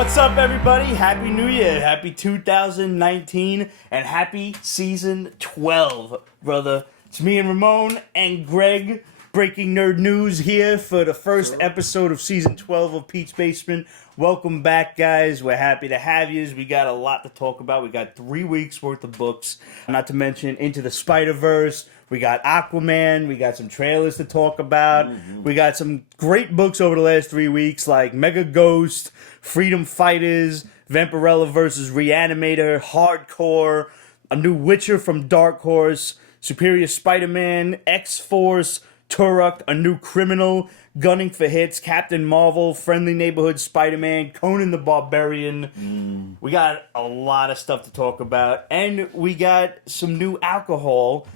What's up, everybody? Happy New Year. Happy 2019 and happy season 12, brother. It's me and Ramon and Greg. Breaking nerd news here for the first episode of season 12 of Pete's Basement. Welcome back, guys. We're happy to have you. We got a lot to talk about. We got 3 weeks worth of books. Not to mention Into the Spider-Verse. We got Aquaman. We got some trailers to talk about. We got some great books over the last 3 weeks, like Megaghost, Freedom Fighters, Vampirella versus Re-Animator, Hardcore, a new Witcher from Dark Horse, Superior Spider-Man, X-Force, Turok, a new Criminal, Gunning for Hits, Captain Marvel, Friendly Neighborhood Spider-Man, Conan the Barbarian. We got a lot of stuff to talk about, and we got some new alcohol,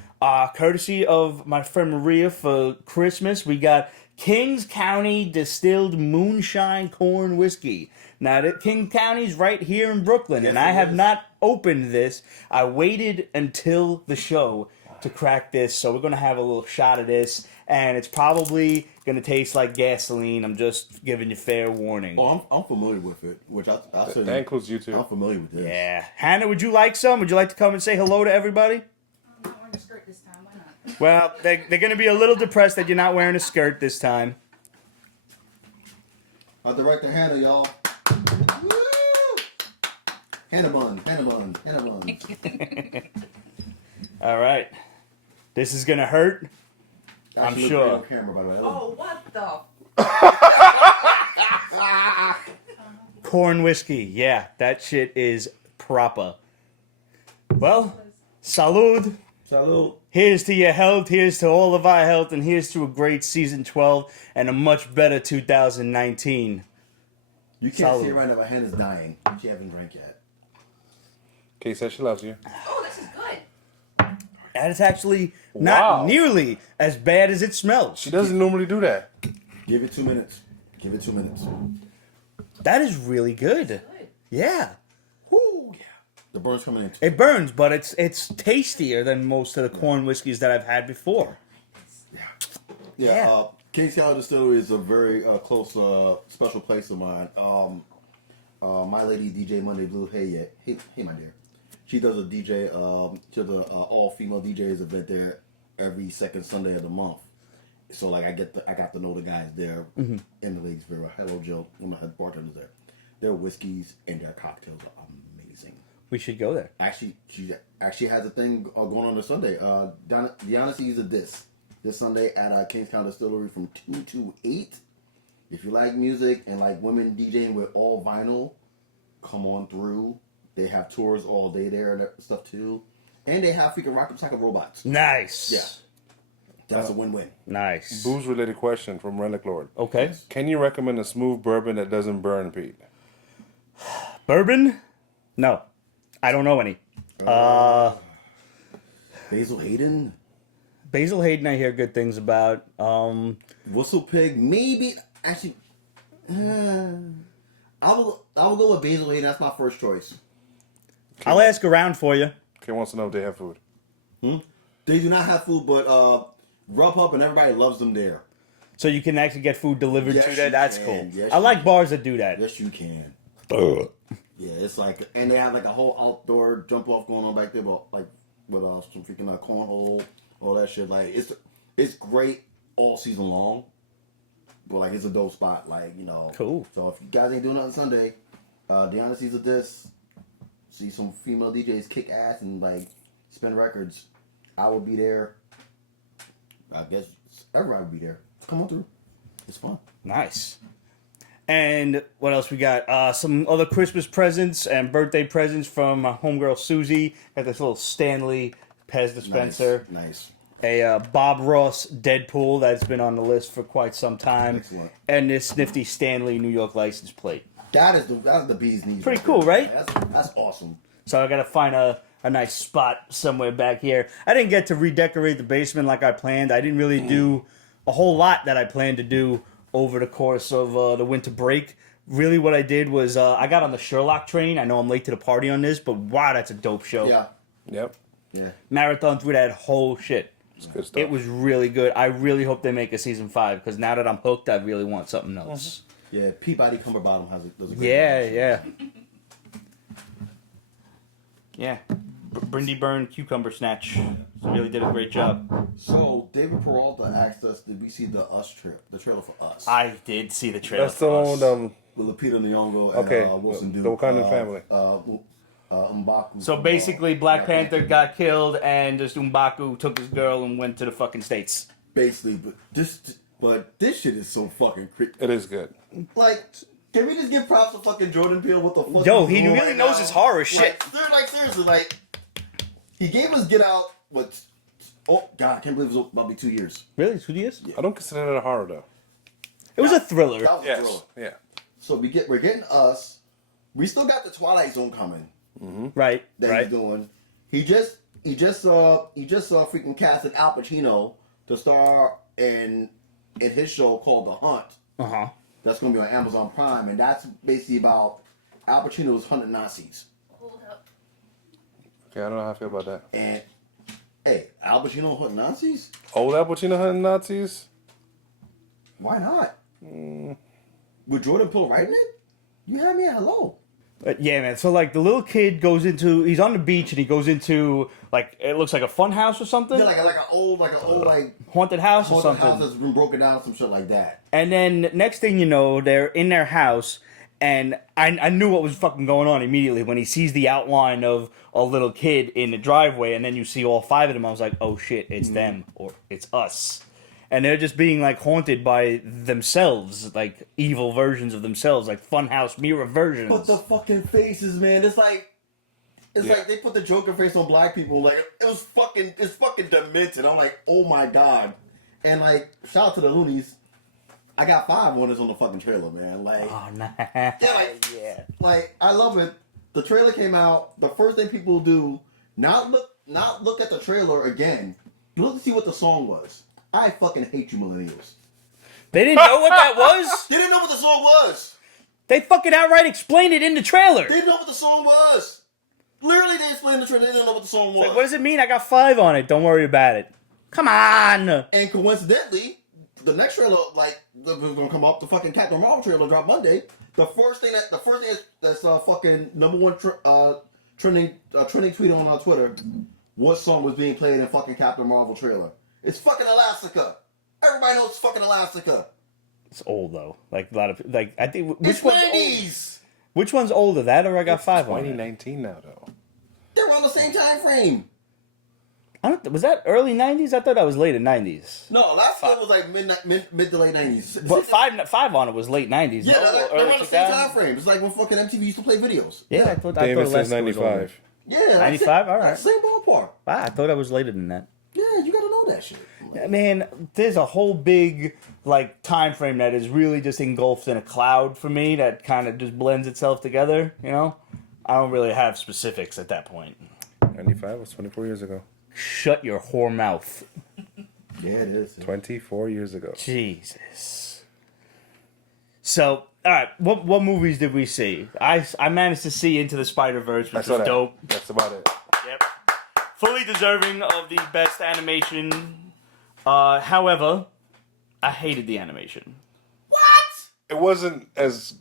courtesy of my friend Maria for Christmas. We got Kings County Distilled Moonshine Corn Whiskey. Now, King County's right here in Brooklyn, and I have not opened this. I waited until the show to crack this, so we're going to have a little shot of this, and it's probably going to taste like gasoline. I'm just giving you fair warning. Oh, I'm familiar with it, which I said that includes you too. I'm familiar with this. Yeah. Hannah, would you like some? Would you like to come and say hello to everybody? I'm not wearing a skirt this time. Why not? Well, they're going to be a little depressed that you're not wearing a skirt this time. Our director Hannah, y'all. Woo! Hannah bun. All right. This is going to hurt. Actually, I'm sure. On camera, by the way. Oh, what the? Corn whiskey. Yeah, that shit is proper. Well, salud. Salud. Here's to your health, here's to all of our health, and here's to a great season 12 and a much better 2019. You can't Salud. see it right now, but Hannah's dying. She hasn't drank yet. Kate says she loves you. Oh, this is good. And it's actually not Wow. nearly as bad as it smells. She doesn't normally do that. Give it 2 minutes. That is really good. Good. Yeah. Woo! Yeah. The burn's coming in. It burns, but it's tastier than most of the corn whiskeys that I've had before. Yeah. King's County Distillery is a very close, special place of mine. My lady DJ Monday Blue. Hey, my dear. She does a DJ. She does a all-female DJs event there every second Sunday of the month. So like I got to know the guys there in the ladies' bureau. Hello, Joe. One of my head bartenders there. Their whiskeys and their cocktails are amazing. We should go there. Actually, she actually has a thing going on this Sunday. The Honesty is this Sunday at Kings County Distillery from 2 to 8. If you like music and like women DJing with all vinyl, come on through. They have tours all day there and stuff too. And they have freaking Rock 'em Sock 'em Robots. Nice. Yeah. That's a win-win. Nice. Booze related question from Relic Lord. Okay. Can you recommend a smooth bourbon that doesn't burn, Pete? Bourbon? No. I don't know any. Basil Hayden. Basil Hayden I hear good things about. Whistle Pig. Maybe. Actually. I will go with Basil Hayden. That's my first choice. I'll ask around for you. Kate wants to know if they have food. They do not have food, but Grubhub and everybody loves them there. So you can actually get food delivered Yes, to you that. That's can. cool. Yes, I you like can. bars that do that. Yes, you can. Yeah, it's like, and they have like a whole outdoor jump off going on back there, but like with some freaking cornhole, all that shit. Like it's great all season long, but like it's a dope spot. Like Cool. So if you guys ain't doing nothing Sunday, the honesties of this, see some female DJs kick ass and like spin records. I will be there. I guess everybody will be there. Come on through. It's fun. Nice. And what else we got? Some other Christmas presents and birthday presents from my homegirl Susie. Got this little Stanley Pez dispenser. Nice. A Bob Ross Deadpool that's been on the list for quite some time. Excellent. And this nifty Stanley New York license plate. That's the bee's knees. Pretty cool, right? That's awesome. So I gotta find a nice spot somewhere back here. I didn't get to redecorate the basement like I planned. I didn't really do a whole lot that I planned to do over the course of the winter break. Really what I did was I got on the Sherlock train. I know I'm late to the party on this, but wow, that's a dope show. Yeah. Yep. Yeah. Marathon through that whole shit. It's good stuff. It was really good. I really hope they make a season 5 because now that I'm hooked, I really want something else. Yeah, Peabody Cumberbottom does a great Yeah, job. yeah. Brindy Burn Cucumber Snatch. Really did a great job. So David Peralta asked us, did we see the the trailer for Us? I did see the trailer. That's the one with With Lupita Nyong'o okay, and Wilson Duke. the Wakandan family. M'Baku. So basically, Black Panther got killed, and just M'Baku took his girl and went to the fucking States. Basically, but this shit is so fucking creepy. It is good. Like, can we just give props to fucking Jordan Peele? What the fuck? Yo, he's he doing really right knows now? his horror shit. Like seriously, like he gave us Get Out. What? Oh God, I can't believe it was about to be 2 years. Really? 2 years? I don't consider that a horror though. It was a thriller. That was a thriller. Yes. Yeah. So we're getting Us. We still got the Twilight Zone coming. Right. That he's doing. He just freaking casted Al Pacino to star in his show called The Hunt. Uh-huh. That's going to be on Amazon Prime, and that's basically about Al Pacino's hunting Nazis. Hold up. Okay, I don't know how I feel about that. And hey, Al Pacino hunting Nazis? Old Al Pacino hunting Nazis? Why not? With Jordan Peele writing it? You had me at hello. Yeah, man. So, like, the little kid he's on the beach, and he goes into, like, it looks like a fun house or something. Yeah, like an old Haunted house or haunted something. house that's been broken down, some shit like that. And then, next thing you know, they're in their house, and I knew what was fucking going on immediately when he sees the outline of a little kid in the driveway, and then you see all five of them. I was like, oh shit, it's them, or it's us. And they're just being, like, haunted by themselves, like, evil versions of themselves, like funhouse mirror versions. But the fucking faces, man, it's like they put the Joker face on black people. Like, it's fucking demented. I'm like, oh my god. And, like, shout out to the Loonies. I got 5 winners on the fucking trailer, man. Like, Oh, nah. yeah. Like, I love it. The trailer came out. The first thing people do, not look at the trailer again. Look to see what the song was. I fucking hate you, millennials. They didn't know what that was? They didn't know what the song was. They fucking outright explained it in the trailer. They didn't know what the song was. Literally, they explained the trailer. They didn't know what the song was. Like, what does it mean? I got 5 on it. Don't worry about it. Come on. And coincidentally, the next trailer, like, that was gonna come up, the fucking Captain Marvel trailer dropped Monday. The first thing that's fucking number one trending tweet on Twitter, what song was being played in fucking Captain Marvel trailer? It's fucking Elastica. Everybody knows it's fucking Elastica. It's old though. Like a lot of I think It's 90s. Which one's older? That or I got 5 on it? 2019 now though. They were on the same time frame. Was that early 90s? I thought that was late 90s. No, Elastica was like mid to late 90s. But 5 on it was late 90s. Yeah, no? they were on the same 2000? time frame. It's like when fucking MTV used to play videos. Yeah, I thought David says Elastica was older. 95. Yeah, that's 95? it. All right. That's the same ballpark. Wow, I thought I was later than that. Yeah, you gotta know that shit. Man, there's a whole big like time frame that is really just engulfed in a cloud for me that kind of just blends itself together, you know? I don't really have specifics at that point. 95 was 24 years ago. Shut your whore mouth. Yeah, it is. 24 years ago. Jesus. So, all right, what movies did we see? I managed to see Into the Spider-Verse, which was dope. That's about it. Yep. Fully deserving of the best animation. However, I hated the animation. What? It wasn't as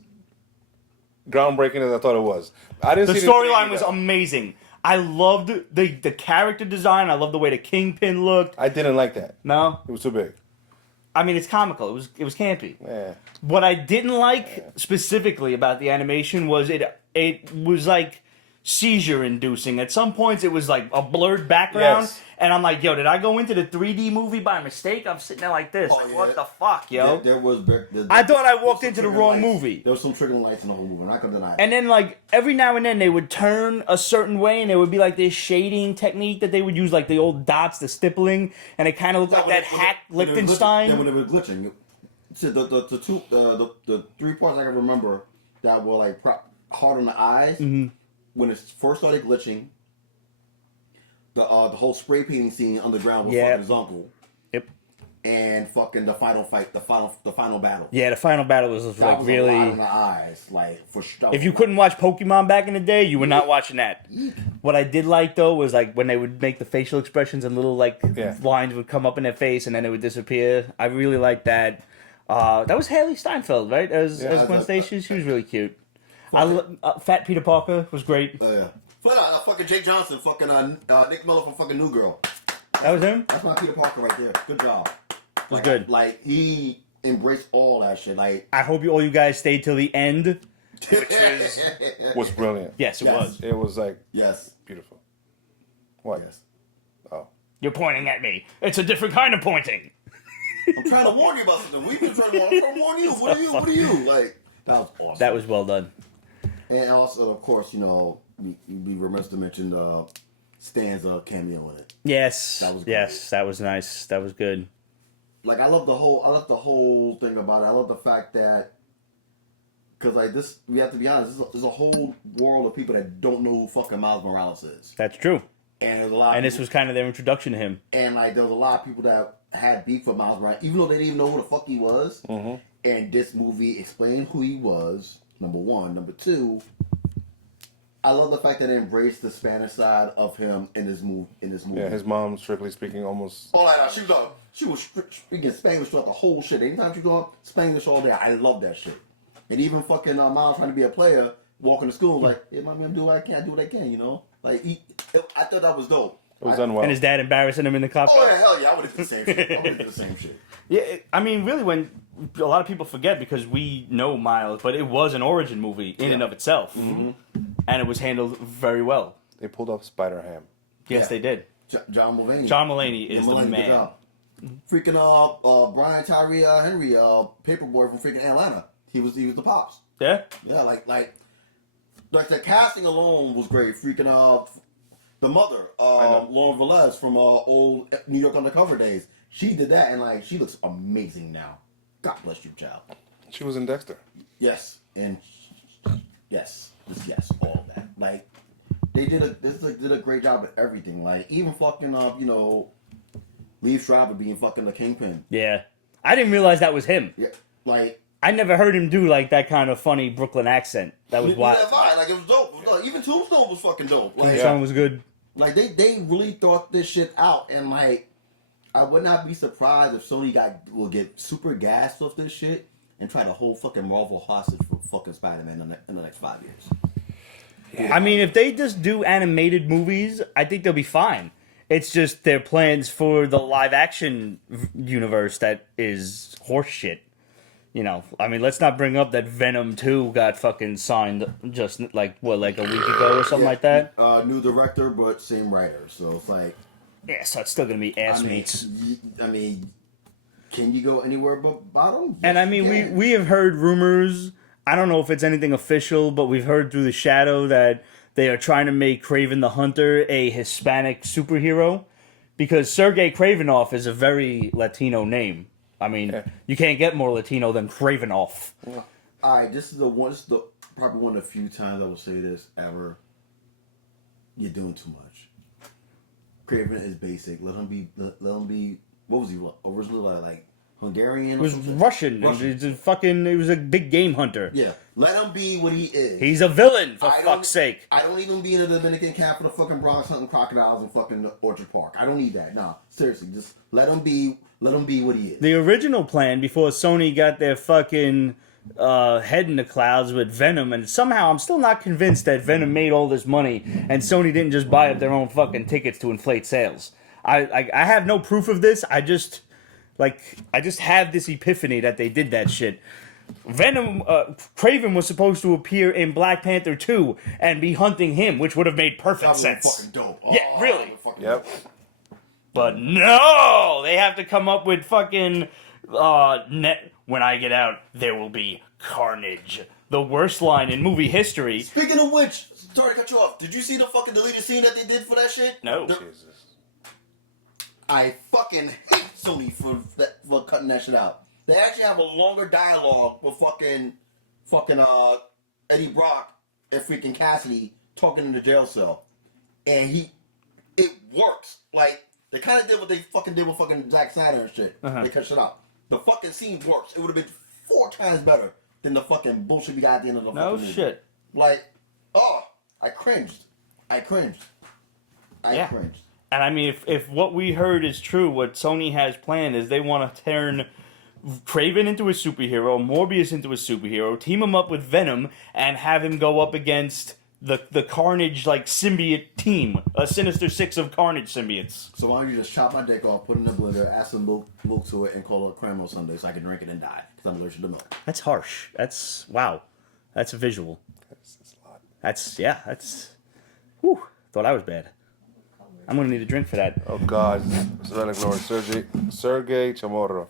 groundbreaking as I thought it was. I didn't The see storyline was amazing. I loved the character design. I loved the way the Kingpin looked. I didn't like that. No? It was too big. I mean, it's comical. It was campy. Yeah. What I didn't like specifically about the animation was it was like seizure inducing. At some points it was like a blurred background, Yes. and I'm like, yo, did I go into the 3D movie by mistake? I'm sitting there like this. Oh, like, yeah. what the fuck, yo? There was. I thought I walked some into the triggering wrong lights. movie. There was some triggering lights in the whole movie, and I couldn't deny it. And then, like, every now and then they would turn a certain way, and there would be, like, this shading technique that they would use, like, the old dots, the stippling, and it kind of looked like that hack Liechtenstein. Yeah, when it was glitching. See, the 3 parts I can remember that were, like, hard on the eyes, when it first started glitching, the whole spray painting scene underground with fucking his uncle. Yep. And fucking the final fight, the final battle. Yeah, the final battle was That like was really. a lot in the eyes, like for sure. If you couldn't watch Pokemon back in the day, you were not watching that. What I did like though was like when they would make the facial expressions and little like lines would come up in their face and then it would disappear. I really liked that. That was Haley Steinfeld, right? As Gwen Stacy, she was really cute. Fat Peter Parker was great. Oh yeah. Fucking Jake Johnson, fucking Nick Miller from fucking New Girl. That was him? That's my Peter Parker right there. Good job. It was good. Like, he embraced all that shit. Like, I hope all you guys stayed till the end. Was brilliant. Yes, it was. It was like yes. beautiful. What? Yes. Oh. You're pointing at me. It's a different kind of pointing. I'm trying to warn you about something. We've been trying to warn you. What are you? Like, that was awesome. That was well done. And also, of course, you know, we remiss to mention Stan's cameo in it. Yes. That was yes, that was nice. That was good. Like, I love the whole thing about it. I love the fact that, because like this, we have to be honest. There's a whole world of people that don't know who fucking Miles Morales is. That's true. And there's a lot. And this was kind of their introduction to him. And like, there's a lot of people that had beef with Miles Morales, even though they didn't even know who the fuck he was. Mm-hmm. And this movie explained who he was. Number one. Number two, I love the fact that it embraced the Spanish side of him in this movie. Yeah, his mom, strictly speaking, almost. Oh, like, she was speaking Spanish throughout the whole shit. Anytime she go Spanish all day, I love that shit. And even fucking Miles trying to be a player, walking to school, like, hey, my man, do what I can, you know? Like, I thought that was dope. It was done well. And his dad embarrassing him in the cop car. Oh, yeah, hell yeah, I would have did the same shit. I would have did the same shit. Yeah, I mean, really, when a lot of people forget because we know Miles, but it was an origin movie in and of itself. Mm-hmm. And it was handled very well. They pulled off Spider-Ham. Yes, they did. John Mulaney. John Mulaney is the man. Good job. Freaking Brian Tyree Henry, Paperboy from freaking Atlanta. He was the pops. Yeah? Yeah, like the casting alone was great. Freaking the mother, Lauren Velez from old New York Undercover days. She did that, and like she looks amazing now. God bless you, child. She was in Dexter. Yes, and yes, all of that. Like they did a great job with everything. Like even fucking Liev Schreiber being fucking the Kingpin. Yeah. I didn't realize that was him. Yeah, like. I never heard him do like that kind of funny Brooklyn accent. That was wild. Like it was dope. Even Tombstone was fucking dope. Like, Tombstone was good. Like they really thought this shit out, and like I would not be surprised if Sony will get super gassed off this shit and try to hold fucking Marvel hostage for fucking Spider-Man in the next 5 years. Yeah. I mean, if they just do animated movies, I think they'll be fine. It's just their plans for the live action universe that is horseshit. You know, I mean, let's not bring up that Venom 2 got fucking signed just like a week ago or something like that. New director, but same writer, so it's like. Yeah, so it's still gonna be ass meats. I mean, can you go anywhere but bottom? Yes, and I mean, we have heard rumors. I don't know if it's anything official, but we've heard through the shadow that they are trying to make Kraven the Hunter a Hispanic superhero because Sergei Kravinoff is a very Latino name. I mean, you can't get more Latino than Kravinoff. Well, all right, this is probably one of the few times I will say this ever. You're doing too much. Kraven is basic. Let him be. What was he originally like? Hungarian? It was Russian. It was a big game hunter. Yeah, let him be what he is. He's a villain, for fuck's sake. I don't even be in the Dominican camp for the fucking Bronx hunting crocodiles in fucking Orchard Park. I don't need that. No, seriously, just let him be what he is. The original plan before Sony got their fucking head in the clouds with Venom, and somehow I'm still not convinced that Venom made all this money and Sony didn't just buy up their own fucking tickets to inflate sales. I have no proof of this. I just have this epiphany that they did that shit. Venom, Kraven was supposed to appear in Black Panther 2 and be hunting him, which would have made perfect sense. Fucking dope. Yeah, really. Yep. But no, they have to come up with fucking when I get out, there will be carnage. The worst line in movie history. Speaking of which, sorry to cut you off. Did you see the fucking deleted scene that they did for that shit? No. Jesus. I fucking hate Sony for cutting that shit out. They actually have a longer dialogue with fucking Eddie Brock and freaking Cassidy talking in the jail cell, and it works. Like they kind of did what they fucking did with fucking Zack Snyder and shit. They cut shit out. The fucking scene works. It would have been 4 times better than the fucking bullshit we got at the end of the fucking movie. Shit. Like, I cringed. I cringed. And I mean, if what we heard is true, what Sony has planned is they want to turn Kraven into a superhero, Morbius into a superhero, team him up with Venom, and have him go up against the Carnage like symbiote team, a Sinister Six of Carnage symbiotes. So why don't you just chop my dick off, put it in the blender, add some milk to it, and call it a caramel sundae so I can drink it and die because I'm allergic to milk. That's harsh. That's wow. That's a visual. That's a lot. That's. Whew. Thought I was bad. I'm gonna need a drink for that. Oh God, Savannah Glory, Sergey Chamorro.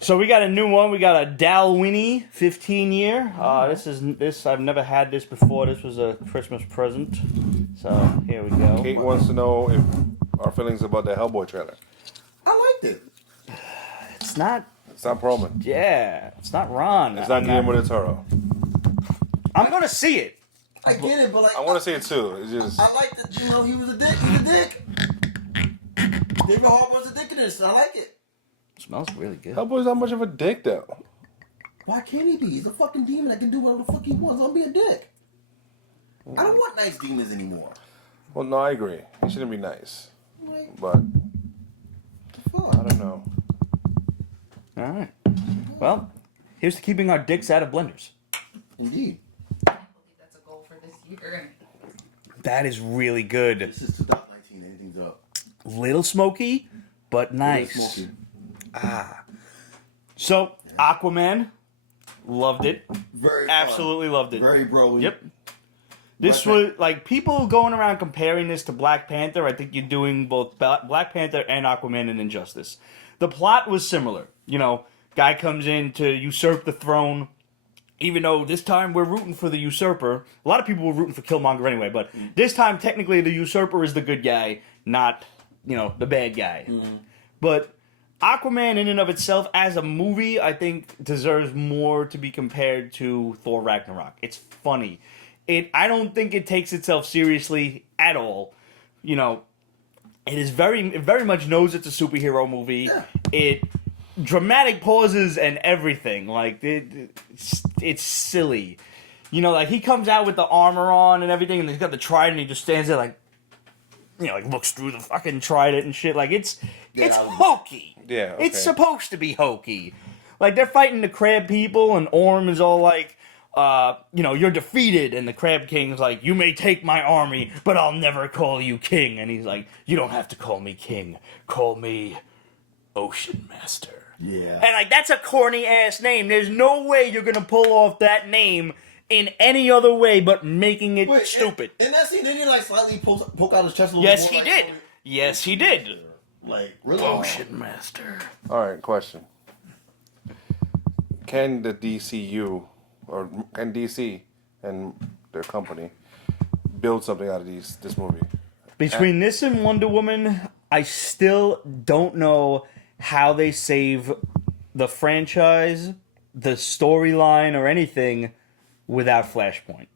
So we got a new one. We got a Dalwhinnie 15 year. This I've never had this before. This was a Christmas present. So here we go. Kate wants to know if our feelings about the Hellboy trailer. I liked it. It's not. It's not Perlman. Yeah, it's not Ron. It's not Guillermo del Toro. I'm gonna see it. I get it, but like I want to see it too. It's just I like that. You know, he was a dick. He's a dick. David Harbour's a dick in this. I like it. It smells really good. Hellboy's not much of a dick though. Why can't he be? He's a fucking demon that can do whatever the fuck he wants. Don't be a dick. I don't want nice demons anymore. Well, no, I agree. He shouldn't be nice, Like, but the fuck? I don't know. All right. Well, here's to keeping our dicks out of blenders. Indeed. I believe that's a goal for this year. That is really good. This is 2019. Anything's up. Little smoky, but nice. Smoky. So, Aquaman, loved it. Very Absolutely loved fun. it. Very broy. Yep. This was, like, people going around comparing this to Black Panther. I think you're doing both Black Panther and Aquaman an injustice. The plot was similar. You know, guy comes in to usurp the throne. Even though this time we're rooting for the usurper. A lot of people were rooting for Killmonger anyway, but this time technically the usurper is the good guy, not, you know, the bad guy. But Aquaman in and of itself as a movie, I think deserves more to be compared to Thor Ragnarok. It's funny. I don't think it takes itself seriously at all. You know, it very much knows it's a superhero movie. It dramatic pauses and everything. Like it's silly. You know, like he comes out with the armor on and everything, and he's got the trident. And he just stands there like, you know, like looks through the fucking trident and shit. Like it's hokey. Yeah, okay. It's supposed to be hokey. Like they're fighting the crab people, and Orm is all like, you know, you're defeated, and the Crab King's like, you may take my army, but I'll never call you king. And he's like, you don't have to call me king. Call me Ocean Master. Yeah. And like that's a corny ass name. There's no way you're gonna pull off that name in any other way but making it stupid. In that scene, didn't he like slightly poke out his chest a little Yes, more? he like, did. Yes, he did. Like, really? Ocean Master. All right, question. Can the DCU, or can DC and their company build something out of this movie? Between this and Wonder Woman, I still don't know how they save the franchise, the storyline, or anything without Flashpoint.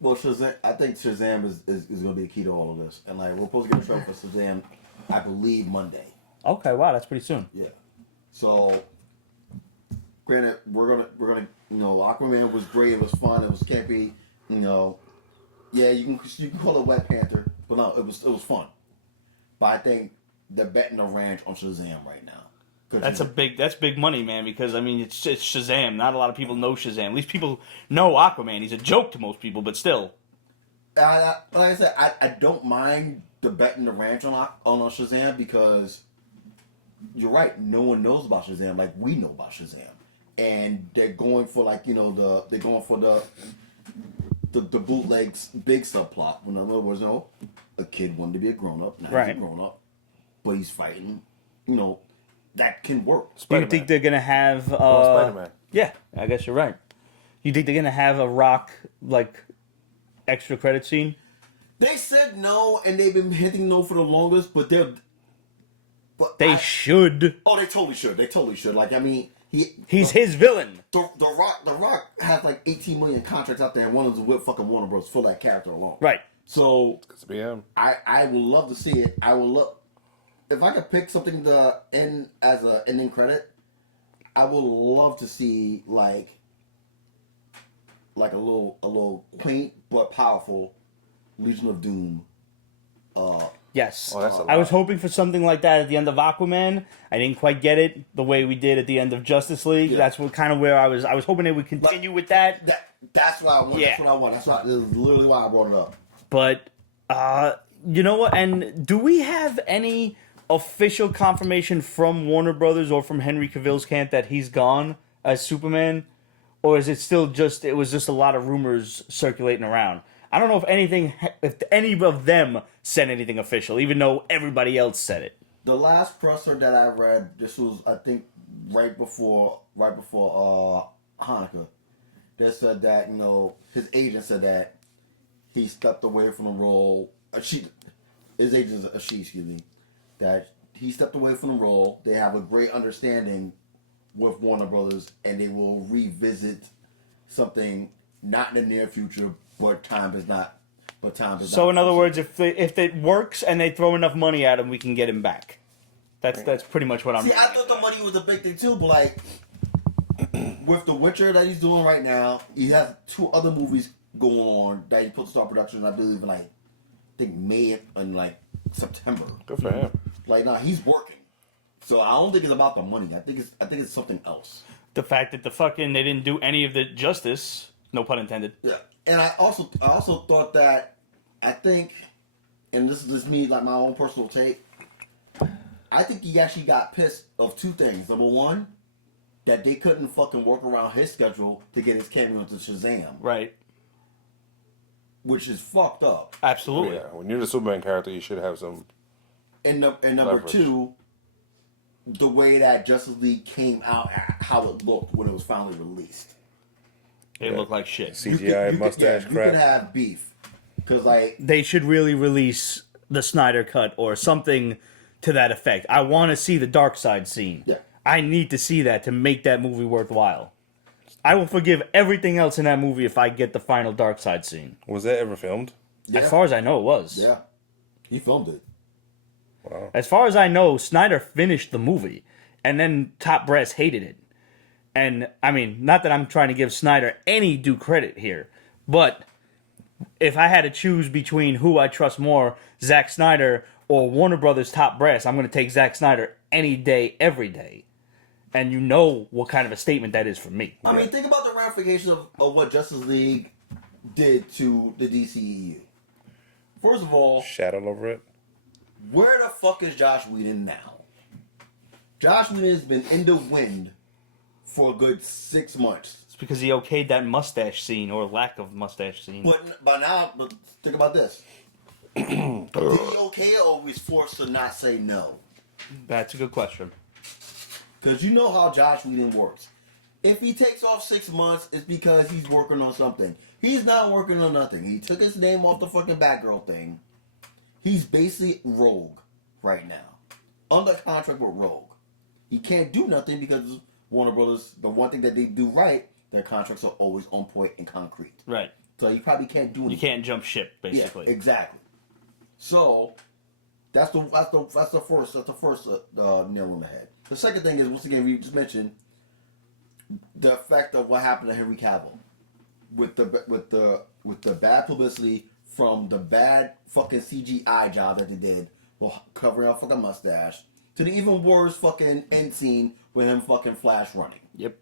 Well, Shazam, I think Shazam is going to be the key to all of this. And, like, we're supposed to get a trailer for Shazam, I believe, Monday. Okay, wow, that's pretty soon. Yeah. So, granted, we're gonna, you know, Aquaman was great, it was fun, it was campy, you know. Yeah, you can call it Wet Panther, but no, it was fun. But I think they're betting the ranch on Shazam right now. That's big money, man. Because I mean, it's Shazam. Not a lot of people know Shazam. At least people know Aquaman. He's a joke to most people, but still. Like I said, I don't mind the betting the ranch on Shazam because you're right. No one knows about Shazam like we know about Shazam, and they're going for like they're going for the bootlegs big subplot. In other words, no, a kid wanted to be a grown up, now he's a grown up, but he's fighting. You know, that can work. Do you think they're gonna have? Spider-Man. Yeah, I guess you're right. You think they're gonna have a Rock like extra credit scene? They said no, and they've been hitting no for the longest, but they're. They should. Oh, they totally should. They totally should. Like, I mean, He's his villain. The Rock has like 18 million contracts out there, and one of them is with fucking Warner Bros. For that character alone. Right. So It's be him. I would love to see it. I would love if I could pick something to end as an ending credit. I would love to see like a little quaint but powerful Legion of Doom Yes. Oh, that's a I was lot. hoping for something like that at the end of Aquaman. I didn't quite get it the way we did at the end of Justice League. Yeah. That's what kind of where I was hoping they would continue with that. That's what I want. Yeah. That's what I want. That's literally why I brought it up. But you know what? And do we have any official confirmation from Warner Brothers or from Henry Cavill's camp that he's gone as Superman? Or is it still just it was just a lot of rumors circulating around? I don't know if any of them said anything official, even though everybody else said it. The last presser that I read, this was I think right before Hanukkah. They said that his agent said that he stepped away from the role. His agent is a she, excuse me. That he stepped away from the role. They have a great understanding with Warner Brothers, and they will revisit something not in the near future. But time is not. So in other words, if it works and they throw enough money at him, we can get him back. That's pretty much what I'm. See, I thought the money was a big thing too, but like with The Witcher that he's doing right now, he has 2 other movies going on that he put to start production. I believe in I think May and September. Good for him. He's working. So I don't think it's about the money. I think it's something else. The fact that they didn't do any of the justice, no pun intended. Yeah. And I also thought that I think, and this is just me my own personal take. I think he actually got pissed of 2 things. Number one, that they couldn't fucking work around his schedule to get his cameo into Shazam, Right. which is fucked up. Absolutely. Yeah, when you're the Superman character, you should have some. And number leverage. 2, the way that Justice League came out, how it looked when it was finally released. It looked like shit. CGI mustache you crap. could have beef because They should really release the Snyder cut or something to that effect. I want to see the Darkseid scene. Yeah. I need to see that to make that movie worthwhile. I will forgive everything else in that movie if I get the final Darkseid scene. Was that ever filmed? Yeah. As far as I know, it was. Yeah, he filmed it. Wow. As far as I know, Snyder finished the movie, and then Top Brass hated it. And, I mean, not that I'm trying to give Snyder any due credit here, but if I had to choose between who I trust more, Zack Snyder or Warner Brothers Top Brass, I'm going to take Zack Snyder any day, every day. And you know what kind of a statement that is for me. I mean, think about the ramifications of what Justice League did to the DCEU. First of all, Shadow over it. where the fuck is Josh Whedon now? Josh Whedon has been in the wind for a good 6 months. It's because he okayed that mustache scene or lack of mustache scene. But by now, think about this. Did he okay it or was forced to not say no? That's a good question. Because you know how Josh Whedon works. If he takes off 6 months, it's because he's working on something. He's not working on nothing. He took his name off the fucking Batgirl thing. He's basically Rogue right now. Under contract with Rogue. He can't do nothing because Warner Brothers, the one thing that they do right, their contracts are always on point and concrete. Right. So you probably can't do anything. You can't jump ship, basically. Yeah, exactly. So that's the first nail on the head. The second thing is, once again, we just mentioned the effect of what happened to Henry Cavill with the bad publicity from the bad fucking CGI job that they did, well, covering up fucking mustache, to the even worse fucking end scene with him fucking Flash running. Yep.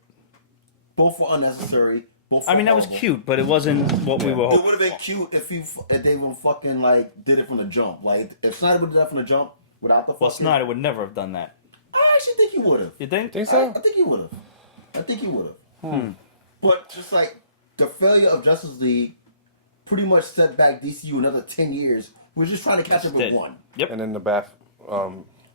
Both were unnecessary. Both were I mean, that was horrible. cute, but it wasn't what we were It hoping. would have been cute if they would fucking did it from the jump. Like if Snyder would have done it from the jump without the fucking. Well, Snyder would never have done that. I actually think he would have. You think? Think so? I think he would have. But just the failure of Justice League pretty much set back DCU another 10 years. We're just trying to catch up with Did. one. Yep. And then the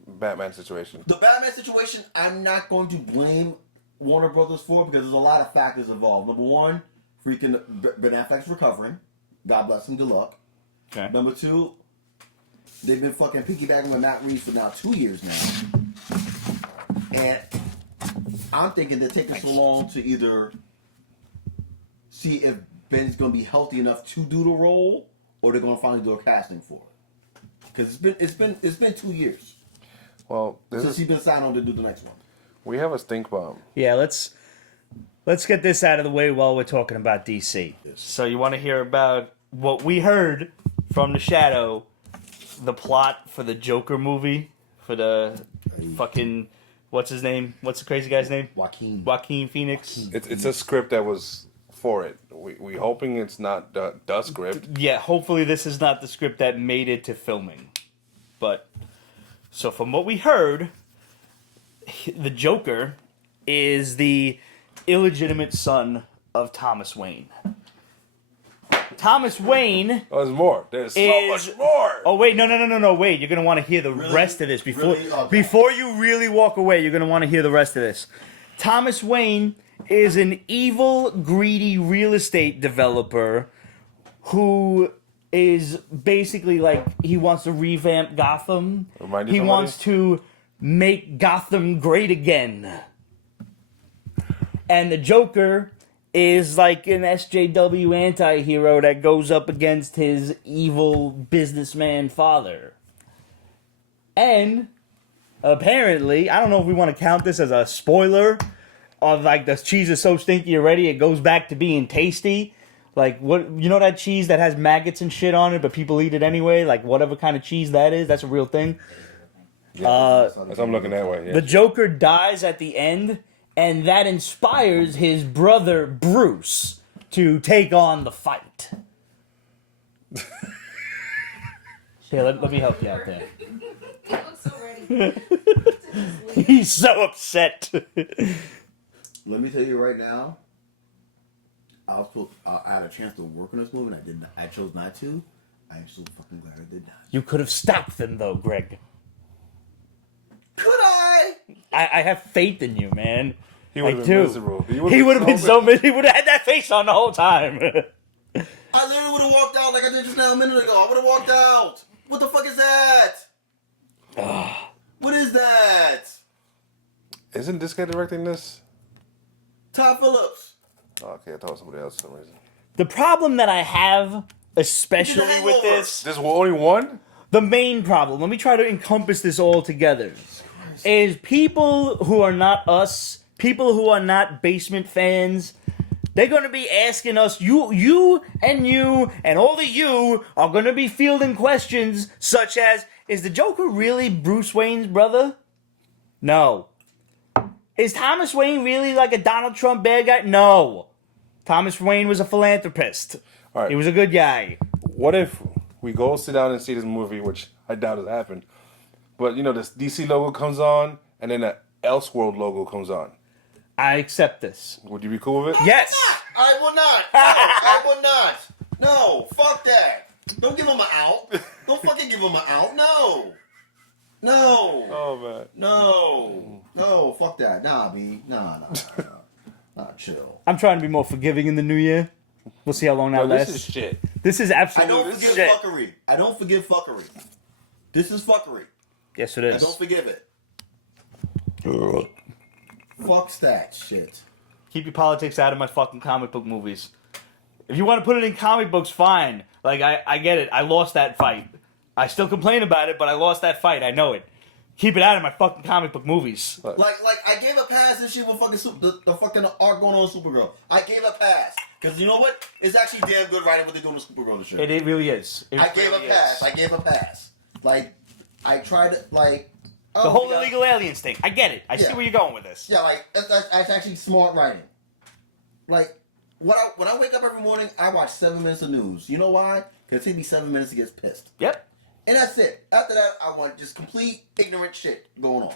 Batman situation. The Batman situation, I'm not going to blame Warner Brothers for because there's a lot of factors involved. Number one, freaking Ben Affleck's recovering. God bless him. Good luck. Okay. Number two, they've been fucking piggybacking with Matt Reeves for now 2 years now. And I'm thinking they're taking so long to either see if Ben's going to be healthy enough to do the role or they're going to finally do a casting for it. Because it's been 2 years Well, since he's been signed on to do the next one. we have a StinkBomb. Yeah, let's get this out of the way while we're talking about DC. So you want to hear about what we heard from the Shadow the plot for the Joker movie for the fucking what's his name? What's the crazy guy's name? Joaquin Phoenix. It's a script that was for it. We hoping it's not the script. Yeah, hopefully this is not the script that made it to filming. But so from what we heard, the Joker is the illegitimate son of Thomas Wayne. Thomas Wayne. Oh, there's more. There's so much more. Oh wait, no, wait. You're gonna want to hear the rest of this before you really walk away. You're gonna want to hear the rest of this. Thomas Wayne is an evil, greedy real estate developer who is basically like he wants to revamp Gotham. He wants to make Gotham great again. And the Joker is like an SJW anti-hero that goes up against his evil businessman father. And apparently, I don't know if we want to count this as a spoiler of like the cheese is so stinky already it goes back to being tasty. Like what you know that cheese that has maggots and shit on it, but people eat it anyway. Like whatever kind of cheese that is, that's a real thing. That's what I'm looking that way. Yeah. The Joker dies at the end. And that inspires his brother Bruce to take on the fight. Here, let me help you out there. He looks so ready. He's so upset. Let me tell you right now. I had a chance to work on this movie, and I didn't. I chose not to. I am so fucking glad I did not. You could have stopped them, though, Greg. Could I? I have faith in you, man. He would have I been do. miserable. He would have been so miserable. He would have had that face on the whole time. I literally would have walked out like I did just now a minute ago. I would have walked out. What the fuck is that? What is that? Isn't this guy directing this? Todd Phillips. Oh, okay, I thought it was somebody else for some reason. The problem that I have, especially with this... There's only one? The main problem, let me try to encompass this all together, is people who are not us, people who are not basement fans, they're going to be asking us, you and all of you are going to be fielding questions such as, is the Joker really Bruce Wayne's brother? No. Is Thomas Wayne really like a Donald Trump bad guy? No. Thomas Wayne was a philanthropist. All right. He was a good guy. What if we go sit down and see this movie, which I doubt has happened, but you know, this DC logo comes on, and then the Elseworld logo comes on. I accept this. Would you be cool with it? Yes! I will not. No, I will not. No, fuck that. Don't give him an out. Don't fucking give him an out. No. No. Oh, man. No, fuck that. Nah, B. Nah, chill. I'm trying to be more forgiving in the new year. We'll see how long that lasts. This is shit. This is I absolute don't forgive shit. fuckery. I don't forgive fuckery. This is fuckery. Yes, it I is. don't forgive it. Fuck that shit. Keep your politics out of my fucking comic book movies. If you want to put it in comic books, fine. Like, I get it. I lost that fight. I still complain about it, but I lost that fight. I know it. Keep it out of my fucking comic book movies. Like I gave a pass and shit with fucking the fucking arc going on with Supergirl. I gave a pass. Because you know what? It's actually damn good writing what they're doing with Supergirl and shit. It really is. I gave a pass. Like, I tried to, like... The whole illegal aliens thing. I get it. I see where you're going with this. Yeah, like, that's actually smart writing. Like, when I wake up every morning, I watch 7 minutes of news. You know why? Because it takes me 7 minutes to get pissed. Yep. And that's it. After that, I want just complete ignorant shit going on.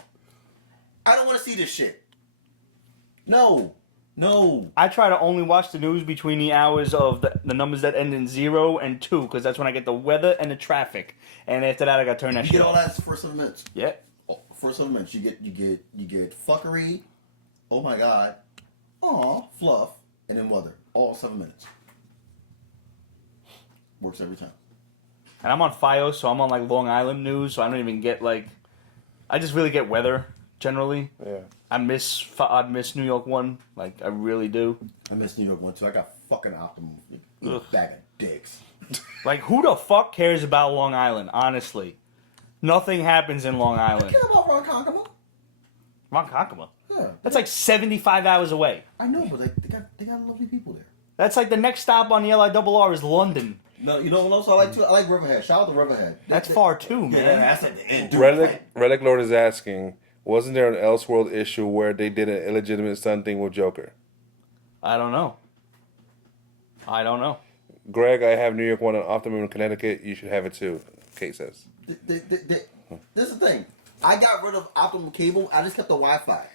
I don't want to see this shit. No. I try to only watch the news between the hours of the numbers that end in 0 and 2, because that's when I get the weather and the traffic. And after that, I got to turn that shit off. You get all that first 7 minutes. Yeah. First 7 minutes, you get fuckery. Oh my god. Aw, fluff, and then weather. All 7 minutes. Works every time. And I'm on FiOS, so I'm on like Long Island news, so I don't even get like... I just really get weather, generally. Yeah. I miss New York 1. Like, I really do. I miss New York 1 too. I got fucking Optimum. Bag of dicks. Like, who the fuck cares about Long Island, honestly? Nothing happens in Long I Island. care about Ronkonkoma. Ronkonkoma? Yeah. That's like 75 hours away. I know, but they got lovely people there. That's like the next stop on the LIRR is London. No, you know what else I like too? I like Riverhead. Shout out to Riverhead. That's far too, man. Yeah, that's at the end. Dude, Relic Lord is asking, wasn't there an Elseworld issue where they did an illegitimate son thing with Joker? I don't know. Greg, I have New York one on Optimum, Connecticut. You should have it too. Kate says. This is the thing. I got rid of Optimum cable. I just kept the Wi-Fi.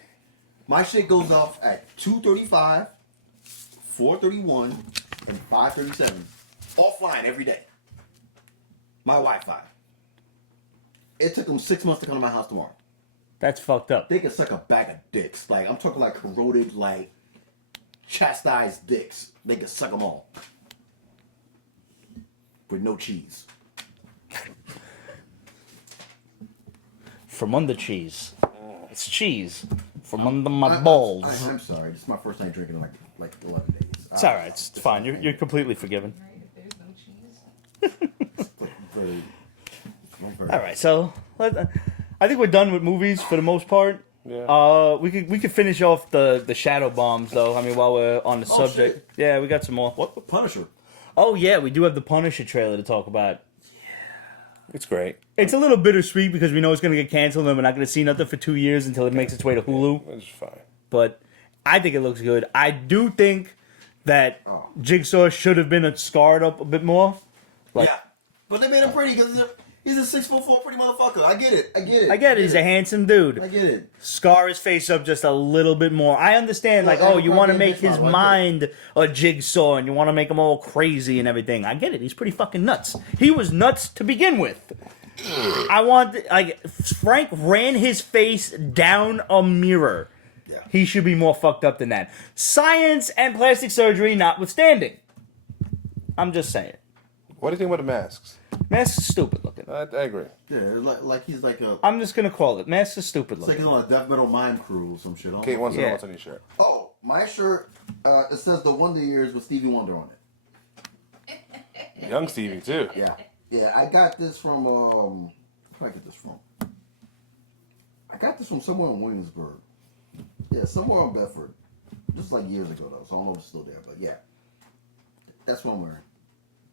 My shit goes off at 235, 431, and 537. Offline every day. My Wi-Fi. It took them 6 months to come to my house tomorrow. That's fucked up. They could suck a bag of dicks. Like, I'm talking like corroded, like, chastised dicks. They could suck them all. With no cheese. From under cheese. It's cheese. From under my balls. I'm sorry. This is my first night drinking in like 11 days. It's alright. It's fine. You're completely forgiven. Right, if there's no cheese. Alright, so I think we're done with movies for the most part. Yeah. We could finish off the shadow bombs though. I mean, while we're on the subject. Shit. Yeah, we got some more. What? Punisher. Oh yeah, we do have the Punisher trailer to talk about. It's great. It's a little bittersweet because we know it's going to get canceled and we're not going to see nothing for 2 years until it makes its way to Hulu. It's fine. But I think it looks good. I do think that Jigsaw should have been scarred up a bit more. Like, Yeah. But they made him pretty because he's a 6'4" pretty motherfucker. I get it. I get it. He's a handsome dude. I get it. Scar his face up just a little bit more. I understand, like, Well, oh, you want to everybody make gets his one, mind a jigsaw and you want to make him all crazy and everything. I get it. He's pretty fucking nuts. He was nuts to begin with. Frank ran his face down a mirror. Yeah. He should be more fucked up than that. Science and plastic surgery notwithstanding. I'm just saying. What do you think about the masks? Mask is stupid looking. I agree. Yeah, like he's like a. I'm just gonna call it. Mask is stupid It's like looking. he's on a death metal mime crew or some shit. Kate wants to know Yeah. what's on your shirt. Oh, my shirt. It says the Wonder Years with Stevie Wonder on it. Young Stevie too. Yeah. I got this from. Where did I get this from? I got this from somewhere in Williamsburg. Yeah, somewhere in Bedford. Just like years ago though, so I don't know if it's still there, but yeah. That's what I'm wearing.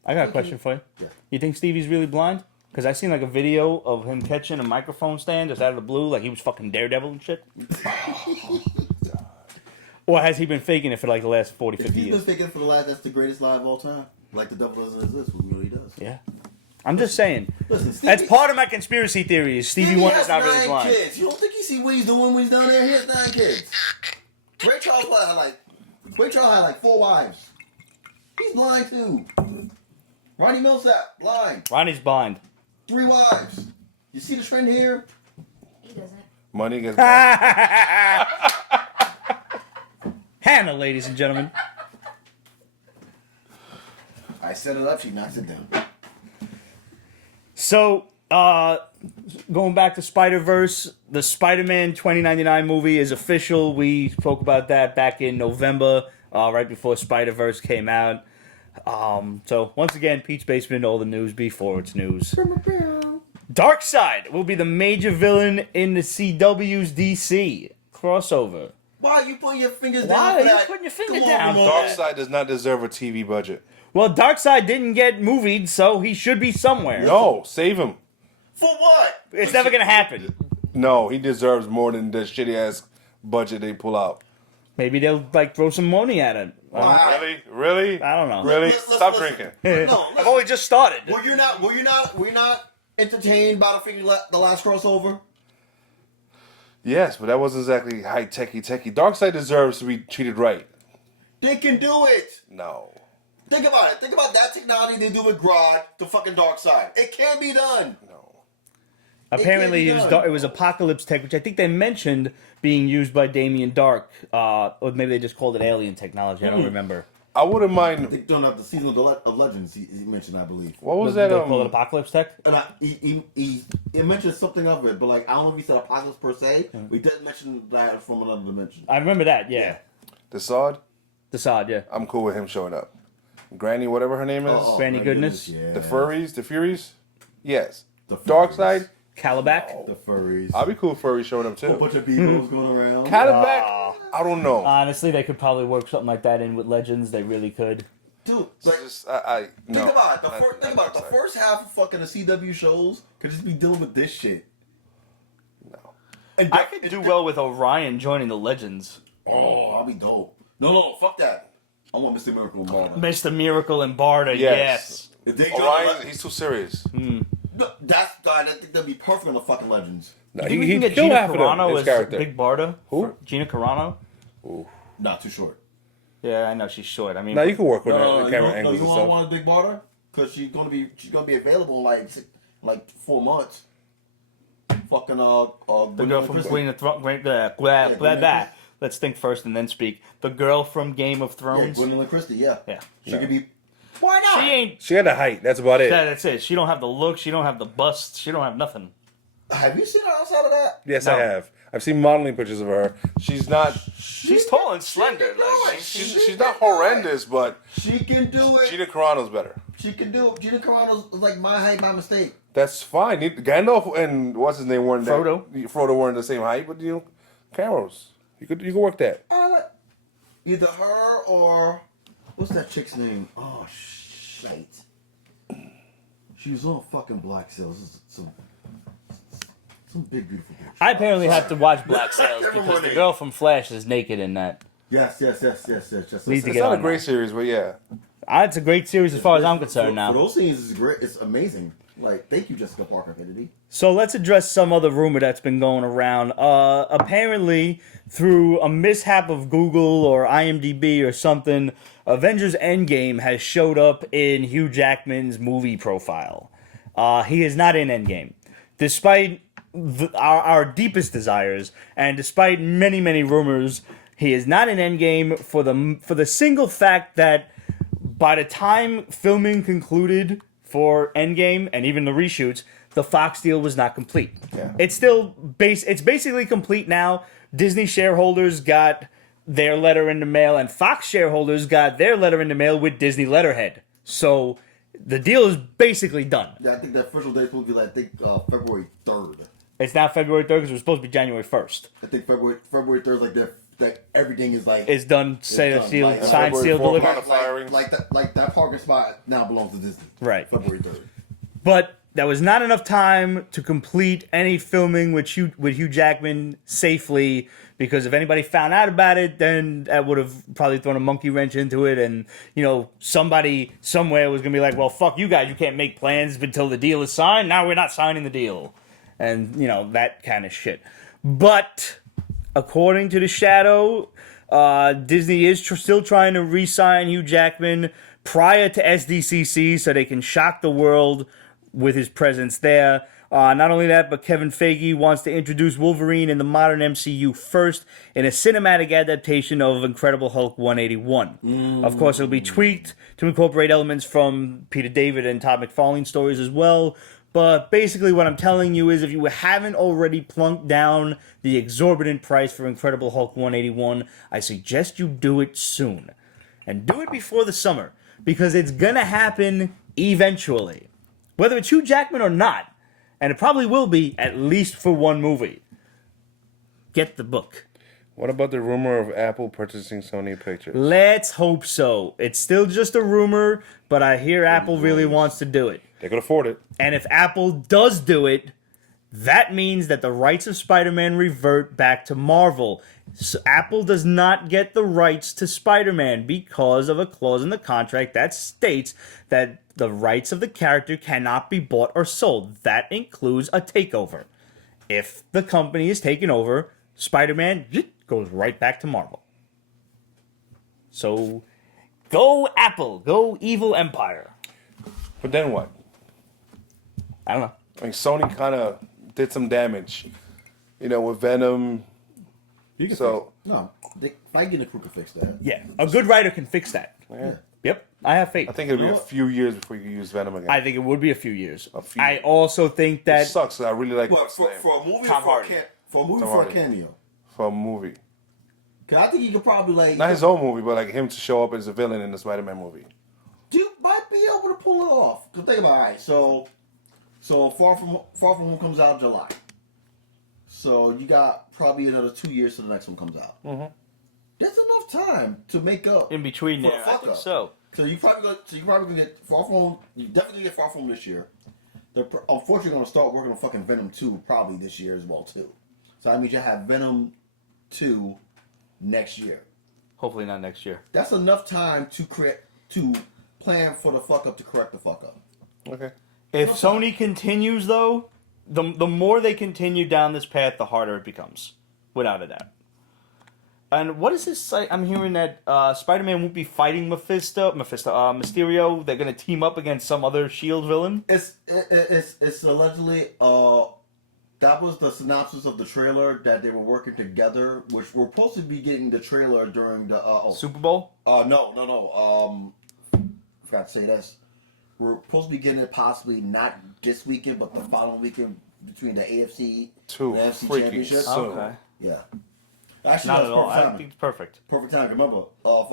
I got a question for you. Yeah. You think Stevie's really blind? Because I seen like a video of him catching a microphone stand just out of the blue, like he was fucking Daredevil and shit. Or has he been faking it for like the last 40, If 50 he's been years? faking for the last, that's the greatest lie of all time. Like the devil doesn't exist, what he really does. Yeah. I'm just saying. Listen, Stevie, That's part of my conspiracy theory is Stevie Wonder's has not really 9 blind. kids. You don't think you see what he's doing when he's down there? He has 9 kids. Ray Charles had like 4 wives. He's blind too. Ronnie Millsap, blind. Ronnie's blind. 3 wives. You see the trend here? He doesn't. Money gets. Hannah, ladies and gentlemen. I set it up, she knocks it down. So, going back to Spider-Verse, the Spider-Man 2099 movie is official. We spoke about that back in November, right before Spider-Verse came out. So, once again, Pete's Basement, all the news before it's news. Darkseid will be the major villain in the CW's DC crossover. Why are you putting your fingers Why down are for you that? putting your finger Come on, down? Ramon. Darkseid does not deserve a TV budget. Well, Darkseid didn't get movied, so he should be somewhere. No, save him. For what? It's never going to happen. No, he deserves more than the shitty ass budget they pull out. Maybe they'll, like, throw some money at it. Why? Really? I don't know. Really? Let's- Stop listen. drinking. No, I've only just started. Were you not entertained by the last crossover? Yes, but that wasn't exactly high techy. Darkseid deserves to be treated right. They can do it. No. Think about it. Think about that technology they do with Grodd to fucking Darkseid. It can be done. No. Apparently, It can't be done. it was Apocalypse Tech, which I think they mentioned being used by Damien Dark. Or maybe they just called it alien technology. I don't remember. I wouldn't mind. They done up the season of Legends. He mentioned, I believe. What was They that? call it Apocalypse Tech? And he mentioned something of it, but like I don't know if he said Apocalypse per se. We didn't mention that from another dimension. I remember that, yeah. The Sod? Desaad, yeah. I'm cool with him showing up. Granny, whatever her name is. Granny my Goodness? Yeah. The Furries? The Furies? Yes. The Furries. Calabac? Darkseid? The furries. I'll be cool with Furries showing up A too. bunch of beagles going around. Calabac? I don't know. Honestly, they could probably work something like that in with Legends. They really could. Dude, It's like, just, no. think about it. Not- Think not about it. The Darkseid. first half of fucking the CW shows could just be dealing with this shit. No. And I could do well with Orion joining the Legends. Oh, I'll be dope. No, fuck that. I want Mr. Miracle and Barda. Mr. Miracle and Barda, yes. If they join Orion, he's too serious. no, I think that'd be perfect on the fucking Legends. No, Do you think we he'd can get kill Gina half of them, Carano his as character. Big Barda? Who? Gina Carano? Not too short. Yeah, I know she's short. I mean, Now you can work with No, the camera you angles and don't stuff. want a big Barda? Because she's gonna be available in like 4 months. Fucking the girl from Queen of Thrones. Blah, blah, blah. Let's think first and then speak. The girl from Game of Yeah, Thrones. Gwendolyn Christie, yeah. Yeah. She could be. Why not? She ain't. She had the height. That's about it. That's it. She don't have the look. She don't have the bust. She don't have nothing. Have you seen her outside of that? Yes, No. I have. I've seen modeling pictures of her. She's not. She's tall and slender. Like, She's not horrendous, but She can do it. Gina Carano's better. She can do it. Gina Carano's like my height, my mistake. That's fine. Gandalf and what's his name weren't Frodo. Frodo weren't the same height, but Cameros. You could work that. I like either her or what's that chick's name? Oh shit. She was on fucking Black Sails. Some big beautiful bitch. I apparently have to watch Black Sails Never because the mind. girl from Flash is naked in that. Yes. Need to It's get not a on great that. series, but yeah. It's a great series as far as I'm concerned For now. those scenes, it's great. It's amazing. Like, thank you, Jessica Parker Kennedy. So let's address some other rumor that's been going around. Apparently, through a mishap of Google or IMDb or something, Avengers Endgame has showed up in Hugh Jackman's movie profile. He is not in Endgame. Despite our deepest desires, and despite many, many rumors, he is not in Endgame for the single fact that by the time filming concluded for Endgame and even the reshoots, the Fox deal was not complete. Yeah. It's basically complete now. Disney shareholders got their letter in the mail, and Fox shareholders got their letter in the mail with Disney letterhead. So the deal is basically done. Yeah, I think that official date is supposed to be like February 3rd. It's now February 3rd because it was supposed to be January 1st. I think February 3rd is like that everything is like It's done, done. sealed, Like, signed, February sealed, 4th, delivered. kind of firings. like that parking spot now belongs to Disney. Right. February 3rd. But that was not enough time to complete any filming with Hugh Jackman safely, because if anybody found out about it, then that would have probably thrown a monkey wrench into it, and somebody somewhere was gonna be like, well, fuck you guys, you can't make plans until the deal is signed. Now we're not signing the deal, and that kind of shit. But according to the Shadow, Disney is still trying to re-sign Hugh Jackman prior to SDCC so they can shock the world with his presence there. Not only that, but Kevin Feige wants to introduce Wolverine in the modern MCU first in a cinematic adaptation of Incredible Hulk 181. Of course, it'll be tweaked to incorporate elements from Peter David and Todd McFarlane's stories as well. But basically what I'm telling you is if you haven't already plunked down the exorbitant price for Incredible Hulk 181, I suggest you do it soon. And do it before the summer, because it's gonna happen eventually. Whether it's Hugh Jackman or not, and it probably will be at least for one movie. Get the book. What about the rumor of Apple purchasing Sony Pictures? Let's hope so. It's still just a rumor, but I hear Apple really wants to do it. They could afford it. And if Apple does do it, that means that the rights of Spider-Man revert back to Marvel. So Apple does not get the rights to Spider-Man because of a clause in the contract that states that the rights of the character cannot be bought or sold. That includes a takeover. If the company is taken over, Spider-Man goes right back to Marvel. So, go Apple. Go Evil Empire. But then what? I don't know. I mean, Sony kind of did some damage, with Venom. So, No, Feige and the crew can fix that. Yeah, a good writer can fix that. yeah. Yep, I have faith. I think it'll be a few years before you can use Venom again. I think it would be a few years. few. I also think It that sucks. I really like What, what's his name for a movie Tom or for Hardy. for a movie Tom for a Hardy. cameo? for a movie. Cause I think he could probably like Not his own movie, but like him to show up as a villain in the Spider-Man movie. You might be able to pull it off. Cause think about it. Right, so Far From Home comes out in July. So you got probably another 2 years till the next one comes out. Mm-hmm. time to make up In between for there, the I fuck think up. so. So you probably gonna get Far From Home. You definitely get Far From Home this year. They're unfortunately gonna start working on fucking Venom 2 probably this year as well too. So that means you have Venom 2 next year. Hopefully not next year. That's enough time to plan for the fuck up to correct the fuck up. Okay. If Sony continues, though, the more they continue down this path, the harder it becomes, without a doubt. And what is this? I'm hearing that Spider-Man won't be fighting Mysterio. They're gonna team up against some other Shield villain. It's allegedly that was the synopsis of the trailer that they were working together, which we're supposed to be getting the trailer during the Super Bowl. No. Forgot to say this. We're supposed to be getting it possibly not this weekend, but the following weekend between the AFC and the NFC Championship. soon. Okay. Yeah. Actually, Not that's at all. perfect I timing. think it's perfect. Perfect time. Remember, the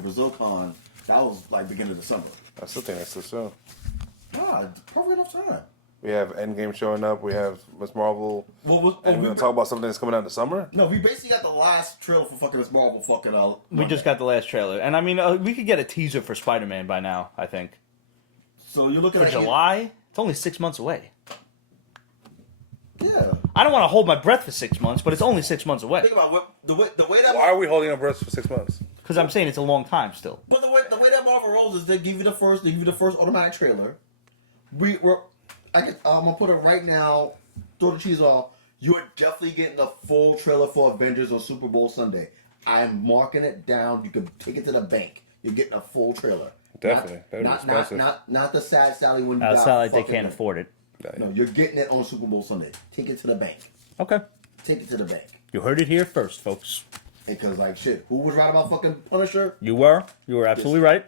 Brazil con. That was like beginning of December. I still think that's too soon. Perfect enough time. We have Endgame showing up. We have Miss Marvel. And we're going to talk about something that's coming out in the summer? No, we basically got the last trailer for fucking this Marvel fucking out. We just got the last trailer, and I mean, we could get a teaser for Spider-Man by now. I think So you're looking for at July. It's only 6 months away. Yeah. I don't want to hold my breath for 6 months, but it's only 6 months away. Think about the way that. Why are we holding our breath for 6 months? Because I'm saying it's a long time still. But the way that Marvel rolls is they give you the first automatic trailer. I'm gonna put it right now. Throw the cheese off. You are definitely getting the full trailer for Avengers on Super Bowl Sunday. I'm marking it down. You can take it to the bank. You're getting a full trailer. Definitely. That'd be expensive. Not the sad Sally when you It's got not like they fucking- can't afford it. No, you're getting it on Super Bowl Sunday. Take it to the bank. Okay. Take it to the bank. You heard it here first, folks. Because like shit, who was right about fucking Punisher? You were absolutely right.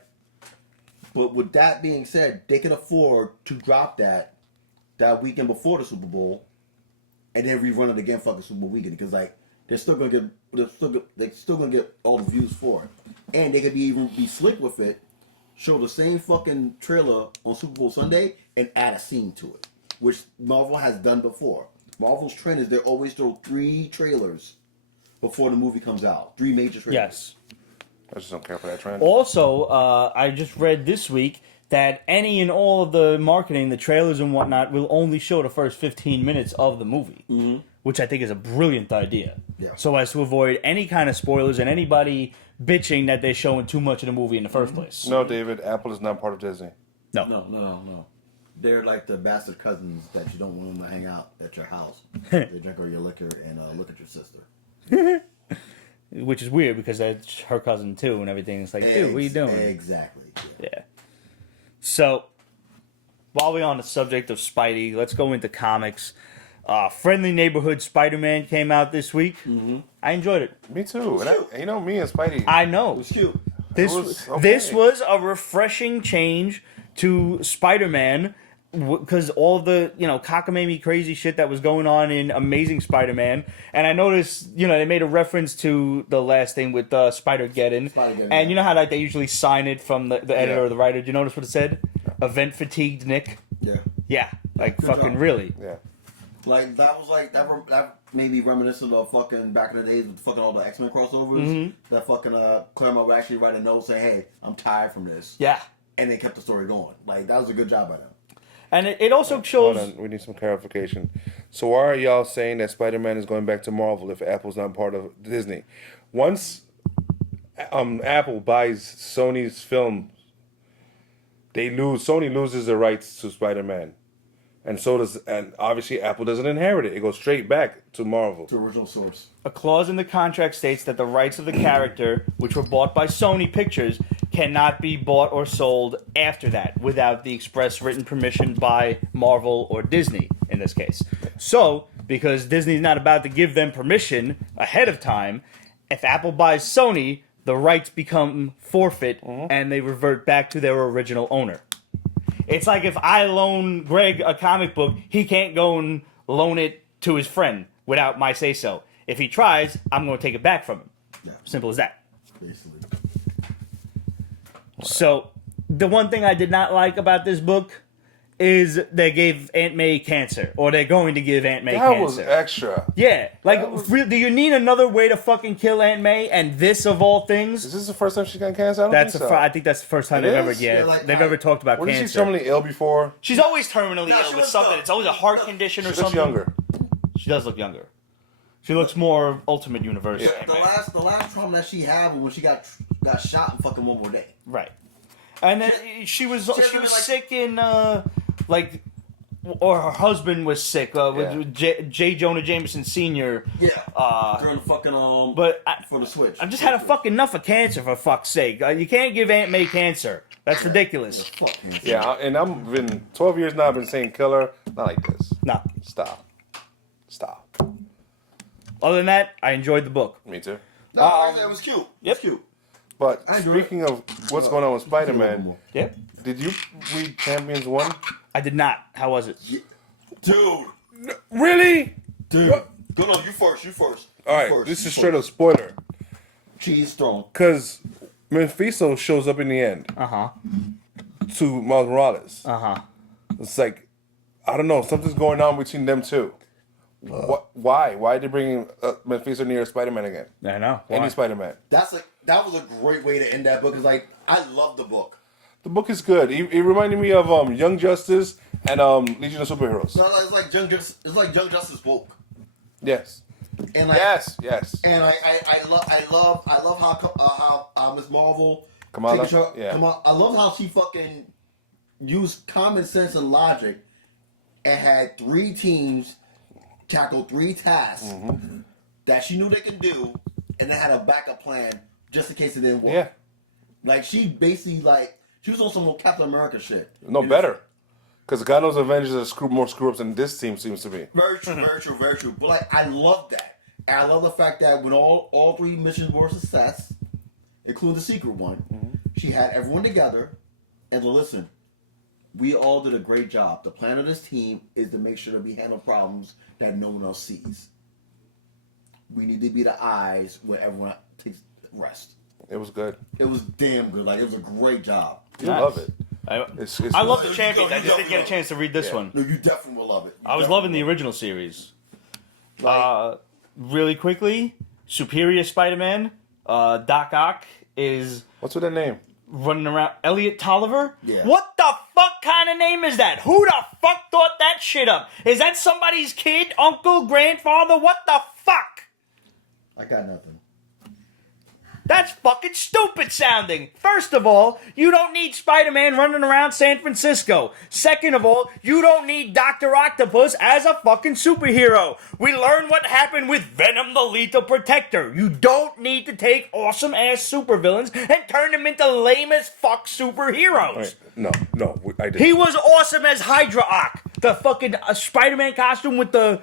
But with that being said, they can afford to drop that weekend before the Super Bowl, and then rerun it again fucking Super Bowl weekend because like they're still gonna get all the views for it, and they could be slick with it, show the same fucking trailer on Super Bowl Sunday and add a scene to it, which Marvel has done before. Marvel's trend is they always throw 3 trailers before the movie comes out, 3 major trailers. Yes. I just don't care for that trend. Also, I just read this week that any and all of the marketing, the trailers and whatnot, will only show the first 15 minutes of the movie, which I think is a brilliant idea. Yeah. So as to avoid any kind of spoilers and anybody bitching that they're showing too much of the movie in the first place. No, David, Apple is not part of Disney. No. They're like the bastard cousins that you don't want them to hang out at your house. They drink all your liquor and look at your sister. Which is weird because that's her cousin too and everything. It's like, dude, what are you doing? Exactly. Yeah. So, while we're on the subject of Spidey, let's go into comics. Friendly Neighborhood Spider-Man came out this week. Mm-hmm. I enjoyed it. Me too. And you know me and Spidey. I It know. was cute. This was a refreshing change to Spider-Man because all the cockamamie crazy shit that was going on in Amazing Spider-Man, and I noticed they made a reference to the last thing with Spider-Geddon, and you know how like they usually sign it from the editor or the writer. Did you notice what it said? Event fatigued Nick. Yeah, like Good fucking job. really. Yeah. Like that was like that made me reminiscent of fucking back in the days with fucking all the X-Men crossovers. Mm-hmm. That fucking Claremont would actually write a note saying, "Hey, I'm tired from this." Yeah, And they kept the story going. Like that was a good job by them. and it also shows. Hold on, we need some clarification. So why are y'all saying that Spider-Man is going back to Marvel if Apple's not part of Disney? Once Apple buys Sony's film, Sony loses the rights to Spider-Man. And obviously Apple doesn't inherit it. It goes straight back to Marvel. To original source. A clause in the contract states that the rights of the character, which were bought by Sony Pictures, cannot be bought or sold after that without the express written permission by Marvel or Disney, in this case. So, because Disney's not about to give them permission ahead of time, if Apple buys Sony, the rights become forfeit and they revert back to their original owner. It's like if I loan Greg a comic book, he can't go and loan it to his friend without my say-so. If he tries, I'm going to take it back from him. Yeah. Simple as that. Basically. So, the one thing I did not like about this book is they gave Aunt May cancer, or they're going to give Aunt May That cancer. was extra. Yeah, like, That was- do you need another way to fucking kill Aunt May? And this, of all things, Is this the first time she's gotten cancer? I don't that's think a so. I think that's the first time It they've ever is? Yeah, like, they've ever talked about Wasn't she cancer. terminally ill before? She's always terminally No, ill she with was something. the- It's always a heart condition or She looks something. younger. She does look younger. She looks more Ultimate Universe. Yeah. Aunt The May. last trauma that she had was when she got shot in fucking One More Day. Right. And then she was hasn't been, like- sick in like, or her husband was sick with J. Jonah Jameson Sr. Yeah. Uh, During the fucking but for the Switch. I've just had a fucking enough of cancer, for fuck's sake. You can't give Aunt May cancer. That's ridiculous. Fuck him. Yeah, and I've been 12 years now. I've been saying killer. Not like this. Nah. Stop. Other than that, I enjoyed the book. Me too. No, it was cute. It Yep. was cute. But I enjoyed speaking of what's going on with Spider-Man, Yep. did you read Champions 1? I did not. How was it? Dude. Really? Dude. Go on, you first. All right, this is straight up spoiler. Cheese thrown. Because Mephisto shows up in the end Uh-huh. to Miles Morales. Uh-huh. It's like, I don't know, something's going on between them two. What? Why? Why are they bringing Mephisto near Spider-Man again? I know. Why? Any Spider-Man. That was a great way to end that book. Cause like I love the book. The book is good. It reminded me of Young Justice and Legion of Superheroes. So it's like Young Justice woke. Yes. And like, Yes. And I love how Miss Marvel Kamala? taking her- Yeah. Kamala, I love how she fucking used common sense and logic and had 3 teams tackle 3 tasks that she knew they could do, and then had a backup plan just in case it didn't work. Yeah. Like she basically she was on some more Captain America shit. No, better. Because God knows Avengers are more screw-ups than this team seems to be. Very true, very true, very true. But like, I love that. And I love the fact that when all 3 missions were a success, including the secret one, she had everyone together and listen, we all did a great job. The plan of this team is to make sure that we handle problems that no one else sees. We need to be the eyes when everyone takes rest. It was good. It was damn good. Like, it was a great job. You love it. I love the Champions. I just didn't get a chance to read this one. No, you definitely will love it. I was loving the original series. Really quickly, Superior Spider-Man, Doc Ock is What's with that name? running around. Elliot Tolliver? Yeah. What the fuck kind of name is that? Who the fuck thought that shit up? Is that somebody's kid, uncle, grandfather? What the fuck? I got nothing. That's fucking stupid sounding. First of all, you don't need Spider-Man running around San Francisco. Second of all, you don't need Dr. Octopus as a fucking superhero. We learned what happened with Venom the Lethal Protector. You don't need to take awesome-ass supervillains and turn them into lame-as fuck superheroes. Wait, no, I didn't. He was awesome as Hydra Ock. The fucking Spider-Man costume with the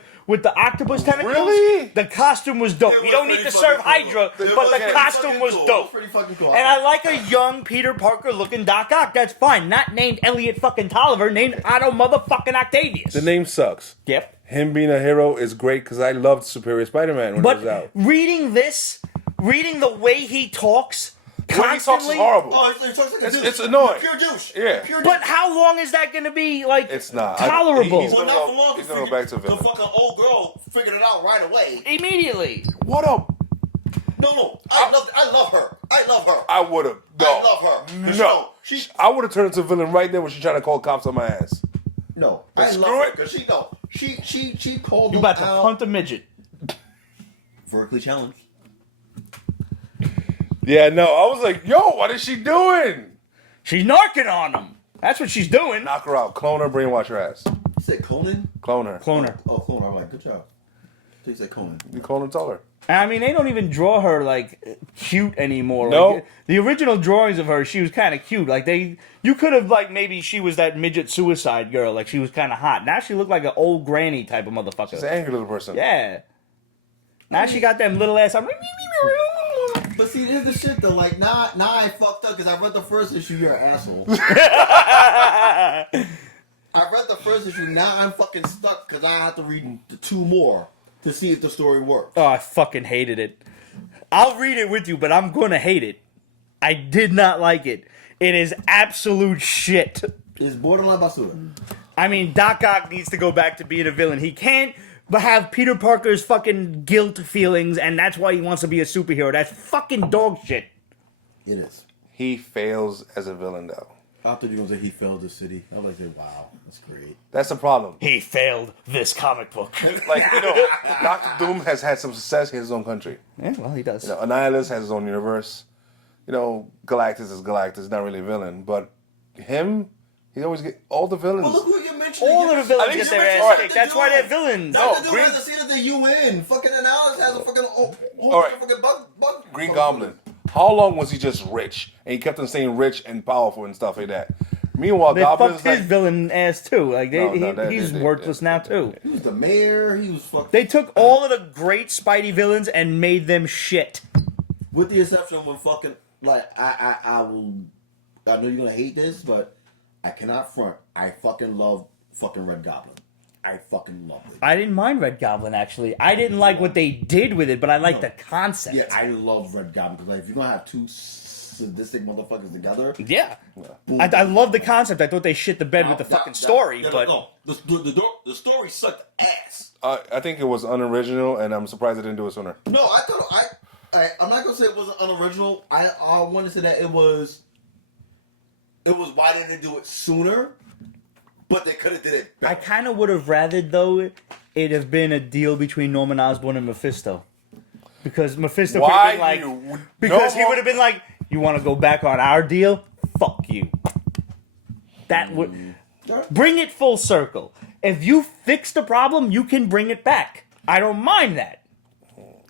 octopus tentacles. Really? The costume was dope. You don't need to serve Hydra, but the costume was dope. Pretty fucking cool. And I like a young Peter Parker looking Doc Ock. That's fine. Not named Elliot fucking Tolliver, named Otto motherfucking Octavius. The name sucks. Yep. Him being a hero is great because I loved Superior Spider-Man when it was But out. reading the way he talks When he talks is constantly. horrible. Oh, he talks like a douche. It's annoying. Pure douche. Yeah. Pure But douche. how long is that going to be like It's not. tolerable? He's Well, gonna not go- for long. he's gonna go back to the Venom. fucking old girl figured it out right away. Immediately. What up? No, I love her. I would have. No. I love her. No. She I would have turned into a villain right there when she tried to call cops on my ass. no. But I screw love her it. because she called You them about to out. punt a midget. Vertically challenged. Yeah, no. I was like, yo, what is she doing? She's narking on him. That's what she's doing. Knock her out. Clone her, brainwash her ass. You said Conan? Clone her. Cloner. Oh, Conan. I'm like, good job. So you said Conan. You call her, tell her. I mean, they don't even draw her like cute anymore. No. Like, the original drawings of her, she was kind of cute. Like you could have like maybe she was that midget suicide girl. Like she was kind of hot. Now she looked like an old granny type of motherfucker. She's an angry little person. Yeah. Now she got them little ass. But see, here's the shit though. Like, now I fucked up because I read the first issue. You're an asshole. I read the first issue. Now I'm fucking stuck because I have to read the 2 more to see if the story works. Oh, I fucking hated it. I'll read it with you, but I'm gonna hate it. I did not like it. It is absolute shit. It's borderline basura. I mean, Doc Ock needs to go back to being a villain. He can't have Peter Parker's fucking guilt feelings, and that's why he wants to be a superhero. That's fucking dog shit. It is. He fails as a villain, though. I thought you were going to say he failed the city. I was like, wow, that's great. That's the problem. He failed this comic book. Like, you know, Doctor Doom has had some success in his own country. Yeah, well, he does. You know, Annihilus has his own universe. You know, Galactus is Galactus, not really a villain, but him, he always get all the villains. Well, look who you mentioned. All of the villains think get their you're ass right. kicked. That's why they're villains. Doctor Doom Green- has a seat at the UN. Fucking Annihilus has a fucking All right. fucking bug. Green Goblin. How long was he just rich? And he kept on saying rich and powerful and stuff like that. Meanwhile, They Goblin's fucked his like, villain ass too. Like he's they- worthless now too. He was the mayor. He was fucking. They took all of the great Spidey villains and made them shit. With the exception when fucking like I will. I know you're gonna hate this, but I cannot front. I fucking love fucking Red Goblin. I fucking love it. I didn't mind Red Goblin actually. I didn't like what they did with it, but I like the concept. Yeah, I love Red Goblin because like, if you're gonna have two sadistic motherfuckers together, Yeah. boom. I love the concept. I thought they shit the bed with the fucking story, but no. The story sucked ass. I think it was unoriginal, and I'm surprised they didn't do it sooner. No, I thought I'm not gonna say it wasn't unoriginal. I want to say that it was. Why didn't they do it sooner? But they could have did it better. I kind of would have rather though it have been a deal between Norman Osborn and Mephisto, because Mephisto could have been like, because he would have been like, you want to go back on our deal? Fuck you. That would bring it full circle. If you fix the problem, you can bring it back. I don't mind that.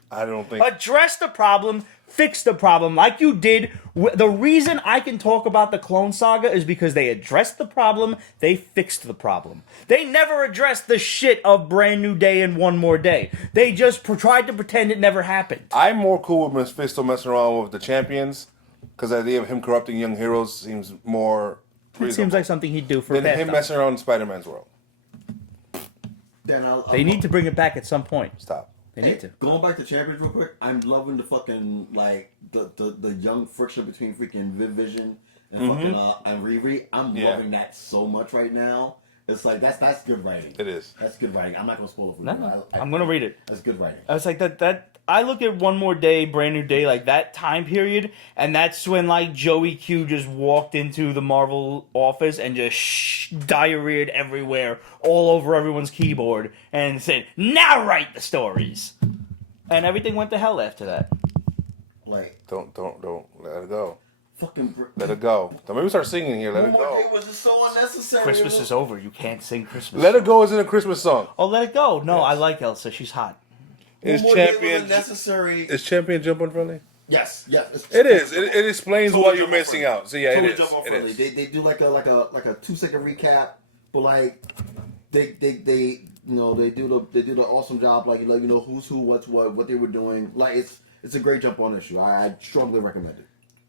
I don't think. Address the problem, fix the problem like you did. The reason I can talk about the Clone Saga is because they addressed the problem, they fixed the problem. They never addressed the shit of Brand New Day and One More Day. They just tried to pretend it never happened. I'm more cool with Mephisto messing around with the champions, because the idea of him corrupting young heroes seems more It reasonable seems like something he'd do for than bad him stuff. messing around in Spider-Man's world. Then They need to bring it back at some point. Stop. They need to. Going back to Champions real quick, I'm loving the fucking like the young friction between freaking Vision and fucking and Riri. I'm loving that so much right now. It's like that's good writing. It is. That's good writing. I'm not gonna spoil it for you. No, I'm gonna read it. That's good writing. I was like that. I look at One More Day, Brand New Day, like that time period, and that's when like Joey Q just walked into the Marvel office and just diarrheaed everywhere, all over everyone's keyboard, and said, "Now write the stories." And everything went to hell after that. Like Don't let it go. fucking. Let it go. Don't make me start singing here. Let One it More Day go. was just so unnecessary. Christmas is over. You can't sing Christmas. Let It Go isn't a Christmas song. Oh, let it go. No, I like Elsa. She's hot. Is One More Day was champion unnecessary. is champion jump on friendly? Yes. It is. It explains Totally what you're jump missing on out. So yeah, Totally it jump off is. It friendly. is. They do like a 2-second recap, but like they they do the awesome job, like you know who's who, what's what they were doing. Like it's a great jump on issue. I strongly recommend it.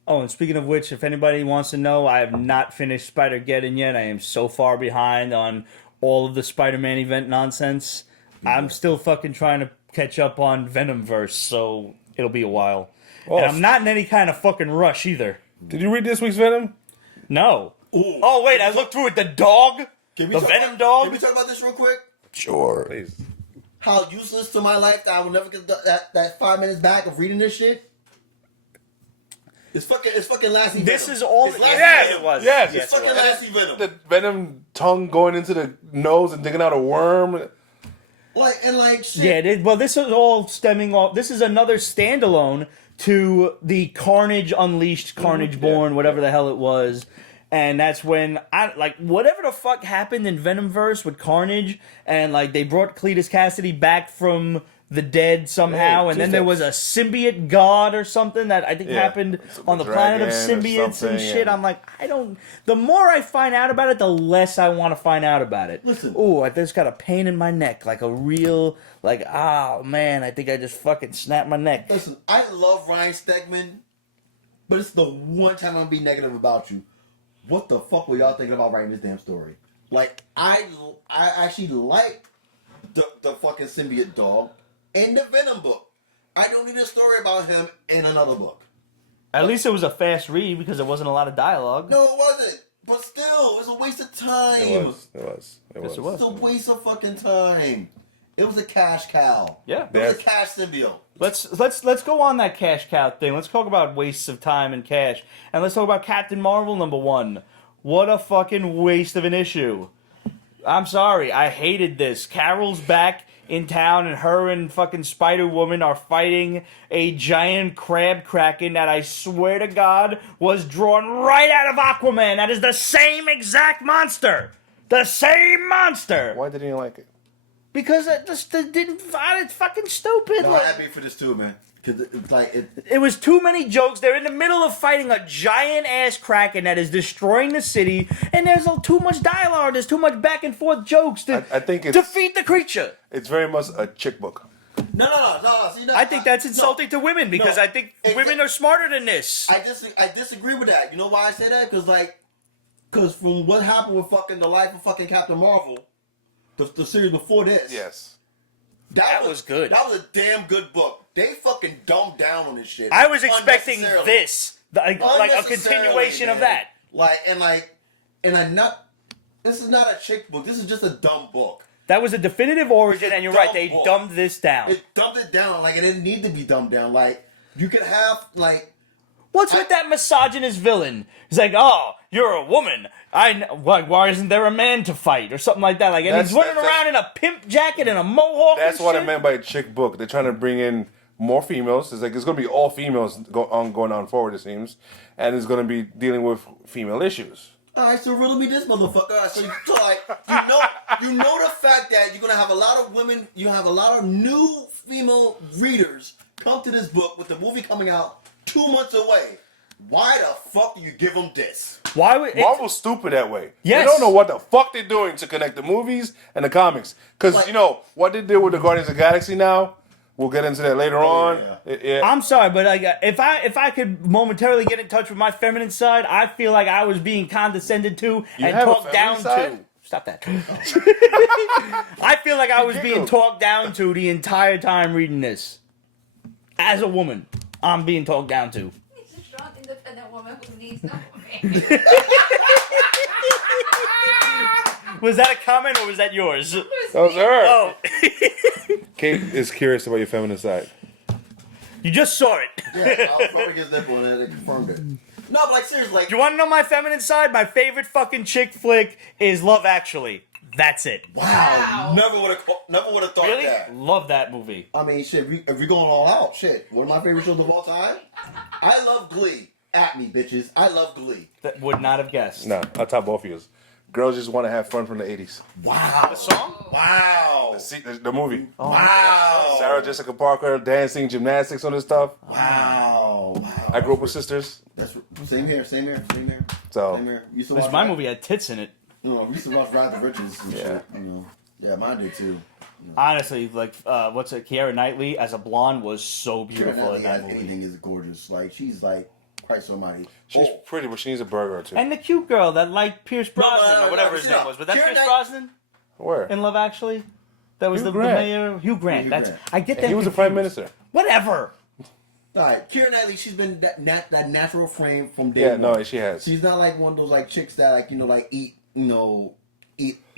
Oh, and speaking of which, if anybody wants to know, I have not finished Spider-Geddon yet. I am so far behind on all of the Spider-Man event nonsense. I'm still fucking trying to catch up on Venomverse, so it'll be a while. Oh, And I'm not in any kind of fucking rush either. Did you read this week's Venom? No. Ooh. Oh, wait, I looked through it. The dog? Can we The talk Venom about, dog? Can we talk about this real quick? Sure. Please. How useless to my life that I will never get that 5 minutes back of reading this shit. It's fucking lasting. This Venom. is all... It's lasting Yes, Venom. it was. yes. It's fucking lasting Venom. The Venom tongue going into the nose and digging out a worm. Like shit. Yeah, well, this is all stemming off... This is another standalone to the Carnage Unleashed, Carnage Born, whatever the hell it was. And that's when whatever the fuck happened in Venomverse with Carnage, and like they brought Cletus Cassidy back from the dead somehow, Hey, and then there was a symbiote god or something that I think happened on the planet of dragon or symbiotes and something, shit. and- I'm like, the more I find out about it, the less I want to find out about it. Listen. Ooh, I just got a pain in my neck, like a real, oh man, I think I just fucking snapped my neck. Listen, I love Ryan Stegman, but it's the one time I'm gonna be negative about you. What the fuck were y'all thinking about writing this damn story? Like, I actually like the fucking symbiote dog in the Venom book. I don't need a story about him in another book. At least it was a fast read because there wasn't a lot of dialogue. No, it wasn't. But still, it's a waste of time. It was. Yes, it was. It's a waste of fucking time. It was a cash cow. Yeah. It was a cash symbiote. Let's go on that cash cow thing. Let's talk about wastes of time and cash. And let's talk about Captain Marvel #1. What a fucking waste of an issue. I'm sorry, I hated this. Carol's back in town and her and fucking Spider-Woman are fighting a giant crab kraken that I swear to God was drawn right out of Aquaman. That is the same exact monster. The same monster. Why didn't you like it? Because it just didn't. It's fucking stupid. No, Like, I'm happy for this too, man. Because it's like it was too many jokes. They're in the middle of fighting a giant ass kraken that is destroying the city, and there's too much dialogue. There's too much back and forth jokes to I think it's, defeat the creature. It's very much a chick book. No. See, no, I think that's insulting to women because I think women are smarter than this. I disagree with that. You know why I say that? Because from what happened with fucking the life of fucking Captain Marvel, the series before this. Yes. That was good. That was a damn good book. They fucking dumbed down on this shit. I was expecting Unnecessarily. this, like a continuation of that. This is not a chick book. This is just a dumb book. That was a definitive origin, and you're right. They Dumb book. dumbed this down. It dumbed it down. Like, it didn't need to be dumbed down. Like, you could have, like... What's with that misogynist villain? He's like, oh, you're a woman. Why isn't there a man to fight? Or something like that. Like, and he's running around in a pimp jacket and a mohawk. That's and what shit. I meant by a chick book. They're trying to bring in more females. It's going to be all females going on forward, it seems. And it's going to be dealing with female issues. Alright, so riddle me this motherfucker. Alright, so you know the fact that you're gonna have a lot of women, you have a lot of new female readers come to this book with the movie coming out 2 months away. Why the fuck do you give them this? Why would Marvel's stupid that way. Yes. They don't know what the fuck they're doing to connect the movies and the comics. Because, you know, what they did with the Guardians of the Galaxy now, we'll get into that later on. Yeah. I'm sorry, but like, if I could momentarily get in touch with my feminine side, I feel like I was being condescended to and have a talked down feminine to. Stop that. I feel like I was being talked down to the entire time reading this. As a woman, I'm being talked down to. He's a strong, independent woman who needs no man. Was that a comment or was that yours? That was her. Oh. Kate is curious about your feminine side. You just saw it. Yeah, I was probably against that one and it confirmed it. No, but like seriously, like You want to know my feminine side? My favorite fucking chick flick is Love Actually. That's it. wow, never would have thought Really? that. Love that movie. I mean, shit, if we going all out, shit, one of my favorite shows of all time. I love Glee. At me, bitches. I love Glee. That would not have guessed. No, I'll top both of you. Girls just want to have fun from the 80s. Wow. The song? Wow. The movie. Oh. Wow. Sarah Jessica Parker, dancing, gymnastics, all this stuff. Wow. Wow. I grew up with sisters. That's same here. So- Same here. You used to This watch my Ride- movie had tits in it. You know, we used to watch Ride the Riches and Yeah. shit. You know. Yeah, mine did too. Honestly, like, what's it? Keira Knightley as a blonde was so beautiful in that movie. Anything is gorgeous. Like, she's like Christ almighty. She's pretty, but she needs a burger or two. And the cute girl that liked Pierce Brosnan or whatever his name was. Was that Keira Pierce Knight- Brosnan Where? in Love Actually? That was Hugh the Grant. mayor. Hugh Grant. Hugh That's Grant. I get And that. he was the confused. prime minister. Whatever. Alright, Keira Knightley, she's been that natural frame from day Yeah, one. no, she has. She's not like one of those like chicks that like eat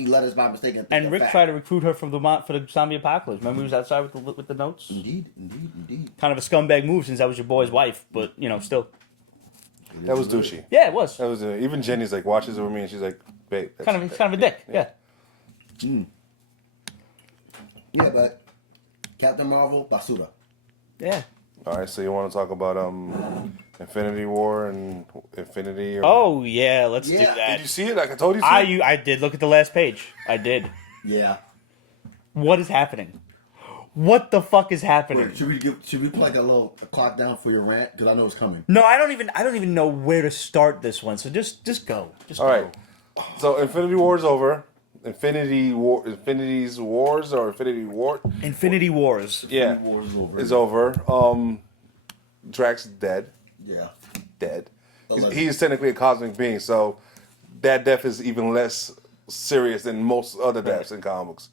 lettuce by mistake and think And they're Rick fat. tried to recruit her for the zombie apocalypse. Remember he was outside with the notes? Indeed. Kind of a scumbag move since that was your boy's wife, but still. That was douchey. Yeah, it was. That was even Jenny's like watches over me and she's like, babe. He's kind of a dick. Yeah. Yeah, but Captain Marvel, basura. Yeah. All right, so you want to talk about Infinity War and Infinity? Or... Oh yeah, let's do Yeah. that. Did you see it? Like I told you to. I did look at the last page. I did. Yeah. What is happening? What the fuck is happening? Wait, should we put like a clock down for your rant? Because I know it's coming. No, I don't even know where to start this one. So just go. Just All go. right. So Infinity War is over. Infinity's Wars or Infinity War? Infinity Wars. Yeah, Infinity War is over. Drax dead. Yeah. Dead. Allegedly. He's technically a cosmic being, so that death is even less serious than most other deaths in comics.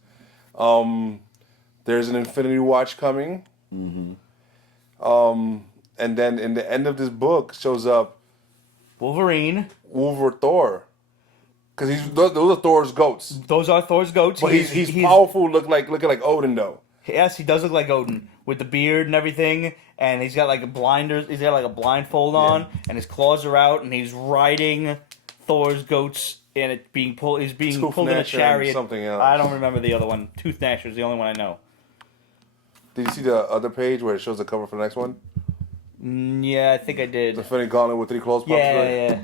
There's an Infinity Watch coming. And then in the end of this book shows up Wolverine. Thor. Because those are Thor's goats. Those are Thor's goats. But he's powerful, looking like Odin though. Yes, he does look like Odin with the beard and everything, and he's got like a blinders. He's got like a blindfold on, and his claws are out, and he's riding Thor's goats, and it being pulled. He's being Tooth pulled in a Gnasher and chariot. something else. I don't remember the other one. Tooth Gnasher is the only one I know. Did you see the other page where it shows the cover for the next one? Yeah, I think I did. The Infinity Gauntlet with 3 claws pops Yeah, right? yeah.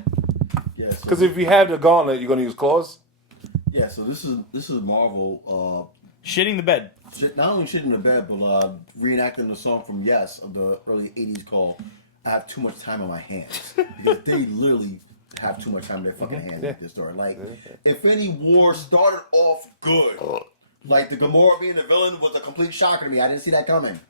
Yeah, Because if you have the gauntlet, you're gonna use claws. yeah. So this is Marvel. Shitting the bed. Not only shit in the bed, but reenacting the song from Yes of the early '80s called "I Have Too Much Time on My Hands," because they literally have too much time in their fucking hands with this story. Like, Infinity War started off good. Like the Gamora being the villain was a complete shocker to me. I didn't see that coming.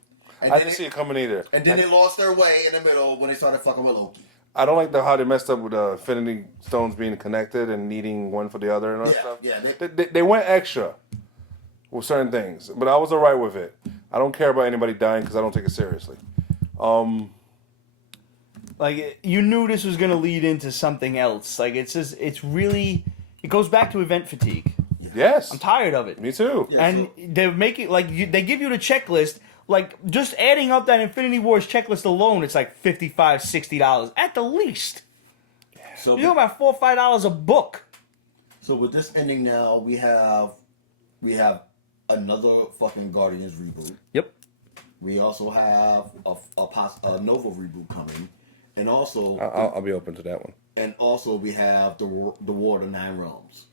And I didn't see it coming either. And then they lost their way in the middle when they started fucking with Loki. I don't like how they messed up with the Infinity Stones being connected and needing one for the other and all that stuff. Yeah, They went extra with certain things, but I was alright with it. I don't care about anybody dying because I don't take it seriously. Like, you knew this was going to lead into something else. Like, it's just, it's really, it goes back to event fatigue. Yes. I'm tired of it. Me too. Yeah, And they're making, like, they give you the checklist. Like, just adding up that Infinity Wars checklist alone, it's like $55, $60 at the least. So You're talking about $4 or $5 a book. So with this ending now, we have another fucking Guardians reboot. Yep. We also have a Nova reboot coming, and also I'll be open to that one. and also we have the War of the Nine Realms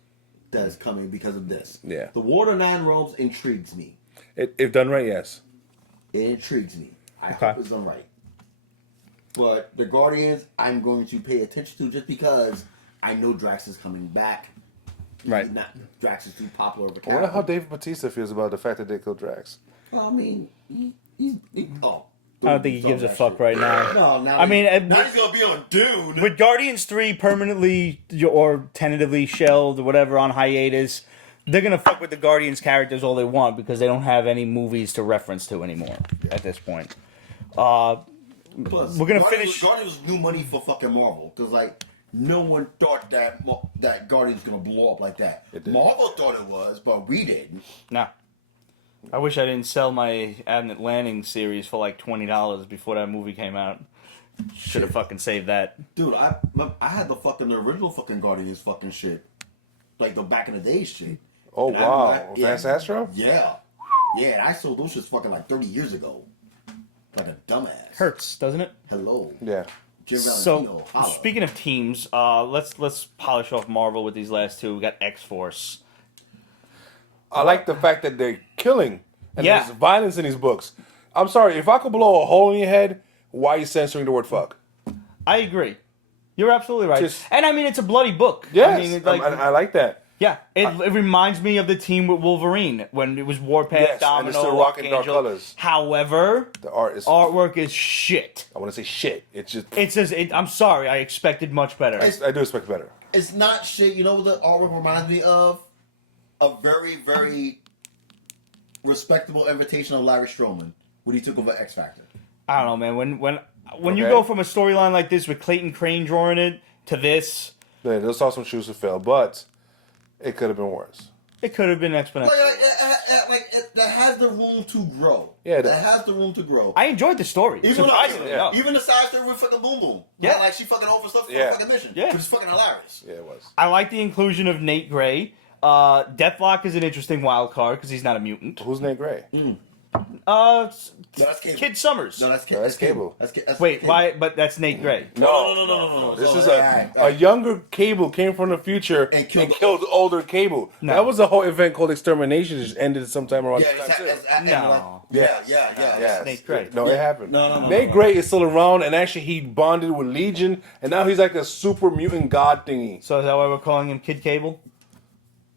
that is coming because of this. Yeah. The War of the Nine Realms intrigues me. If done right, yes. It intrigues me. I Okay. hope it's done right. But the Guardians, I'm going to pay attention to just because I know Drax is coming back. Right. Not Drax is too popular of a I wonder character. how Dave Bautista feels about the fact that they killed Drax. Well, I mean, he's oh. I don't think he gives a fuck right now. No, now I mean, now he's gonna be on Dune. with Guardians 3 permanently or tentatively shelved or whatever on hiatus, they're going to fuck with the Guardians characters all they want because they don't have any movies to reference to anymore at this point. Plus, we're gonna Guardians- finish- Guardians was new money for fucking Marvel because like no one thought that Guardians was gonna blow up like that. It did. Marvel thought it was, but we didn't. Nah. I wish I didn't sell my Abnett Lanning series for like $20 before that movie came out. Should have fucking saved that. Dude, I had the original fucking Guardians fucking shit, like the back in the day shit. Oh, And wow. Vance Astro? Yeah, and I sold those shits fucking like 30 years ago, like a dumbass. Hurts, doesn't it? Hello, Yeah. Jim Valentino. So, holla. speaking of teams, let's polish off Marvel with these last two. We got X-Force. I like the fact that they're killing. And Yeah. there's violence in these books. I'm sorry, if I could blow a hole in your head, why are you censoring the word fuck? I agree. You're absolutely right. Just- And I mean, it's a bloody book. Yes, I mean, it's like, I like that. yeah, it reminds me of the team with Wolverine when it was Warpath, Yes, and Domino, it's still rocking dark Archangel. colors. However, The art is... artwork is shit. I want to say shit. It's just... It says, I'm sorry, I expected much better. I do expect better. It's not shit. You know what the artwork reminds me of? A very, very respectable invitation of Larry Strowman when he took over X Factor. I don't know, man. When you Okay. go from a storyline like this with Clayton Crane drawing it to this, Yeah, those saw some shoes to fill, but it could have been worse. it could have been exponential. That has the room to grow. Yeah, that has the room to grow. I enjoyed the story. Surprisingly enough. Even the side story with fucking Boom Boom. Yeah. Like she fucking over stuff for Yeah. a fucking mission. Yeah. Which is fucking hilarious. Yeah, it was. I like the inclusion of Nate Gray. Deathlock is an interesting wild card because he's not a mutant. Who's Nate Gray? No, that's Cable. Kid Summers. No, that's No, that's Cable. That's Wait, Cable. why? But that's Nate Gray. No. This So, is alright, a younger Cable came from the future and killed older Cable. No. That was a whole event called Extermination. It just ended sometime around Yeah, this time too. No. Yeah. Yes. Nate Gray. No, it happened. No. Nate Gray is still around, and actually he bonded with Legion, and now he's like a super mutant god thingy. So is that why we're calling him Kid Cable?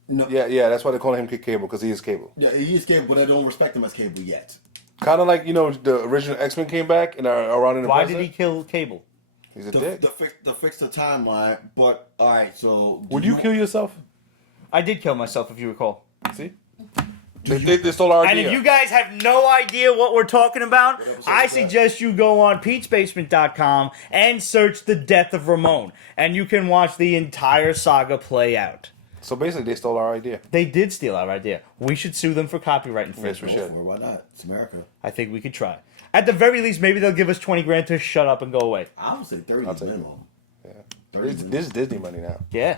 No. Yeah, that's why they call him Kid Cable, because he is Cable. Yeah, he is Cable, but I don't respect him as Cable yet. Kind of like, the original X-Men came back and are around in the Why present. did he kill Cable? He's a The dick. fix the timeline, but alright, so Would you kill yourself? I did kill myself, if you recall. See? They stole our And idea. if you guys have no idea what we're talking about, episode I was that? suggest you go on Pete'sBasement.com and search The Death of Ramon. And you can watch the entire saga play out. So basically, they stole our idea. They did steal our idea. We should sue them for copyright infringement. we should. Why not? It's America. I think we could try. At the very least, maybe they'll give us 20 grand to shut up and go away. I would say 30 is take it. minimum. Yeah. 30 is This minimum. is Disney money now. Yeah,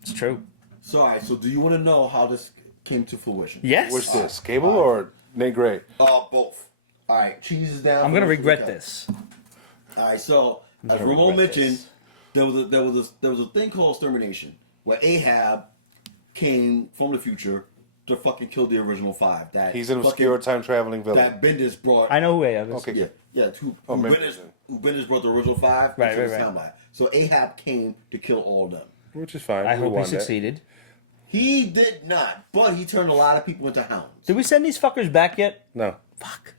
it's true. So, all right. So, do you want to know how this came to fruition? Yes. What's this? Cable or Nate Gray? Both. All right. Cheese is down. I'm gonna for regret the this. All right. So, as gonna Ramon regret mentioned, this. there was a thing called extermination where Ahab came from the future to fucking kill the original 5. That He's an obscure time traveling villain. that Bendis brought. I know who Ahab is. Okay. Yeah. Who Bendis brought the original 5. Right, into right, the right. timeline. So Ahab came to kill all of them. Which is fine. I We hope he won that. succeeded. He did not, but he turned a lot of people into hounds. Did we send these fuckers back yet? No. Fuck.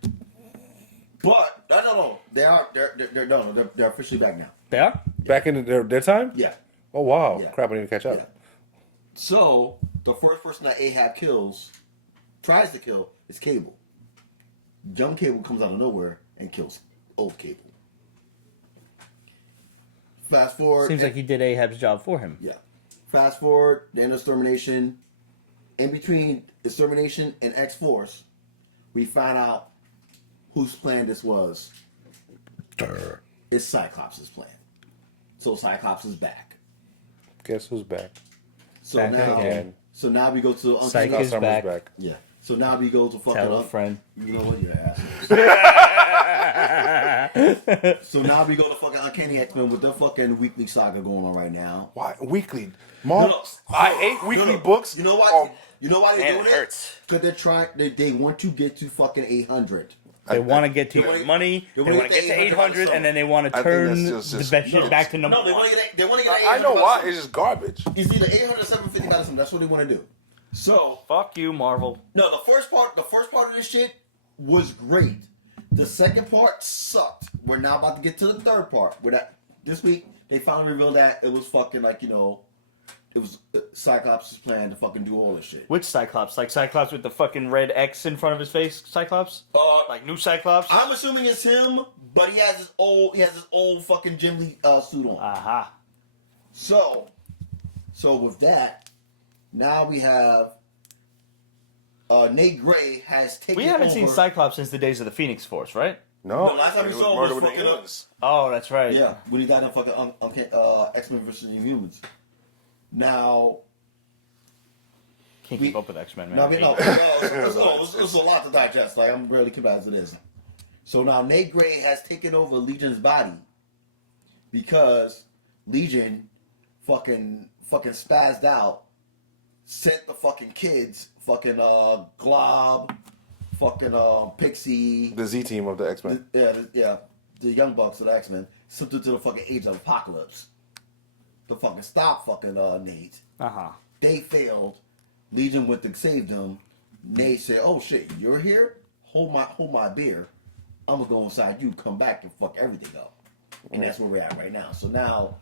But no, they're officially back now. They are? Back in their time? Yeah. Oh, wow. Yeah. Crap, I need to catch up. Yeah. So the first person that Ahab tries to kill, is Cable. Young Cable comes out of nowhere and kills old Cable. Fast forward. Seems like he did Ahab's job for him. Yeah. Fast forward, the end of Extermination. In between Extermination and X-Force, we find out whose plan this was. It's Cyclops' plan. So Cyclops is back. Guess who's back? So Back now, again. so now we go to Psych Scott is Summers back. Yeah. So now we go to fucking Tell a friend. You know what? You're ass. So now we go to fucking Uncanny X-Men with their fucking weekly saga going on right now. Why? Weekly. Mom, No. I hate weekly books. You know why? Oh, You know why they're Man, doing it hurts. Because they're trying. They want to get to fucking 800. They want to get to They wanna- money, they they wanna want to get get to to 800, and then they want to I think turn that's just- the shit no. back to number No, they one. want to get. They want to get. I know why. 800. It's just garbage. It's either 800 or 750 medicine. That's what they want to do. So Fuck you, Marvel. no, the first part of this shit was great. The second part sucked. We're now about to get to the third part. This week they finally revealed that it was fucking it was Cyclops' plan to fucking do all this shit. Which Cyclops? Like Cyclops with the fucking red X in front of his face? Cyclops? Like new Cyclops? I'm assuming it's him, but he has his old fucking Jim Lee suit on. Aha. So with that, now we have Nate Gray has taken We haven't over. seen Cyclops since the days of the Phoenix Force, right? No. No, last time we it saw Murder was with the fucking up. Humans. Oh, that's right. Yeah, when he died in fucking X-Men vs. Humans. Now, Can't keep up with X-Men, man. no, I mean, no, it's a lot to digest. Like, I'm barely keeping as it is. So now Nate Gray has taken over Legion's body because Legion fucking spazzed out, sent the fucking kids, fucking Glob, fucking Pixie, The Z team of the X-Men. the Young Bucks of the X-Men, sent them to the fucking Age of Apocalypse to fucking stop fucking Nate. Uh-huh. They failed. Legion went to save them. Nate said, "Oh shit, you're here? Hold my beer. I'm gonna go inside you, come back and fuck everything up." And that's where we're at right now. So now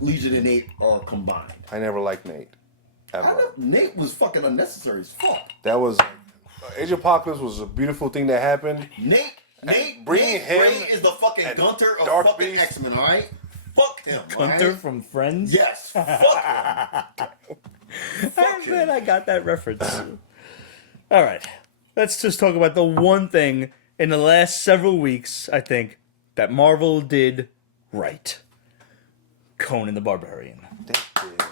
Legion and Nate are combined. I never liked Nate. Ever. Nate was fucking unnecessary as fuck. That was... Age of Apocalypse was a beautiful thing that happened. Nate bringing him Gray is the fucking and Gunter of Dark fucking Beast. X-Men, alright? Fuck him. Gunther alright? from Friends? Yes, fuck him. I'm glad I got that reference. All right. Let's just talk about the one thing in the last several weeks, I think, that Marvel did right. Conan the Barbarian. They did.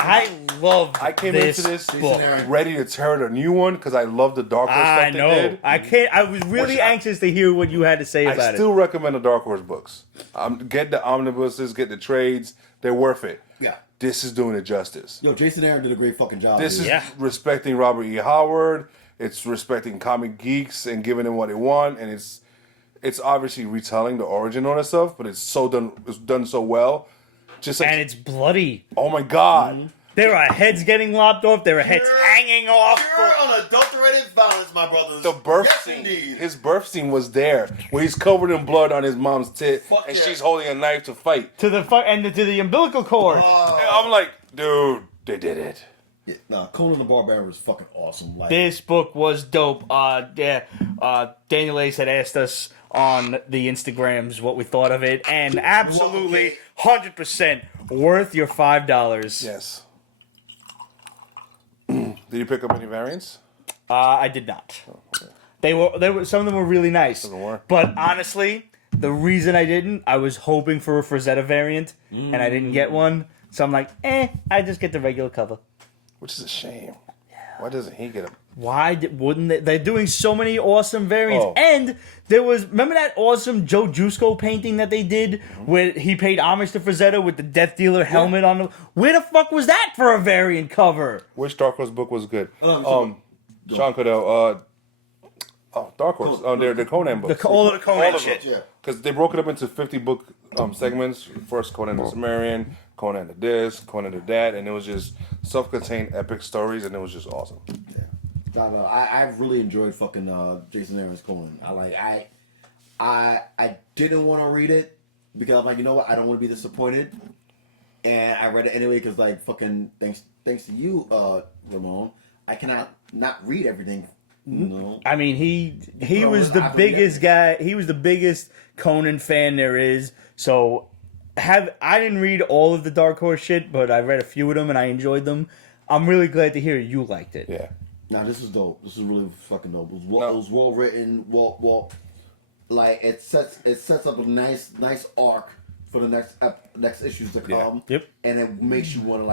I love I came this into this book. ready to tear the new one because I love the Dark Horse I stuff know. they did. I was really Which I- anxious to hear what you had to say I about still recommend the Dark Horse books. Get the omnibuses, get the trades. They're worth it. Yeah. This is doing it justice. Yo, Jason Aaron did a great fucking job. This dude. is Yeah. respecting Robert E. Howard. It's respecting comic geeks and giving them what they want. And it's obviously retelling the origin on that stuff, but it's done so well. Just like, And it's bloody. oh my God. There are heads getting lopped off. There are heads hanging off. Pure unadulterated violence, my brothers. The birth yes, scene, indeed. his birth scene was there, where he's covered in blood on his mom's tit, Fuck and yeah. she's holding a knife to fight. To the to the umbilical cord. And I'm like, dude, they did it. Yeah, nah, Conan the Barbarian was fucking awesome. Like, This book was dope. Daniel Ace had asked us on the Instagrams what we thought of it, and absolutely 100% worth your $5. Yes. Did you pick up any variants? I did not. They were some of them were really nice. Some were. But honestly, the reason I didn't, I was hoping for a Frazetta variant, and I didn't get one. So I'm like, I just get the regular cover. Which is a shame. Why doesn't he get a... Why wouldn't they? They're doing so many awesome variants. Oh. And there was, remember that awesome Joe Jusko painting that they did where he paid homage to Frazetta with the Death Dealer helmet on the... Where the fuck was that for a variant cover? Which Dark Horse book was good? Sean Cadell, Dark Horse. The Conan books. All of the Conan of shit. them. Yeah. Because they broke it up into 50 book segments. First Conan the Barbarian, Conan the this, Conan the that, and it was just self-contained epic stories, and it was just awesome. I've really enjoyed fucking Jason Aaron's Conan. I didn't want to read it because I'm like, you know what? I don't want to be disappointed, and I read it anyway because like fucking thanks to you, Ramon, I cannot not read everything. You know? I mean, he Bro, was the I biggest forget. guy. He was the biggest Conan fan there is. So I didn't read all of the Dark Horse shit, but I read a few of them and I enjoyed them. I'm really glad to hear you liked it. Yeah. Nah, this is dope. This is really fucking dope. It was well written. Well, like it sets up a nice arc for the next issues to come. Yep. And it makes you want to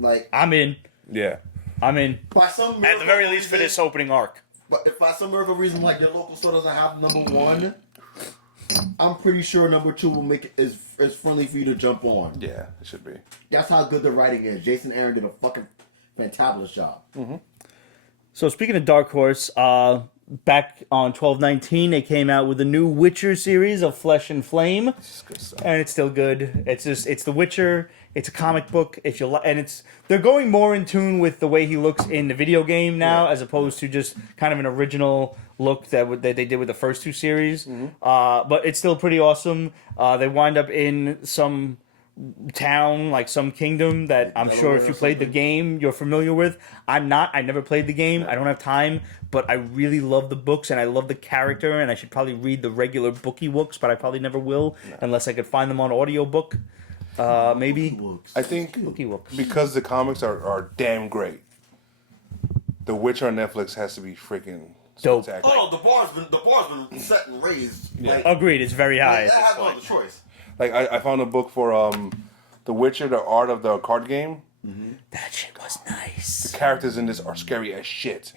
like. I'm in. Yeah. I'm in. By some At miracle the very least for reason- this opening arc. But if by some miracle reason, like your local store doesn't have number 1, I'm pretty sure number 2 will make it as friendly for you to jump on. Yeah, it should be. That's how good the writing is. Jason Aaron did a fucking fantabulous job. So speaking of Dark Horse, back on 12/19, they came out with a new Witcher series of Flesh and Flame, It's good stuff. and it's still good. It's The Witcher. It's a comic book. If you they're going more in tune with the way he looks in the video game now, as opposed to just kind of an original look that they did with the first 2 series. But it's still pretty awesome. They wind up in some town, like some kingdom that I'm sure if you played the game you're familiar with. I'm not. I never played the game. I don't have time, but I really love the books and I love the character, and I should probably read the regular booky books, but I probably never will unless I could find them on audiobook. Maybe I think booky books. because the comics are damn great, The Witcher on Netflix has to be freaking Dope. spectacular. Oh, the bar's been set and raised. Yeah. Like, Agreed. It's very high. that has no other choice. Like I found a book for The Witcher, the art of the card game. That shit was nice. The characters in this are scary as shit.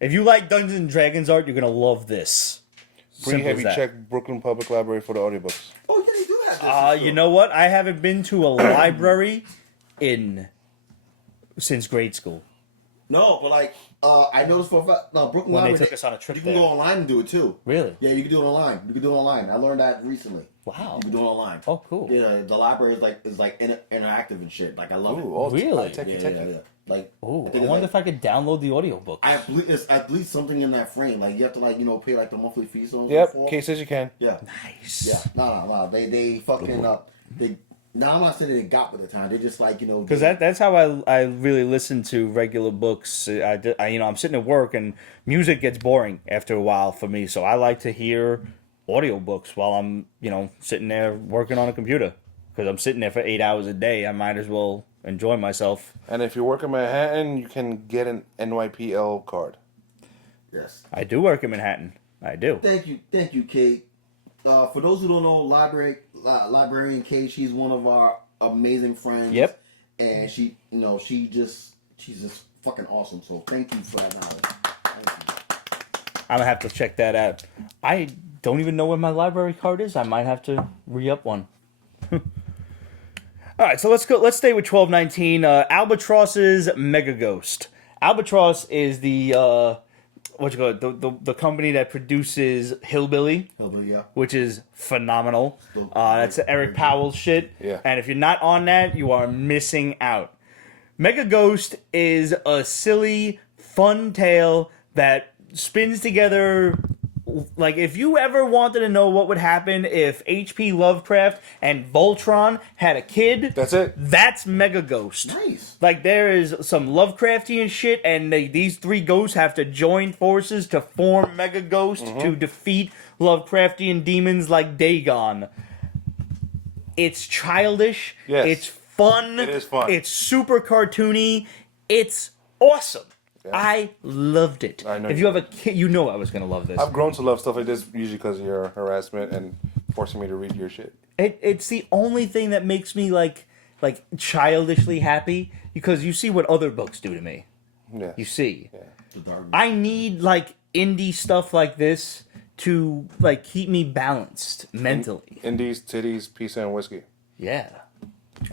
If you like Dungeons and Dragons art, you're gonna love this. Pretty Simple as heavy that. check Brooklyn Public Library for the audiobooks. Oh yeah, they do have this. You know what? I haven't been to a library since grade school. No, but like I noticed for a fact, Brooklyn When they Library, took us on a trip you can there. go online and do it too. Really? Yeah, you can do it online. I learned that recently. Wow. You can do it online. Oh, cool. Yeah, the library is like interactive and shit. Like I love Ooh, it. all Really? Yeah. Like Ooh, I think it's wonder like- if I could download the audiobook. I believe it's at least something in that frame. Like you have to pay like the monthly fee. So Yep, cases you can. Yeah. Nice. Yeah. No. They fucking they. Now I'm not saying they got with the time. They just Because that's how I really listen to regular books. I'm sitting at work and music gets boring after a while for me, so I like to hear audiobooks while I'm sitting there working on a computer. Because I'm sitting there for 8 hours a day, I might as well enjoy myself. And if you work in Manhattan, you can get an NYPL card. Yes. I do work in Manhattan. I do. Thank you, Kate. For those who don't know, librarian Kate, she's one of our amazing friends. Yep. And she's just fucking awesome. So thank you for that knowledge. Thank you. I'm gonna have to check that out. I don't even know where my library card is. I might have to re-up one. All right, so let's go. Let's stay with 1219. Albatross's Megaghost. Albatross is the the company that produces Hillbilly, Yeah. which is phenomenal. Dope. That's Eric Powell's shit. Yeah. And if you're not on that, you are missing out. Megaghost is a silly, fun tale that spins together. Like, if you ever wanted to know what would happen if H.P. Lovecraft and Voltron had a kid, That's it. that's Megaghost. Nice. Like, there is some Lovecraftian shit, and these 3 ghosts have to join forces to form Megaghost to defeat Lovecraftian demons like Dagon. It's childish. Yes. It's fun. It is fun. It's super cartoony. It's awesome. Yeah. I loved it. I know if you you have a kid, you know I was gonna love this. I've grown to love stuff like this usually because of your harassment and forcing me to read your shit. It's the only thing that makes me like childishly happy because you see what other books do to me. Yeah. You see. Yeah. The dark. I need like indie stuff like this to like keep me balanced mentally. Indies, titties, pizza, and whiskey. Yeah.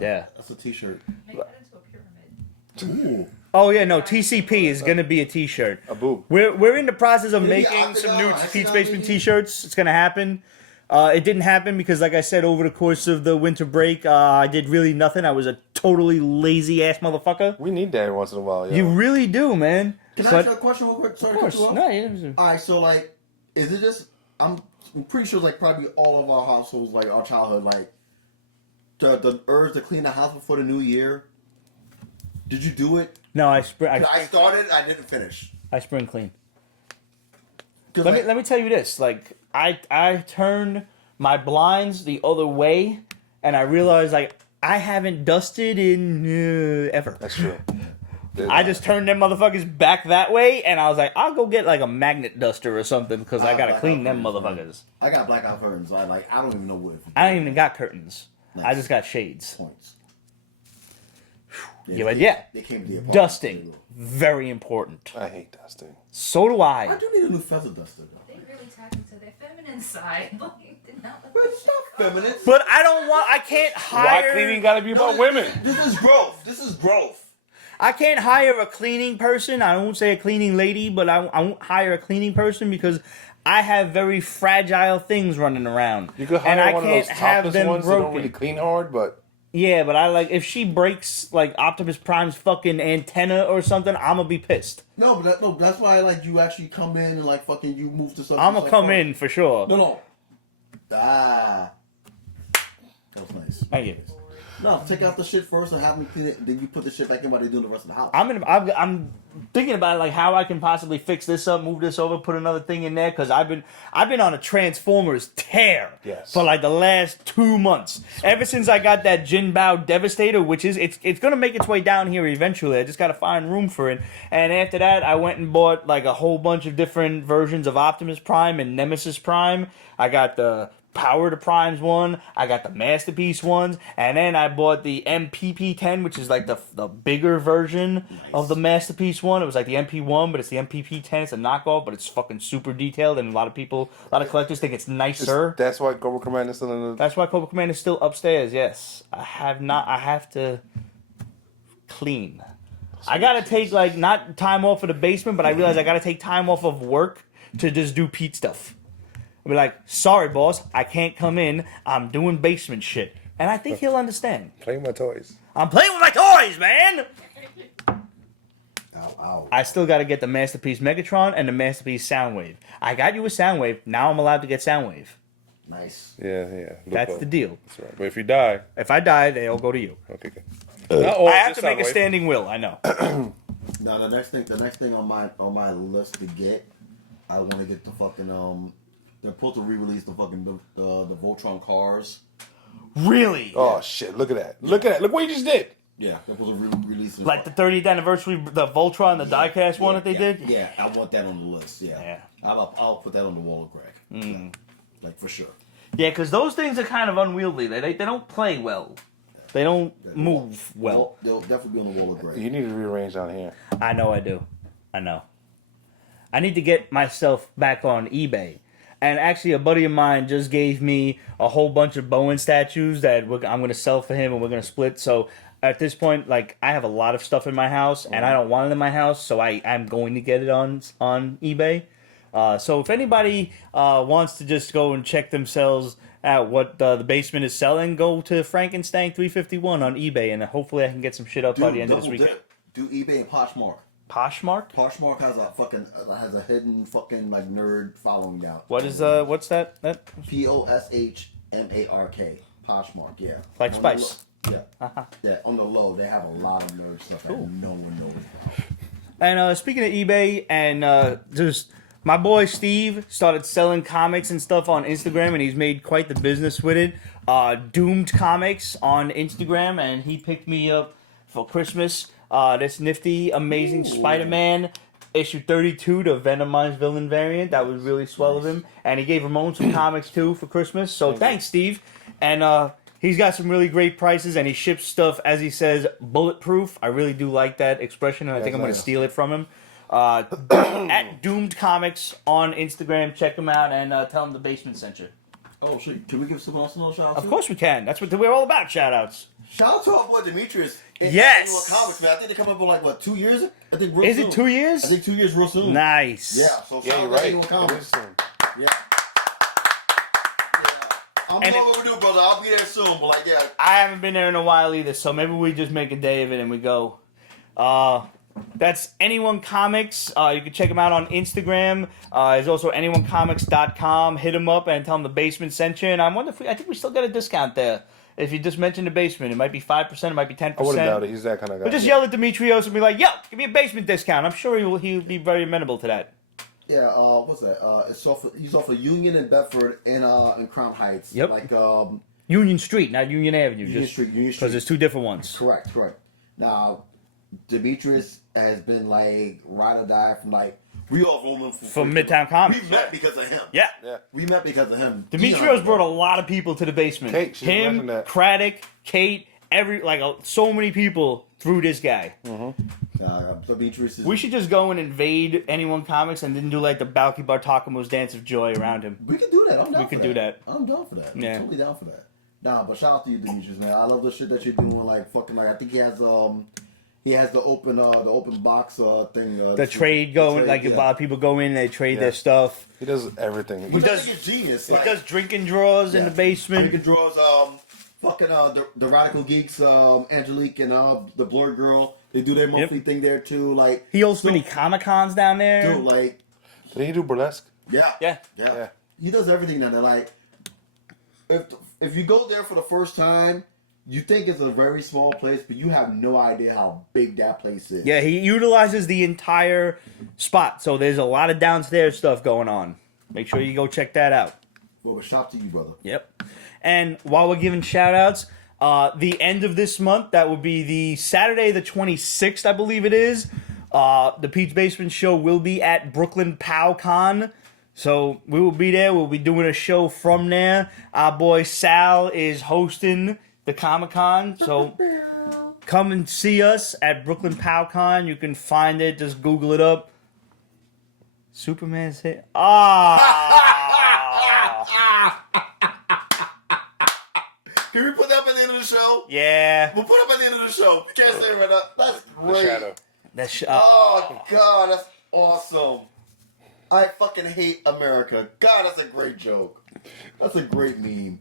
Yeah. That's a T-shirt. Make that into a pyramid. Ooh. Oh yeah, no, TCP is gonna be a t-shirt. A boob. We're in the process of Yeah, making I some think new I Pete's know, Basement maybe. t-shirts. It's gonna happen. It didn't happen because, like I said, over the course of the winter break, I did really nothing. I was a totally lazy ass motherfucker. We need that every once in a while, yo. You really do, man. Can I But- ask you a question real quick? Sorry Of course. to cut you No, off. you All right, so like, is it just? I'm pretty sure like probably all of our households, like our childhood, like the urge to clean the house before the new year. Did you do it? no, I started. I didn't finish. spring clean. 'Cause, Let me like, let me tell you this. Like I turned my blinds the other way, and I realized like I haven't dusted in ever. That's true. I just turned them motherfuckers back that way, and I was like, I'll go get like a magnet duster or something because I gotta blackout clean them curtains, motherfuckers. I got blackout curtains. I don't even know what. I don't even got curtains. I Nice. just got shades. Points. Yeah, but yeah, They came to the apartment. dusting very important. I hate dusting. So do I I. do need a new feather duster though. They really tap into their feminine side. Like, did not let But them it's not feminine. But I don't want. I can't Why hire. cleaning gotta be about women? This is growth. This is growth. I can't hire a cleaning person. I won't say a cleaning lady, but I won't hire a cleaning person because I have very fragile things running around. You could and hire I one of can't those have topless them ones that don't broken. really clean hard, but Yeah, but I like if she breaks like Optimus Prime's fucking antenna or something, I'm gonna be pissed. No, that's why like you actually come in and like fucking you move to something. I'm gonna come in for sure. No. Ah. That was nice. Thank you. No, take out the shit first and have me clean it. Then you put the shit back in while they're doing the rest of the house. I'm thinking about like how I can possibly fix this up, move this over, put another thing in there because I've been on a Transformers tear Yes. for like the last 2 months. Ever since I got that Jinbao Devastator, which is it's gonna make its way down here eventually. I just gotta find room for it. And after that, I went and bought like a whole bunch of different versions of Optimus Prime and Nemesis Prime. I got the Power to Primes one, I got the Masterpiece ones, and then I bought the MPP-10, which is like the bigger version of the Masterpiece one. It was like the MP1, but it's the MPP-10. It's a knockoff, but it's fucking super detailed, and a lot of collectors think it's nicer. that's why Cobra Command is still in the. That's why Cobra Command is still upstairs. Yes, I have to clean. I gotta take like not time off of the basement, but I realize I gotta take time off of work to just do Pete stuff. I'll be like, sorry, boss, I can't come in. I'm doing basement shit. And I think he'll understand. Playing my toys. I'm playing with my toys, man! Ow, ow. I still got to get the Masterpiece Megatron and the Masterpiece Soundwave. I got you a Soundwave. Now I'm allowed to get Soundwave. Nice. Yeah. That's the deal. That's right. But if you die, If I die, they all go to you. okay, good. Not all, I have just to make a Soundwave. standing will. I know. No, the next thing on my list to get, I want to get the fucking they're supposed to re-release the fucking the Voltron cars. Really? Oh shit! Look at that! Look what you just did. Yeah, they're supposed to re-release it. Like the 30th anniversary, the Voltron, the diecast one that they did? Yeah, I want that on the list. Yeah, Yeah. I'll put that on the wall of Greg. Yeah. Like for sure. Yeah, because those things are kind of unwieldy. They don't play well. They don't move well. They'll definitely be on the wall of Greg. You need to rearrange down here. I know I do. I know. I need to get myself back on eBay. And actually, a buddy of mine just gave me a whole bunch of Bowen statues that I'm going to sell for him and we're going to split. So at this point, like, I have a lot of stuff in my house and I don't want it in my house. So I'm going to get it on eBay. So if anybody wants to just go and check themselves out what the basement is selling, go to Frankenstein 351 on eBay. And hopefully I can get some shit up by the end of this double weekend. dip. Do eBay and Poshmark. Poshmark? Poshmark has a hidden fucking like nerd following now. What's that? Poshmark. Poshmark, yeah. Like On Spice. the yeah. Yeah, on the low, they have a lot of nerd stuff that no one knows about. And speaking of eBay, and just my boy Steve started selling comics and stuff on Instagram, and he's made quite the business with it. Doomed Comics on Instagram, and he picked me up for Christmas this nifty, amazing Spider-Man issue 32, the Venomized villain variant. That was really swell of him. And he gave Ramon some comics too for Christmas. So thanks, Steve. And he's got some really great prices, and he ships stuff, as he says, bulletproof. I really do like that expression, and I think I'm going to steal it from him. At Doomed Comics on Instagram. Check him out and tell him the basement sent you. Oh shit! Can we give someone else a shout out? Of course we can. That's what we're all about. Shout outs. Shout out to our boy Demetrius. Yes. Annual Comics, man. I think they come up in like what 2 years? I think. Real Is soon. it 2 years? I think 2 years real soon. Nice. Yeah. So Yeah, shout you're out to right. Annual It Comics. is soon. Yeah. I'm And doing what we do, brother. I'll be there soon. But like, yeah. I haven't been there in a while either, so maybe we just make a day of it and we go. That's Anyone Comics. You can check them out on Instagram. There's also anyonecomics.com. Hit them up and tell them the basement sent you. And I wonder if I think we still get a discount there. If you just mention the basement, it might be 5%, it might be 10%. I wouldn't doubt it. He's that kind of guy. But just yell at Demetrios and be like, yo, give me a basement discount. I'm sure he'll be very amenable to that. Yeah. What's that? He's off of Union and Bedford and Crown Heights. Yep. Like Union Street, not Union Avenue. Union just Street. because there's two different ones. Correct. Now, Demetrius has been like ride or die from like we all Roman From Midtown Comics. We met because of him. Yeah. We met because of him. Demetrios brought a lot of people to the basement. Kate, she's Him, mentioned that. Craddock, Kate, so many people through this guy. Demetrius is. We should just go and invade Anyone Comics and then do like the Balky Bartakamo's Dance of Joy around him. We can do that. I'm down. We could do that. I'm down for that. Yeah. I'm totally down for that. Nah, but shout out to you, Demetrius, man. I love the shit that you're doing. Like fucking like I think he has the open box thing. The trade going, trade, a lot of people go in and they trade their stuff. He does everything. He does- does genius. He Like, does drinking drawers in the basement. Drinking drawers. Fucking the Radical Geeks, Angelique and the Blur Girl. They do their monthly thing there too. Like He hosts many Comic Cons down there. dude, like Did he do burlesque? Yeah. Yeah. He does everything down there. Like if you go there for the first time, you think it's a very small place, but you have no idea how big that place is. Yeah, he utilizes the entire spot, so there's a lot of downstairs stuff going on. Make sure you go check that out. Well, but shout to you, brother. Yep. And while we're giving shout outs, the end of this month, that will be the Saturday the 26th, I believe it is. The Pete's Basement Show will be at Brooklyn PowCon. So we will be there. We'll be doing a show from there. Our boy Sal is hosting the Comic-Con. So come and see us at Brooklyn PowCon. You can find it. Just Google it up. Superman's hit. Can we put that up at the end of the show? Yeah. We'll put it up at the end of the show. You can't say it right now. That's The great. shadow. That's Oh, God, that's awesome. I fucking hate America. God, that's a great joke. That's a great meme.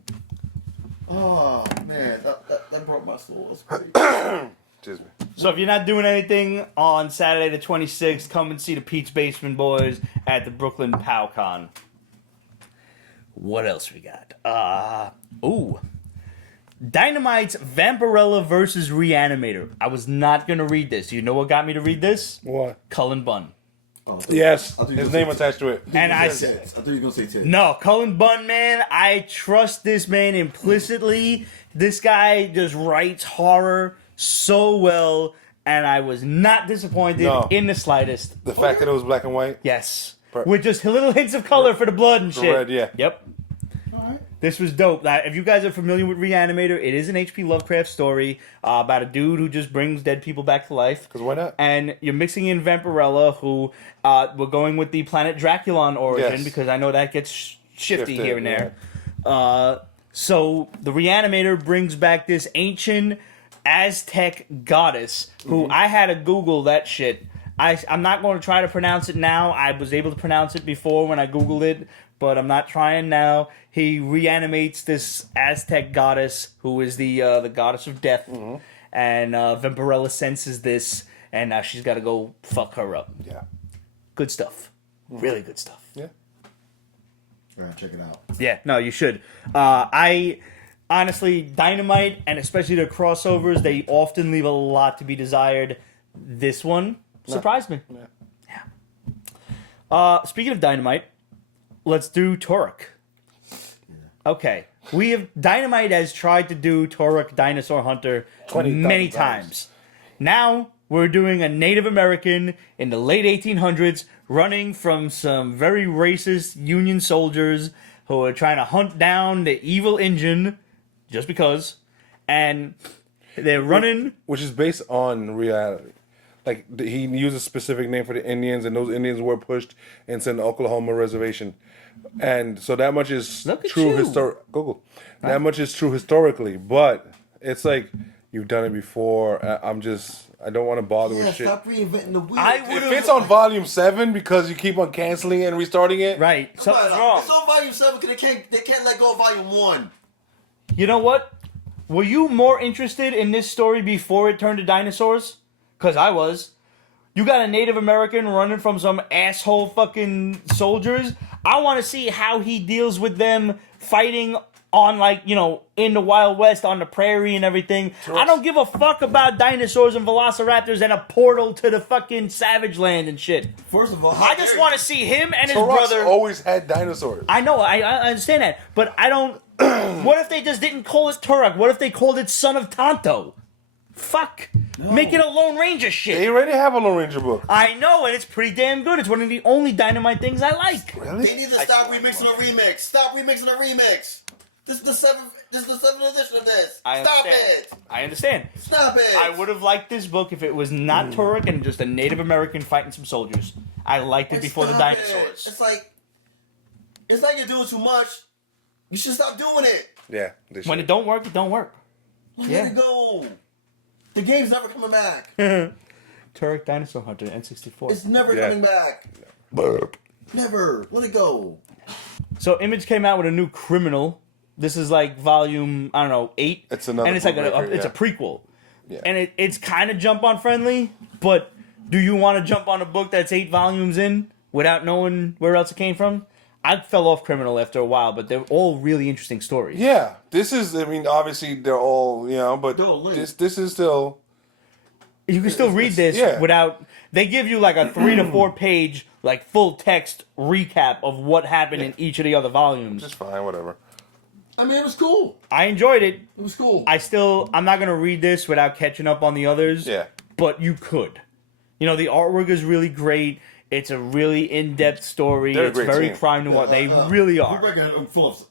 Oh, man. That broke my soul. That's great. Excuse me. So if you're not doing anything on Saturday the 26th, come and see the Pete's Basement Boys at the Brooklyn PowCon. What else we got? Dynamite's Vampirella versus Re-Animator. I was not going to read this. You know what got me to read this? What? Cullen Bunn. Oh, Yes. I thought you His were gonna name say attached to it. And I said, said, I thought you were going to say Ted. no, Cullen Bunn, man, I trust this man implicitly. This guy just writes horror so well, and I was not disappointed in the slightest. The fact that it was black and white. Yes. Per- With just little hints of color for the blood and shit. red, yeah. Yep. All right. This was dope. Now, if you guys are familiar with Re-Animator, it is an H.P. Lovecraft story about a dude who just brings dead people back to life. Because why not? And you're mixing in Vampirella, who we're going with the Planet Draculon origin, Yes. because I know that gets shifty Shifted, here and there. So the Re-Animator brings back this ancient Aztec goddess who I had to Google that shit. I'm not going to try to pronounce it now. I was able to pronounce it before when I Googled it, but I'm not trying now. He reanimates this Aztec goddess who is the goddess of death, and Vampirella senses this, and now she's got to go fuck her up. Yeah. Good stuff. Really good stuff. Yeah. All right, check it out. Yeah, no, you should. I honestly, Dynamite, and especially their crossovers, they often leave a lot to be desired. This one surprised me. Yeah. Speaking of Dynamite, let's do Turok. Okay. Dynamite has tried to do Turok Dinosaur Hunter 20,000 many times. Now, we're doing a Native American in the late 1800s running from some very racist Union soldiers who are trying to hunt down the evil Injun, just because, and they're running. Which is based on reality. Like, he used a specific name for the Indians, and those Indians were pushed into an Oklahoma reservation. And so that much is Look at true you. Google. That much is true historically, but it's like, you've done it before. I don't want to bother with shit. Stop reinventing the wheel. If it's on volume 7 because you keep on canceling it and restarting it. Right, something's wrong. It's on volume 7 because they can't let go of volume 1. You know what? Were you more interested in this story before it turned to dinosaurs? Because I was. You got a Native American running from some asshole fucking soldiers. I want to see how he deals with them fighting on, like, you know, in the Wild West, on the prairie and everything. I don't give a fuck about dinosaurs and velociraptors and a portal to the fucking Savage Land and shit. First of all, I just want to see him and his Turok's brother. always had dinosaurs. I know, I understand that, but I don't. What if they just didn't call it Turok? What if they called it Son of Tonto? Fuck. No. Make it a Lone Ranger shit. They already have a Lone Ranger book. I know, and it's pretty damn good. It's one of the only Dynamite things I like. Really? They need to stop remixing the remix. Stop remixing the remix. This is the seventh edition of this. Stop it. I understand. Stop it. I would have liked this book if it was not Turok and just a Native American fighting some soldiers. I liked it before the Stop dinosaurs. it. It's like you're doing too much. You should stop doing it. Yeah. When it don't work, it don't work. Let Yeah. it go. The game's never coming back. Turok Dinosaur Hunter N64. It's never coming back. Burp. Never. Let it go. So Image came out with a new Criminal. This is like volume, I don't know, 8. It's another and it's like book it's a maker, prequel. Yeah. And it's kind of jump on friendly, but do you want to jump on a book that's 8 volumes in without knowing where else it came from? I fell off Criminal after a while, but they're all really interesting stories. Yeah. This is, I mean, obviously they're all, you know, but They're all linked. this is still... You can still read this yeah. without. They give you like a 3 to 4 page, like full text recap of what happened in each of the other volumes. Just fine, whatever. I mean, it was cool. I enjoyed it. It was cool. I'm not gonna read this without catching up on the others. Yeah. But you could. You know, the artwork is really great. It's a really in-depth story. They're a It's great very team. crime noir. They really are. Rebecca Phillips,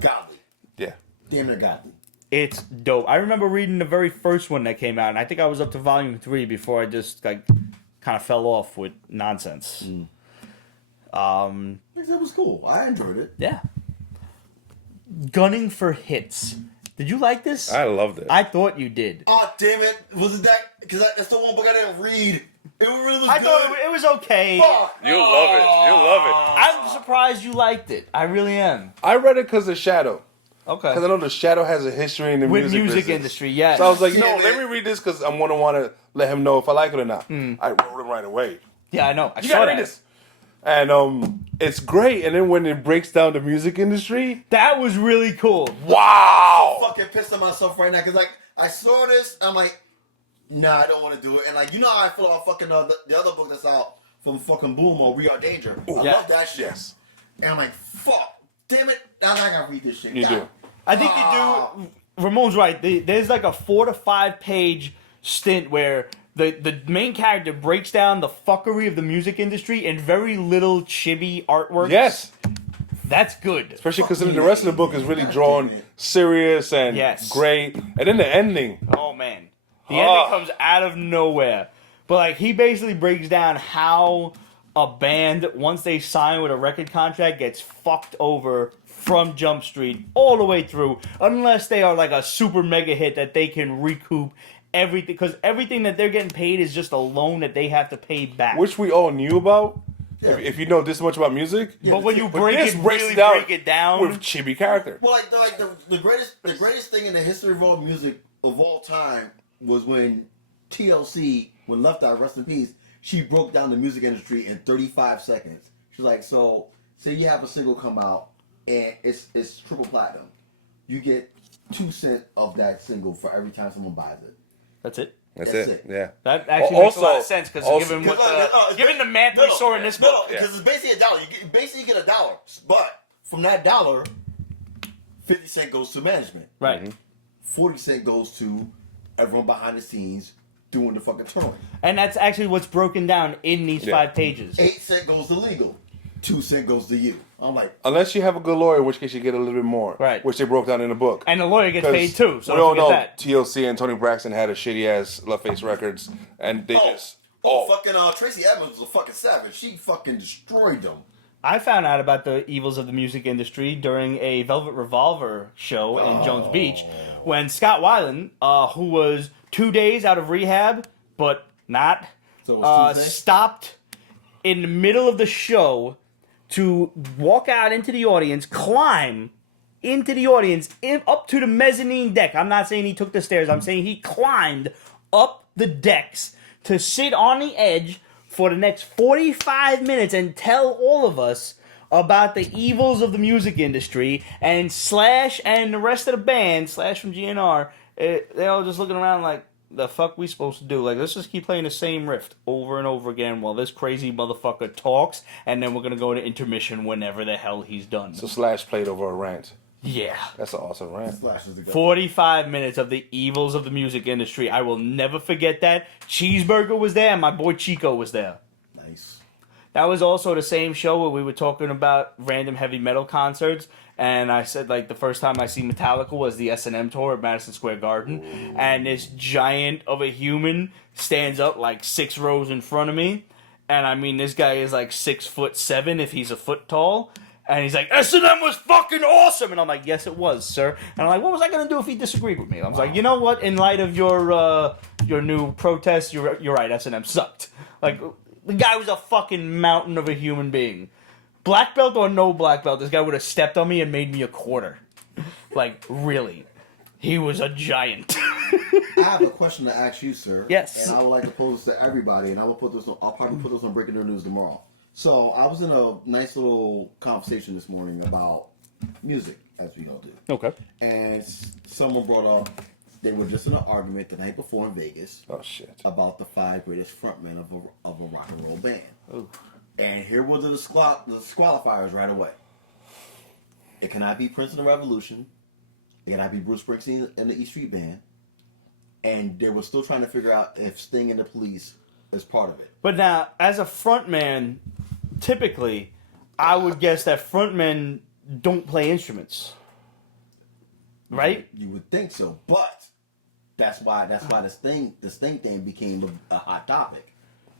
godly. Yeah. Damn near godly. It's dope. I remember reading the very first one that came out, and I think I was up to volume 3 before I just like kind of fell off with nonsense. It was cool. I enjoyed it. Yeah. Gunning for Hits. Did you like this? I loved it. I thought you did. Oh, damn it. Was it that? Because that's the one book I didn't read. It really was I good. thought it was okay. Fuck. You love it. You love it. I'm surprised you liked it. I really am. I read it because of Shadow. Okay. Because I know the Shadow has a history in the With music music business. industry, yes. So I was like, Yeah, no, man. let me read this because I'm going to want to let him know if I like it or not. I wrote him right away. Yeah, I know. I You saw got to that. read this. And it's great. And then when it breaks down the music industry, That was really cool. wow. Fucking pissed at myself right now because like I saw this, I'm like, nah, I don't want to do it. And like you know how I feel about fucking the other book that's out from fucking Boom or We Are Danger. I Yeah. love that shit. Yes. And I'm like, fuck, damn it, now I gotta read this shit. You do. I think you do. Ramon's right. There's like a 4 to 5 page stint where the main character breaks down the fuckery of the music industry in very little chibi artwork. Yes. That's good. Especially considering the rest of the book is really drawn serious and Yes. great. And then the ending. Oh man, the ending comes out of nowhere. But like he basically breaks down how a band once they sign with a record contract gets fucked over from Jump Street all the way through, unless they are like a super mega hit that they can recoup everything, because everything that they're getting paid is just a loan that they have to pay back. Which we all knew about. Yeah. If you know this much about music. but when you But break this it, breaks really down break it down. with chibi character. Well, the greatest thing in the history of all music of all time was when TLC, when Left Eye, rest in peace, she broke down the music industry in 35 seconds. She's like, so say you have a single come out and it's triple platinum, you get 2 cents of that single for every time someone buys it. That's it. That's That's it. it. Yeah. That actually makes a lot Also- of sense because also- given what It's given the ba- math we saw in this book. Yeah. because it's basically $1. You basically get $1, but from that $1, 50 cents goes to management. Right. 40 cents goes to everyone behind the scenes doing the fucking towing. And that's actually what's broken down in these 5 pages. 8 cents goes to legal. 2 cents goes to you. I'm like, unless you have a good lawyer, in which case you get a little bit more. Right. Which they broke down in the book. And the lawyer gets paid too, so we all don't know forget that. TLC and Tony Braxton had a shitty ass Leatherface Records, and they fucking Tracy Edmonds was a fucking savage. She fucking destroyed them. I found out about the evils of the music industry during a Velvet Revolver show in Jones Beach when Scott Weiland, who was 2 days out of rehab, but not, So it was Tuesday? stopped in the middle of the show to walk out into the audience, climb into the audience, up to the mezzanine deck. I'm not saying he took the stairs. I'm saying he climbed up the decks to sit on the edge for the next 45 minutes and tell all of us about the evils of the music industry. And Slash and the rest of the band, Slash from GNR, they all just looking around like, the fuck we supposed to do? Like, let's just keep playing the same riff over and over again while this crazy motherfucker talks, and then we're gonna go to intermission whenever the hell he's done. So Slash played over a rant. Yeah. That's an awesome rant. Slash is the guy. 45 minutes of the evils of the music industry. I will never forget that. Cheeseburger was there, and my boy Chico was there. Nice. That was also the same show where we were talking about random heavy metal concerts. And I said, like, the first time I see Metallica was the S&M tour at Madison Square Garden. Ooh. And this giant of a human stands up like 6 rows in front of me. And I mean, this guy is like 6'7" if he's a foot tall. And he's like, S&M was fucking awesome. And I'm like, yes, it was, sir. And I'm like, what was I going to do if he disagreed with me? I was like, you know what? In light of your new protest, you're right, S&M sucked. Like, the guy was a fucking mountain of a human being. Black belt or no black belt, this guy would have stepped on me and made me a quarter. Like, really. He was a giant. I have a question to ask you, sir. Yes. And I would like to pose this to everybody, and I'll probably put this on Breaking Their News tomorrow. So, I was in a nice little conversation this morning about music, as we all do. Okay. And someone brought up, they were just in an argument the night before in Vegas. Oh, shit. About the 5 greatest frontmen of a rock and roll band. Ooh. And here were the disqualifiers right away. It cannot be Prince and the Revolution. It cannot be Bruce Springsteen and the E Street Band. And they were still trying to figure out if Sting and the Police is part of it. But now, as a frontman, typically, I would guess that frontmen don't play instruments. Right? You would think so. But that's why the Sting thing became a hot topic.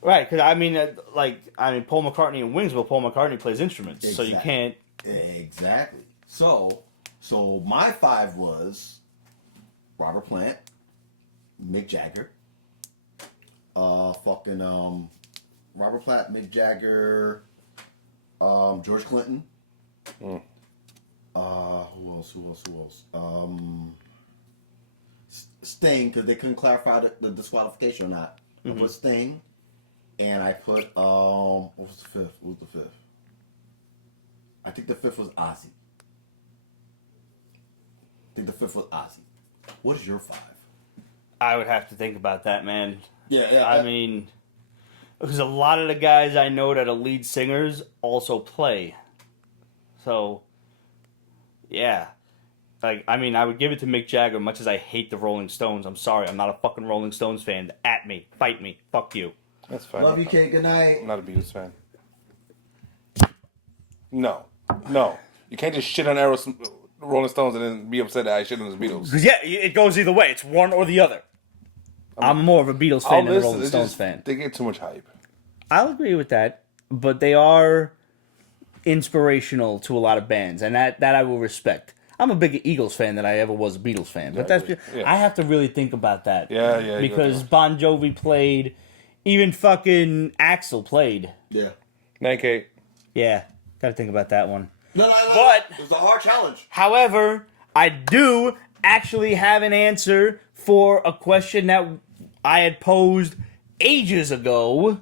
Right, because I mean, Paul McCartney and Wings, but Paul McCartney plays instruments, Exactly. so you can't. Exactly. So my 5 was Robert Plant, Mick Jagger, Robert Plant, Mick Jagger, George Clinton. Who else? Sting, because they couldn't clarify the disqualification or not. I put Sting. And I put, what was the 5th? I think the 5th was Ozzy. What is your 5? I would have to think about that, man. Yeah. I mean, because a lot of the guys I know that are lead singers also play. So, yeah. Like, I mean, I would give it to Mick Jagger, much as I hate the Rolling Stones. I'm sorry, I'm not a fucking Rolling Stones fan. At me. Fight me. Fuck you. That's fine. Love you, Kate. Good night. I'm not a Beatles fan. No. You can't just shit on Rolling Stones and then be upset that I shit on the Beatles. Because, yeah, it goes either way. It's one or the other. I'm more of a Beatles fan than a Rolling Stones fan. They get too much hype. I'll agree with that, but they are inspirational to a lot of bands, and that I will respect. I'm a bigger Eagles fan than I ever was a Beatles fan, but I have to really think about that. Yeah. Because Bon Jovi played, even fucking Axl played. Yeah. Night, Kate. Yeah, gotta think about that one. No. But it was a hard challenge. However, I do actually have an answer for a question that I had posed ages ago.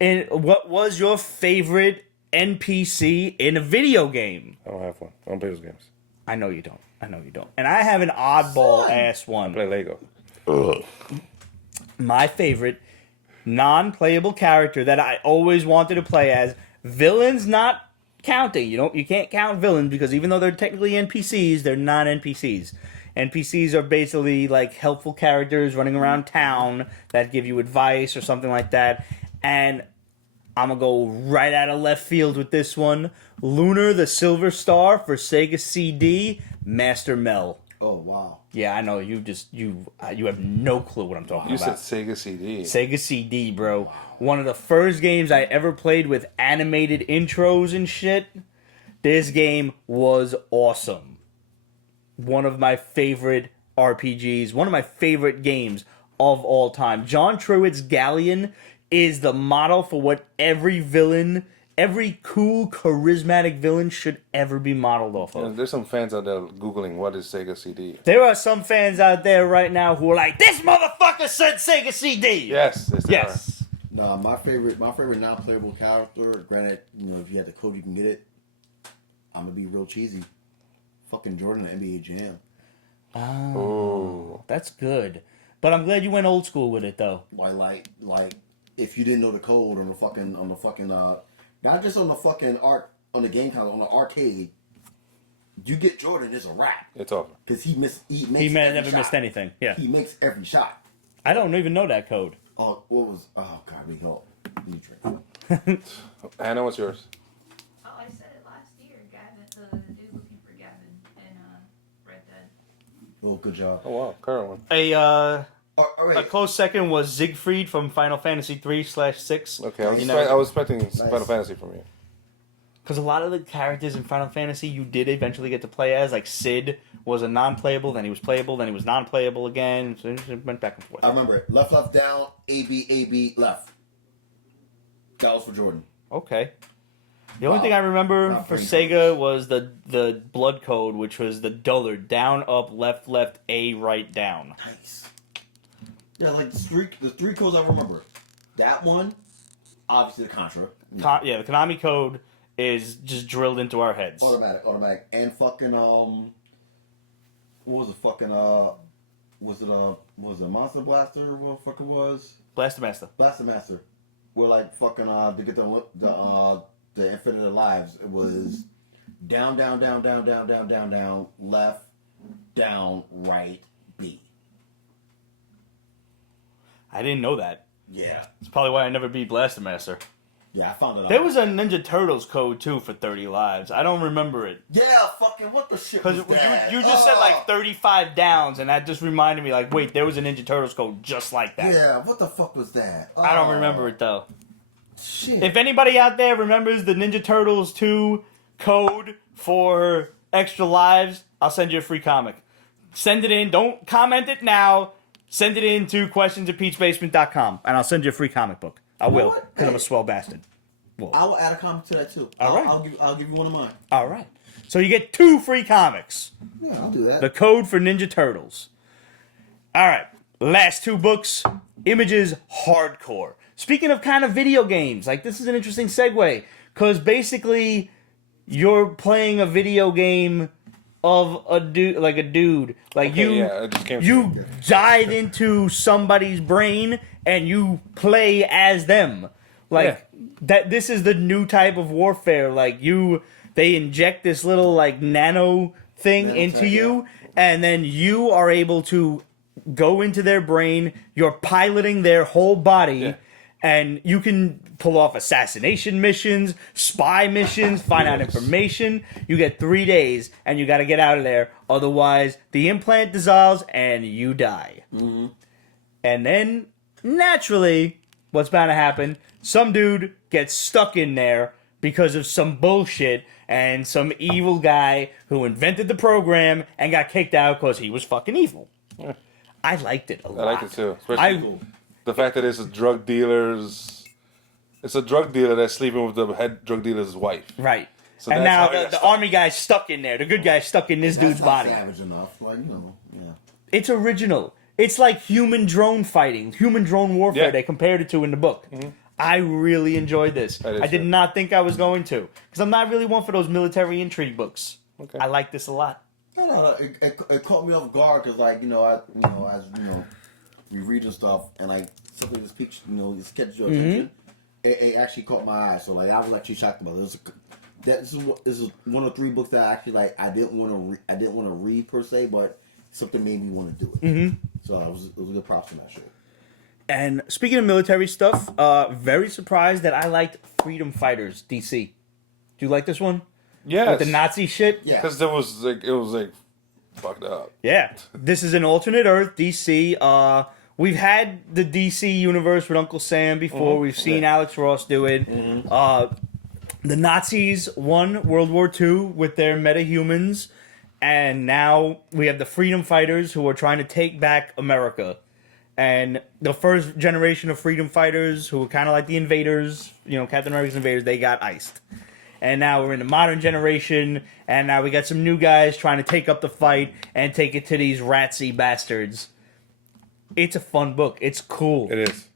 And what was your favorite NPC in a video game? I don't have one. I don't play those games. I know you don't. And I have an oddball ass I one. play Lego. My favorite non-playable character that I always wanted to play as, villains not counting. You can't count villains because even though they're technically NPCs, they're not NPCs. NPCs are basically like helpful characters running around town that give you advice or something like that. And I'm gonna go right out of left field with this one. Lunar the Silver Star for Sega CD, Master Mel. Oh wow. Yeah, I know you have no clue what I'm talking You about. said Sega CD. Sega CD, bro. One of the first games I ever played with animated intros and shit. This game was awesome. One of my favorite RPGs, one of my favorite games of all time. John Truitt's Galleon is the model for what every villain, every cool, charismatic villain should ever be modeled off of. There's some fans out there Googling what is Sega CD. There are some fans out there right now who are like, this motherfucker said Sega CD! Yes. Yes. No, my favorite non-playable character, granted, if you had the code you can get it, I'm gonna be real cheesy. Fucking Jordan at NBA Jam. Oh, that's good. But I'm glad you went old school with it, though. Like, if you didn't know the code on the fucking, not just on the fucking on the game console, on the arcade, you get Jordan, it's a wrap. It's over. Because he never missed anything. Yeah. He makes every shot. I don't even know that code. Oh, God, we go. Need a drink. Hannah, what's yours? Oh, I said it last year. Gavin, the dude looking for Gavin in Red Dead. Oh, good job. Oh wow, current one. All right. A close second was Siegfried from Final Fantasy 3/6. Okay, I was expecting Final Fantasy from you. Because a lot of the characters in Final Fantasy you did eventually get to play as. Like Sid was a non-playable, then he was playable, then he was non-playable again. So it went back and forth. I remember it. Left, down, A, B, left. That was for Jordan. Okay. The only thing I remember for Sega was the blood code, which was the dullard. Down, up, left, A, right, down. Nice. Yeah, like the three codes I remember. That one, obviously the Contra. The Konami code is just drilled into our heads. Automatic. And fucking, what was it fucking, was it Monster Blaster? What the fuck it was? Blaster Master. Blaster Master. Where like fucking, to get the infinite lives, it was down, left, down, right, B. I didn't know that. Yeah. That's probably why I never beat Blaster Master. Yeah, I found it out. There was a Ninja Turtles code too for 30 lives. I don't remember it. Yeah, fucking what the shit was Because that? you just said like 35 downs, and that just reminded me like, wait, there was a Ninja Turtles code just like that. Yeah, what the fuck was that? I don't remember it though. Shit. If anybody out there remembers the Ninja Turtles 2 code for extra lives, I'll send you a free comic. Send it in. Don't comment it now. Send it in to questions@peachbasement.com, and I'll send you a free comic book. I will, because I'm a swell bastard. Whoa. I will add a comic to that too. All right. I'll give you one of mine. All right. So you get 2 free comics. Yeah, I'll do that. The code for Ninja Turtles. All right. Last 2 books. Images Hardcore. Speaking of kind of video games, like this is an interesting segue, because basically you're playing a video game of a dude, like you dive into somebody's brain and you play as them. That this is the new type of warfare. Like they inject this little like nano thing into you, and then you are able to go into their brain. You're piloting their whole body, and you can pull off assassination missions, spy missions, find out information. You get 3 days, and you got to get out of there. Otherwise, the implant dissolves, and you die. Mm-hmm. And then, naturally, what's bound to happen? Some dude gets stuck in there because of some bullshit, and some evil guy who invented the program and got kicked out because he was fucking evil. I liked it a lot. I liked it too. Especially the fact that it's a drug dealer that's sleeping with the head drug dealer's wife. Right. So and now the army guy's stuck in there. The good guy's stuck in this dude's body. Savage enough, like yeah. It's original. It's like human drone fighting, human drone warfare. Yeah. They compared it to in the book. Mm-hmm. I really enjoyed this. I did not think I was going to, because I'm not really one for those military intrigue books. Okay. I like this a lot. No, it caught me off guard because, like, as we read and stuff, and like something just piques, it catches your attention. It actually caught my eye, so like I was actually shocked about it. This is one of 3 books that I actually like. I didn't want to read per se, but something made me want to do it. So it was a good props on that show. And speaking of military stuff, very surprised that I liked Freedom Fighters DC. Do you like this one? Yes. With the Nazi shit? Yeah. Because it was like fucked up. Yeah. This is an alternate Earth, DC. We've had the DC universe with Uncle Sam before. We've seen Alex Ross do it. The Nazis won World War II with their metahumans. And now we have the Freedom Fighters who are trying to take back America. And the first generation of Freedom Fighters, who were kind of like the invaders, Captain America's invaders, they got iced. And now we're in the modern generation, and now we got some new guys trying to take up the fight and take it to these ratsy bastards. It's a fun book. It's cool. It is.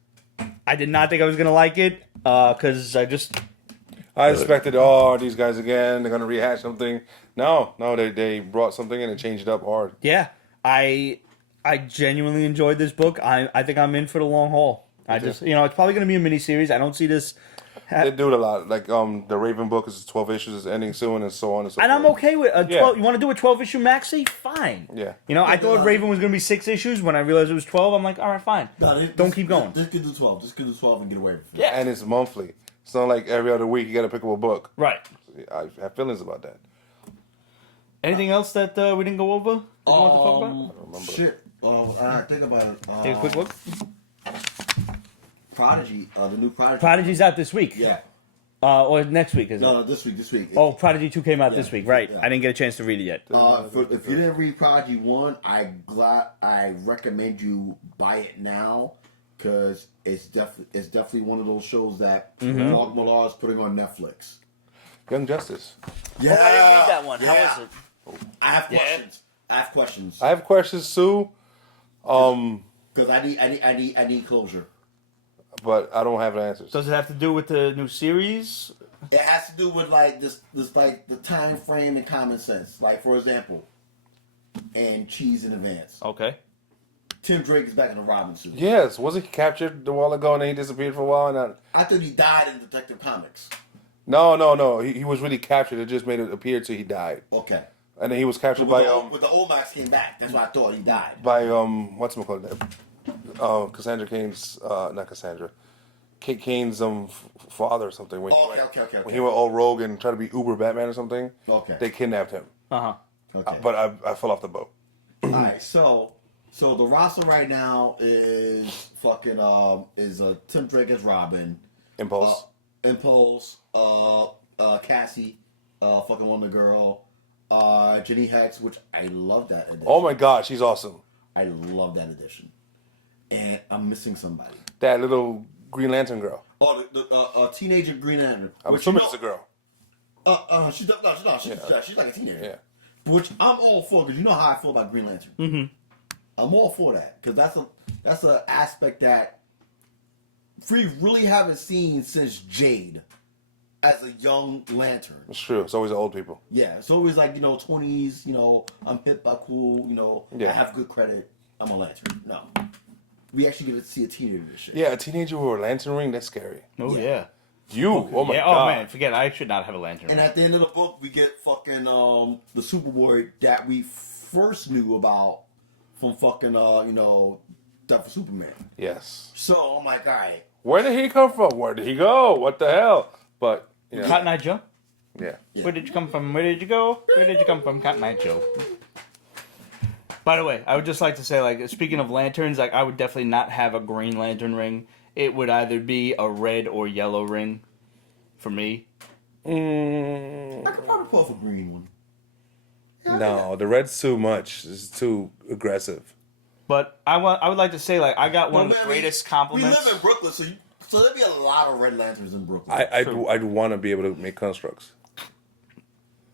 I did not think I was going to like it, because I expected, these guys again, they're going to rehash something. No, they brought something in and changed it up hard. Yeah, I genuinely enjoyed this book. I think I'm in for the long haul. It's probably going to be a miniseries. I don't see this. They do it a lot. Like the Raven book is 12 issues, is ending soon, and so on and so And forth. I'm okay with a 12. You want to do a 12-issue maxi? Fine. Yeah. I thought Raven was going to be 6 issues. When I realized it was 12, I'm like, all right, fine. Don't keep going. Just could do 12. Just could do 12 and get away with it. Yeah. And it's monthly. It's not like every other week you got to pick up a book. Right. I have feelings about that. Anything else that we didn't go over that you want to talk about? I don't remember. Shit. I think about it. Take a quick look. Prodigy, the new Prodigy. Prodigy's out this week. Yeah. Or next week, is it? No, this week. Oh, Prodigy 2 came out this week, right. Yeah. I didn't get a chance to read it yet. If you didn't read Prodigy 1, I recommend you buy it now, because it's definitely one of those shows that Mark Millar is putting on Netflix. Young Justice. Yeah. I didn't read that one. How was it? I have questions. I have questions too. Because I need closure. But I don't have the answers. Does it have to do with the new series? It has to do with like this like the time frame and common sense. Like, for example, and Cheese in Advance. Okay. Tim Drake is back in the Robin suit. Yes, wasn't he captured a while ago and then he disappeared for a while? And I thought he died in Detective Comics. No. He was really captured. It just made it appear till he died. Okay. And then he was captured When by the old Max came back, that's why I thought he died. by whatchamacallit? Cassandra Cain's not Cassandra. Kane's father or something. When Okay. When he went all rogue and tried to be Uber Batman or something. Okay. They kidnapped him. Uh-huh. Okay. But I fell off the boat. All right. So the roster right now is fucking Tim Drake as Robin, Impulse. Impulse, Cassie, fucking Wonder Girl, Jenny Hex, which I love that edition. Oh my God, she's awesome. I love that edition. And I'm missing somebody. That little Green Lantern girl. Oh, the teenager Green Lantern. I'm which, assuming it's a girl. She's like a teenager. Yeah. Which I'm all for, because you know how I feel about Green Lantern. Mm-hmm. I'm all for that, because that's an aspect that we really haven't seen since Jade as a young Lantern. It's true. It's always the old people. Yeah, it's always like, 20s, I'm hip by cool, Yeah. I have good credit, I'm a Lantern. No. We actually get to see a teenager do this shit. Yeah, a teenager with a lantern ring, that's scary. Oh, yeah. Oh my Yeah, God. oh, man, forget it. I should not have a lantern. And at the end of the book, we get fucking the Superboy that we first knew about from fucking Death of Superman. Yes. So I'm like, all right. Where did he come from? Where did he go? What the hell? But, Cotton Eye Joe? yeah. Where did you come from? Where did you go? Where did you come from? Cotton Eye Joe. By the way, I would just like to say, speaking of lanterns, I would definitely not have a Green Lantern ring. It would either be a red or yellow ring for me. I could probably pull off a green one. No, the red's too much. It's too aggressive. But I would like to say, I got one of the greatest compliments. We live in Brooklyn, so there'd be a lot of red lanterns in Brooklyn. I'd want to be able to make constructs.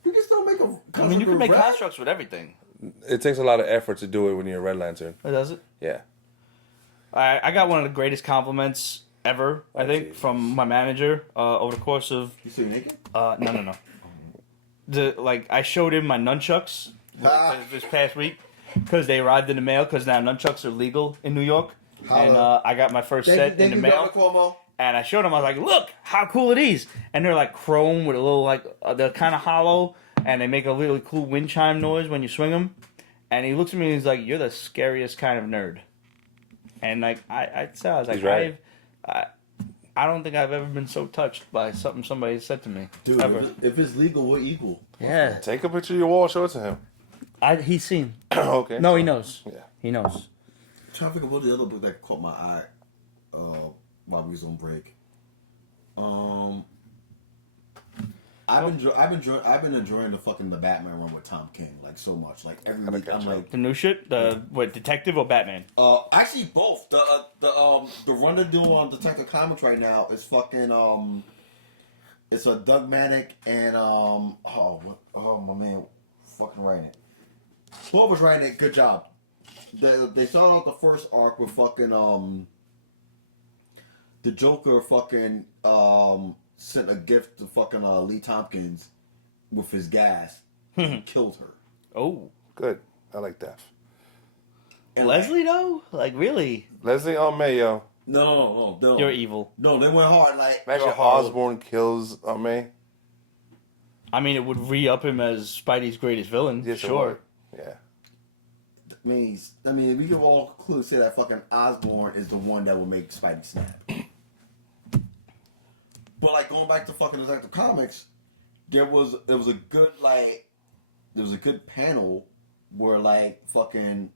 You can still make a. I mean, you can make red. constructs with everything. It takes a lot of effort to do it when you're a red lantern. Oh, does it? Yeah. I got one of the greatest compliments ever, I think, Jesus. from my manager over the course of... You still naked? No. I showed him my nunchucks this past week because they arrived in the mail, because now nunchucks are legal in New York. And I got my first set in the mail. Cuomo. And I showed them, I was like, look, how cool are these? And they're chrome with a little, they're kind of hollow, and they make a really cool wind chime noise when you swing them. and he looks at me and he's like, "You're the scariest kind of nerd." And like I was like, He's right. I don't think I've ever been so touched by something somebody said to me. Dude, ever. if it's legal, we're equal. Yeah, Take a picture of your wall, show it to him. he's seen. Okay. No, he knows. Yeah. He knows. I'm trying to think of what the other book that caught my eye while we was on break. I've been enjoying the Batman run with Tom King like so much. Like every week, I'm like The new shit, what, Detective or Batman? actually both. The run they're doing on Detective Comics right now is fucking it's a Doug Manick and my man fucking writing it. Both was writing it. Good job. They started out the first arc with fucking the Joker fucking sent a gift to fucking Lee Tompkins with his gas and killed her. Oh, Good. I like that. And Leslie though, like really, Leslie Mayo. No. you're evil. No, they went hard. Like Imagine Osborn kills May. I mean, it would re-up him as Spidey's greatest villain. Yes, it sure. would. Yeah. I mean, we can all clearly say that fucking Osborn is the one that will make Spidey snap. But like going back to fucking Detective Comics, there was a good panel where like fucking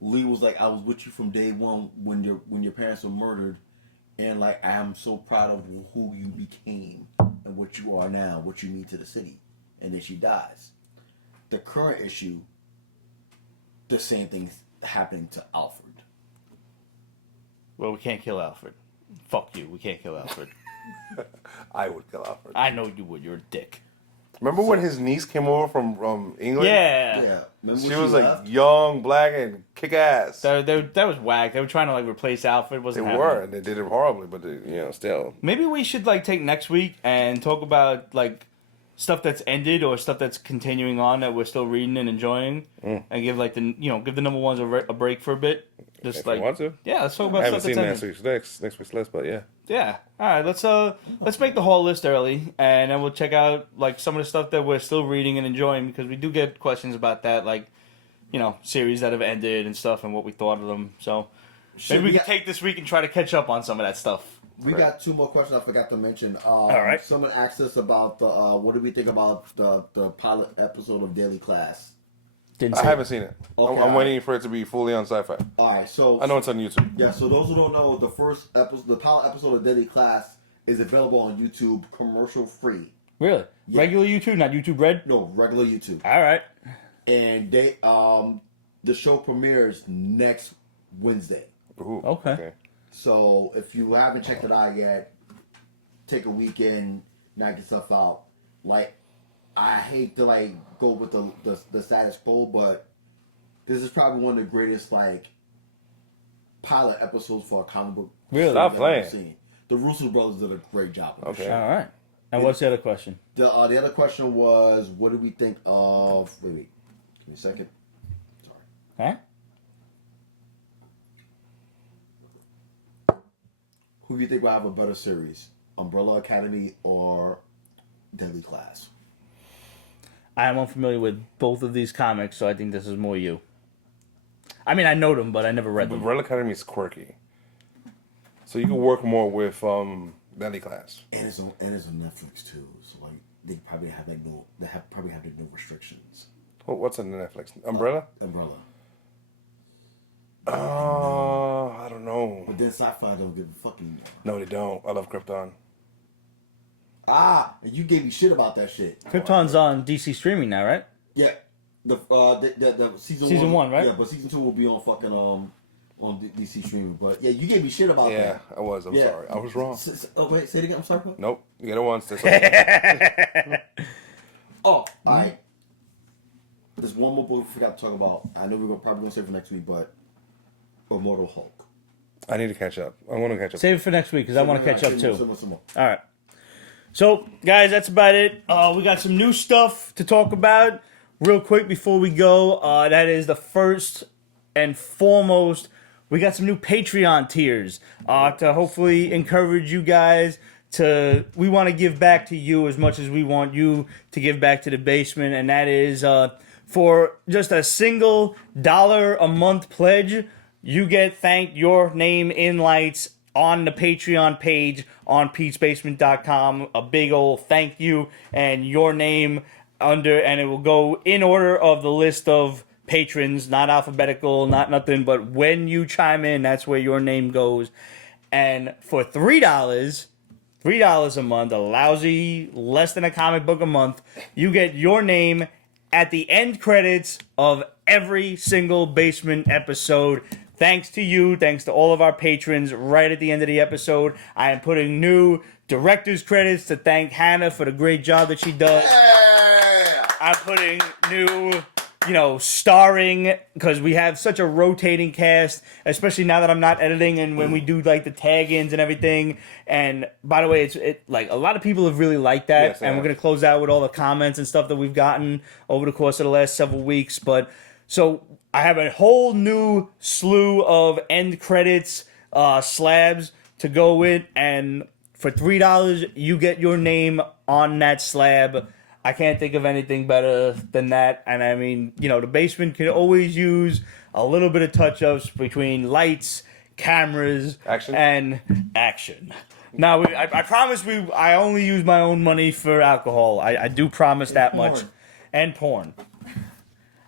Lee was like, I was with you from day one when your parents were murdered, and like I am so proud of who you became and what you are now, what you mean to the city, and then she dies. The current issue, the same thing's happening to Alfred. Well, we can't kill Alfred. Fuck you. We can't kill Alfred. I would kill Alfred. I know you would. You're a dick. Remember when his niece came over from England? Yeah. Yeah, remember She when was left? like young, black, and kick ass. That was whack. They were trying to like replace Alfred. They Wasn't were, happening. and they did it horribly, but still. Maybe we should like take next week and talk about like stuff that's ended or stuff that's continuing on that we're still reading and enjoying, and give like give the number ones a break for a bit. Just If like you want to. yeah, let's talk I about haven't stuff seen that's ended. next week's list, but yeah. Yeah. All right. Let's make the whole list early, and then we'll check out like some of the stuff that we're still reading and enjoying because we do get questions about that, like series that have ended and stuff, and what we thought of them. So maybe we can take this week and try to catch up on some of that stuff. We got two more questions I forgot to mention. All right. Someone asked us about the what do we think about the pilot episode of Daily Class? I haven't seen it. Okay, I'm waiting for it to be fully on Sci-Fi. All right, so I know it's on YouTube. yeah. So those who don't know, the first episode, the pilot episode of Daily Class, is available on YouTube, commercial free. Really? Yeah. Regular YouTube, not YouTube Red? No, regular YouTube. All right. And they the show premieres next Wednesday. Ooh, Okay. So if you haven't checked it out yet, take a weekend, knock yourself out. Like, I hate to like go with the status quo, but this is probably one of the greatest like pilot episodes for a comic book. Really? Stop that I've playing. seen. The Russo brothers did a great job. With Okay. All right. And what's the other question? The other question was, what do we think of? Wait, give me a second. Sorry. Huh? Who do you think will have a better series, Umbrella Academy or Deadly Class? I am unfamiliar with both of these comics, so I think this is more you. I mean, I know them, but I never read them. Umbrella Academy is quirky, so you can work more with Deadly Class. And it's on Netflix too, so like they probably have like probably have no restrictions. What's on Netflix? Umbrella? Umbrella. I don't know. But then Sci-Fi don't give a fuck anymore. No, they don't. I love Krypton. And you gave me shit about that shit. Krypton's on DC streaming now, right? Yeah, the Season one, right? Yeah, but season 2 will be on fucking on DC streaming. But yeah, you gave me shit about Yeah, that. I was. I'm Yeah. sorry. I was wrong. Oh wait, say it again. I'm sorry. What? Nope. You get it once. That's all. Oh, all right. There's one more book we forgot to talk about. I know we're probably gonna save for next week, but Immortal Hulk. I need to catch up. I want to catch up. Save it for next week because I want to catch up too. Some more. All right. So, guys, that's about it. We got some new stuff to talk about real quick before we go. That is the first and foremost. We got some new Patreon tiers to hopefully encourage you guys to. We want to give back to you as much as we want you to give back to the basement, and that is for just a single $1 a month pledge, you get thanked your name in lights on the Patreon page on Pete'sBasement.com. A big old thank you and your name under, and it will go in order of the list of patrons, not alphabetical, not nothing, but when you chime in, that's where your name goes. And for $3 a month, a lousy, less than a comic book a month, you get your name at the end credits of every single Basement episode. Thanks to you, thanks to all of our patrons, right at the end of the episode, I am putting new director's credits to thank Hannah for the great job that she does. I'm putting new, starring, because we have such a rotating cast, especially now that I'm not editing and when we do like the tag-ins and everything. And by the way, it's like a lot of people have really liked that, Yes, and we're gonna close out with all the comments and stuff that we've gotten over the course of the last several weeks. But so I have a whole new slew of end credits slabs to go with, and for $3 you get your name on that slab. I can't think of anything better than that. And I mean, the Basement can always use a little bit of touch-ups between lights, cameras, and action. Now, I promise I only use my own money for alcohol. I do promise that much. And porn.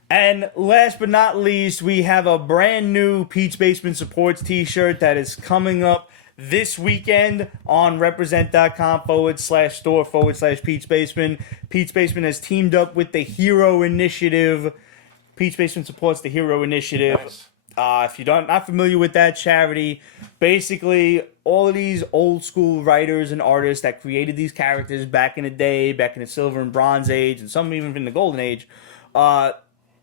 And last but not least, we have a brand new Pete's Basement Supports t-shirt that is coming up this weekend on represent.com/store/Pete's Basement. Pete's Basement has teamed up with the Hero Initiative. Pete's Basement supports the Hero Initiative. Nice. If you're not familiar with that charity, basically all of these old school writers and artists that created these characters back in the day, back in the Silver and Bronze Age, and some even in the Golden Age,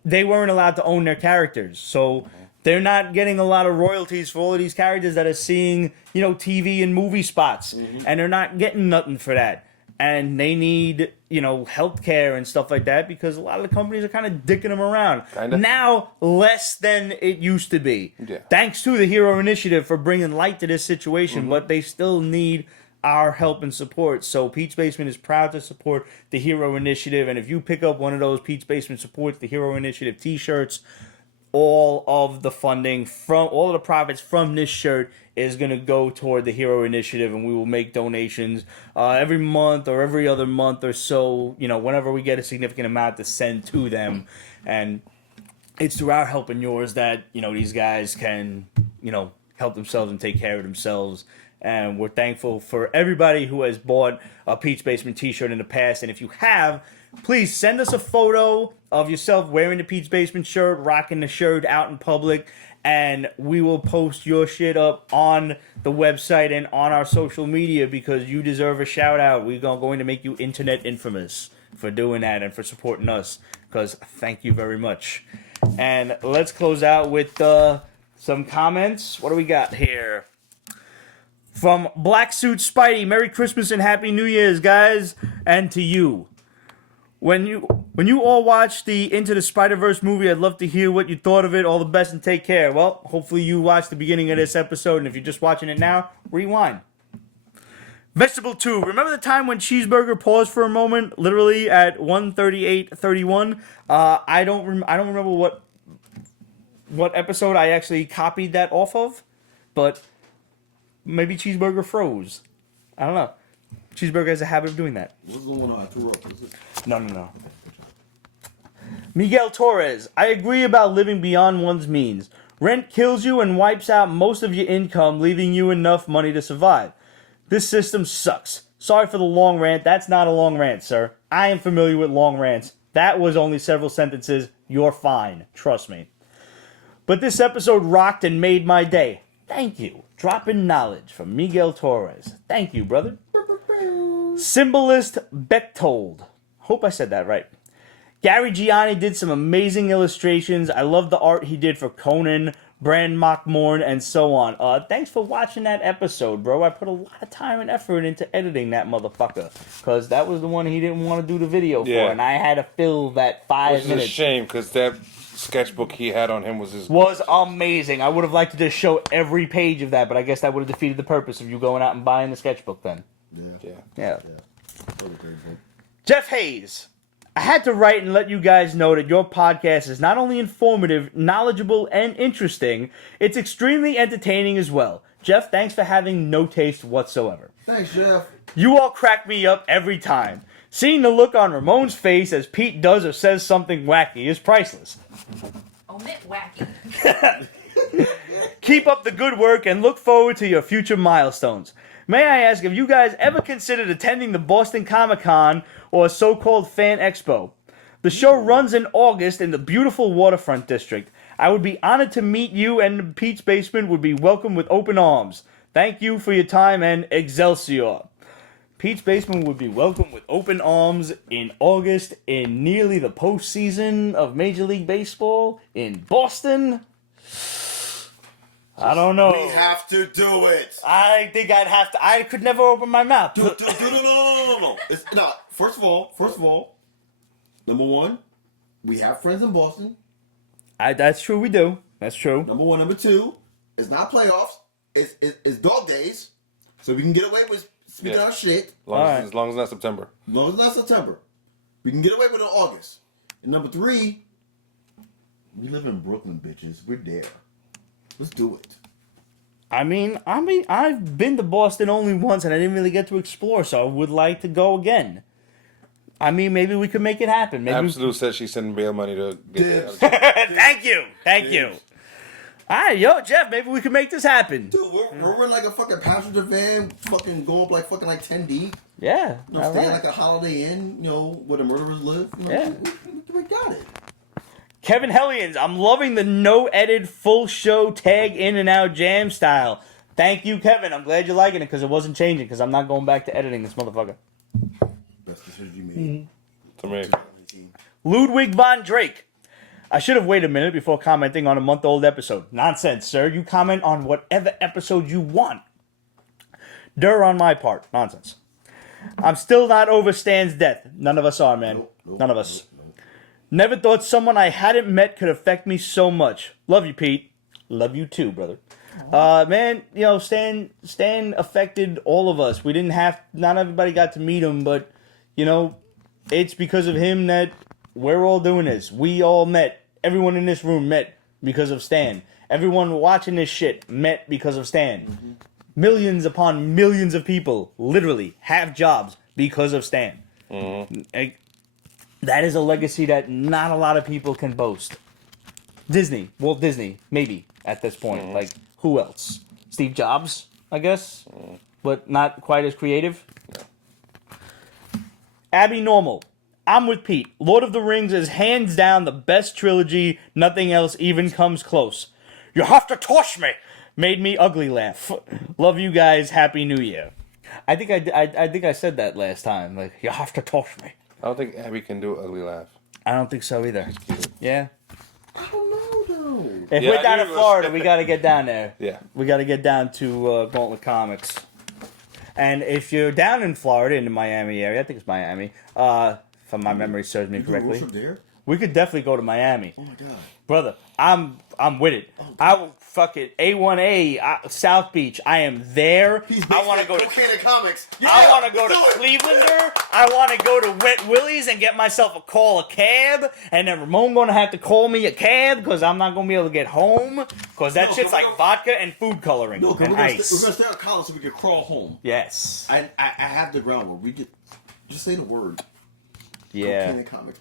they weren't allowed to own their characters. So they're not getting a lot of royalties for all of these characters that are seeing, TV and movie spots. And they're not getting nothing for that. And they need, healthcare and stuff like that because a lot of the companies are kind of dicking them around. Kinda. Now, less than it used to be. Yeah. Thanks to the Hero Initiative for bringing light to this situation, but they still need our help and support. So Pete's Basement is proud to support the Hero Initiative. And if you pick up one of those Pete's Basement Supports the Hero Initiative t-shirts, all of the funding from all of the profits from this shirt is going to go toward the Hero Initiative, and we will make donations every month or every other month or so, whenever we get a significant amount to send to them. And it's through our help and yours that, these guys can, help themselves and take care of themselves. And we're thankful for everybody who has bought a Pete's Basement t-shirt in the past. And if you have, please send us a photo of yourself wearing the Pete's Basement shirt, rocking the shirt out in public, and we will post your shit up on the website and on our social media because you deserve a shout out. We're going to make you internet infamous for doing that and for supporting us, because thank you very much. And let's close out with some comments. What do we got here? From Black Suit Spidey, Merry Christmas and Happy New Year's, guys, and to you. When you all watch the Into the Spider-Verse movie, I'd love to hear what you thought of it. All the best and take care. Well, hopefully you watched the beginning of this episode, and if you're just watching it now, rewind. Vegetable 2, remember the time when Cheeseburger paused for a moment, literally at 1:38:31? I don't remember what episode I actually copied that off of, but maybe Cheeseburger froze. I don't know. Cheeseburger has a habit of doing that. What's going on? Turok? No. Miguel Torres, I agree about living beyond one's means. Rent kills you and wipes out most of your income, leaving you enough money to survive. This system sucks. Sorry for the long rant. That's not a long rant, sir. I am familiar with long rants. That was only several sentences. You're fine. Trust me. But this episode rocked and made my day. Thank you. Dropping knowledge from Miguel Torres. Thank you, brother. Symbolist Bechtold. Hope I said that right. Gary Gianni did some amazing illustrations. I love the art he did for Conan, Brand Mockmorn, and so on. Thanks for watching that episode, bro. I put a lot of time and effort into editing that motherfucker, because that was the one he didn't want to do the video for, and I had to fill that 5 minutes. It's a shame, because that sketchbook he had on him was amazing. I would have liked to just show every page of that, but I guess that would have defeated the purpose of you going out and buying the sketchbook then. Yeah. Yeah. Jeff Hayes. I had to write and let you guys know that your podcast is not only informative, knowledgeable, and interesting, it's extremely entertaining as well. Jeff, thanks for having no taste whatsoever. Thanks, Jeff. You all crack me up every time. Seeing the look on Ramon's face as Pete does or says something wacky is priceless. Omit wacky. Keep up the good work and look forward to your future milestones. May I ask if you guys ever considered attending the Boston Comic-Con or a so-called Fan Expo? The show runs in August in the beautiful Waterfront District. I would be honored to meet you, and Pete's Basement would be welcomed with open arms. Thank you for your time, and Excelsior. Pete's Basement would be welcomed with open arms in August in nearly the postseason of Major League Baseball in Boston. I don't know. We have to do it. I think I'd have to. I could never open my mouth. No. It's not. First of all, number one, we have friends in Boston. That's true. We do. That's true. Number one. Number two, it's not playoffs. It's dog days, so we can get away with speaking our shit. As long as it's not September. As long as it's not September, we can get away with it in August. And number three, we live in Brooklyn, bitches. We're there. Let's do it. I mean, I've been to Boston only once, and I didn't really get to explore, so I would like to go again. I mean, maybe we could make it happen. Maybe Absolute says she's sending bail money to get Thank you. All right, yo, Jeff, maybe we could make this happen. Dude, we're in like a fucking passenger van, fucking going up like 10 deep. Yeah. You know, staying like a Holiday Inn, you know, where the murderers live. You know, Yeah. we got it. Kevin Hellions, I'm loving the no-edit, full show tag in and out jam style. Thank you, Kevin. I'm glad you're liking it because it wasn't changing because I'm not going back to editing this motherfucker. Best decision you made. to me. 2018. Ludwig von Drake. I should have waited a minute before commenting on a month-old episode. Nonsense, sir. You comment on whatever episode you want. On my part. Nonsense. I'm still not over Stan's death. None of us are, man. None of us. Never thought someone I hadn't met could affect me so much. Love you, Pete. Love you too, brother. Man, you know, Stan affected all of us. Not everybody got to meet him, but, you know, it's because of him that we're all doing this. We all met. Everyone in this room met because of Stan. Everyone watching this shit met because of Stan. Mm-hmm. Millions upon millions of people literally have jobs because of Stan. Mm-hmm. That is a legacy that not a lot of people can boast. Walt Disney, maybe, at this point. Mm-hmm. Like, who else? Steve Jobs, I guess? Mm-hmm. But not quite as creative? No. Abby Normal. I'm with Pete. Lord of the Rings is hands down the best trilogy. Nothing else even comes close. You have to toss me! Made me ugly laugh. Love you guys. Happy New Year. I think I said that last time. Like, you have to toss me. I don't think Abby can do ugly laugh. I don't think so either. Yeah. I don't know, though. If we're down in Florida, we got to get down there. Yeah. We got to get down to Gauntlet And if you're down in Florida, in the Miami area, I think it's Miami, if my memory serves me correctly, we could definitely go to Miami. Oh, my God. Brother, I'm with it. Oh, I will fuck it. A1A, South Beach. I am there. I want to go to Comics. Yeah, I want to go to Clevelander. I want to go to Wet Willie's and get myself a cab. And then Ramon going to have to call me a cab because I'm not going to be able to get home. Because that shit's like vodka and food coloring and ice. We're going to stay on college so we can crawl home. Yes. I have the groundwork. We just say the word. Yeah. Comics.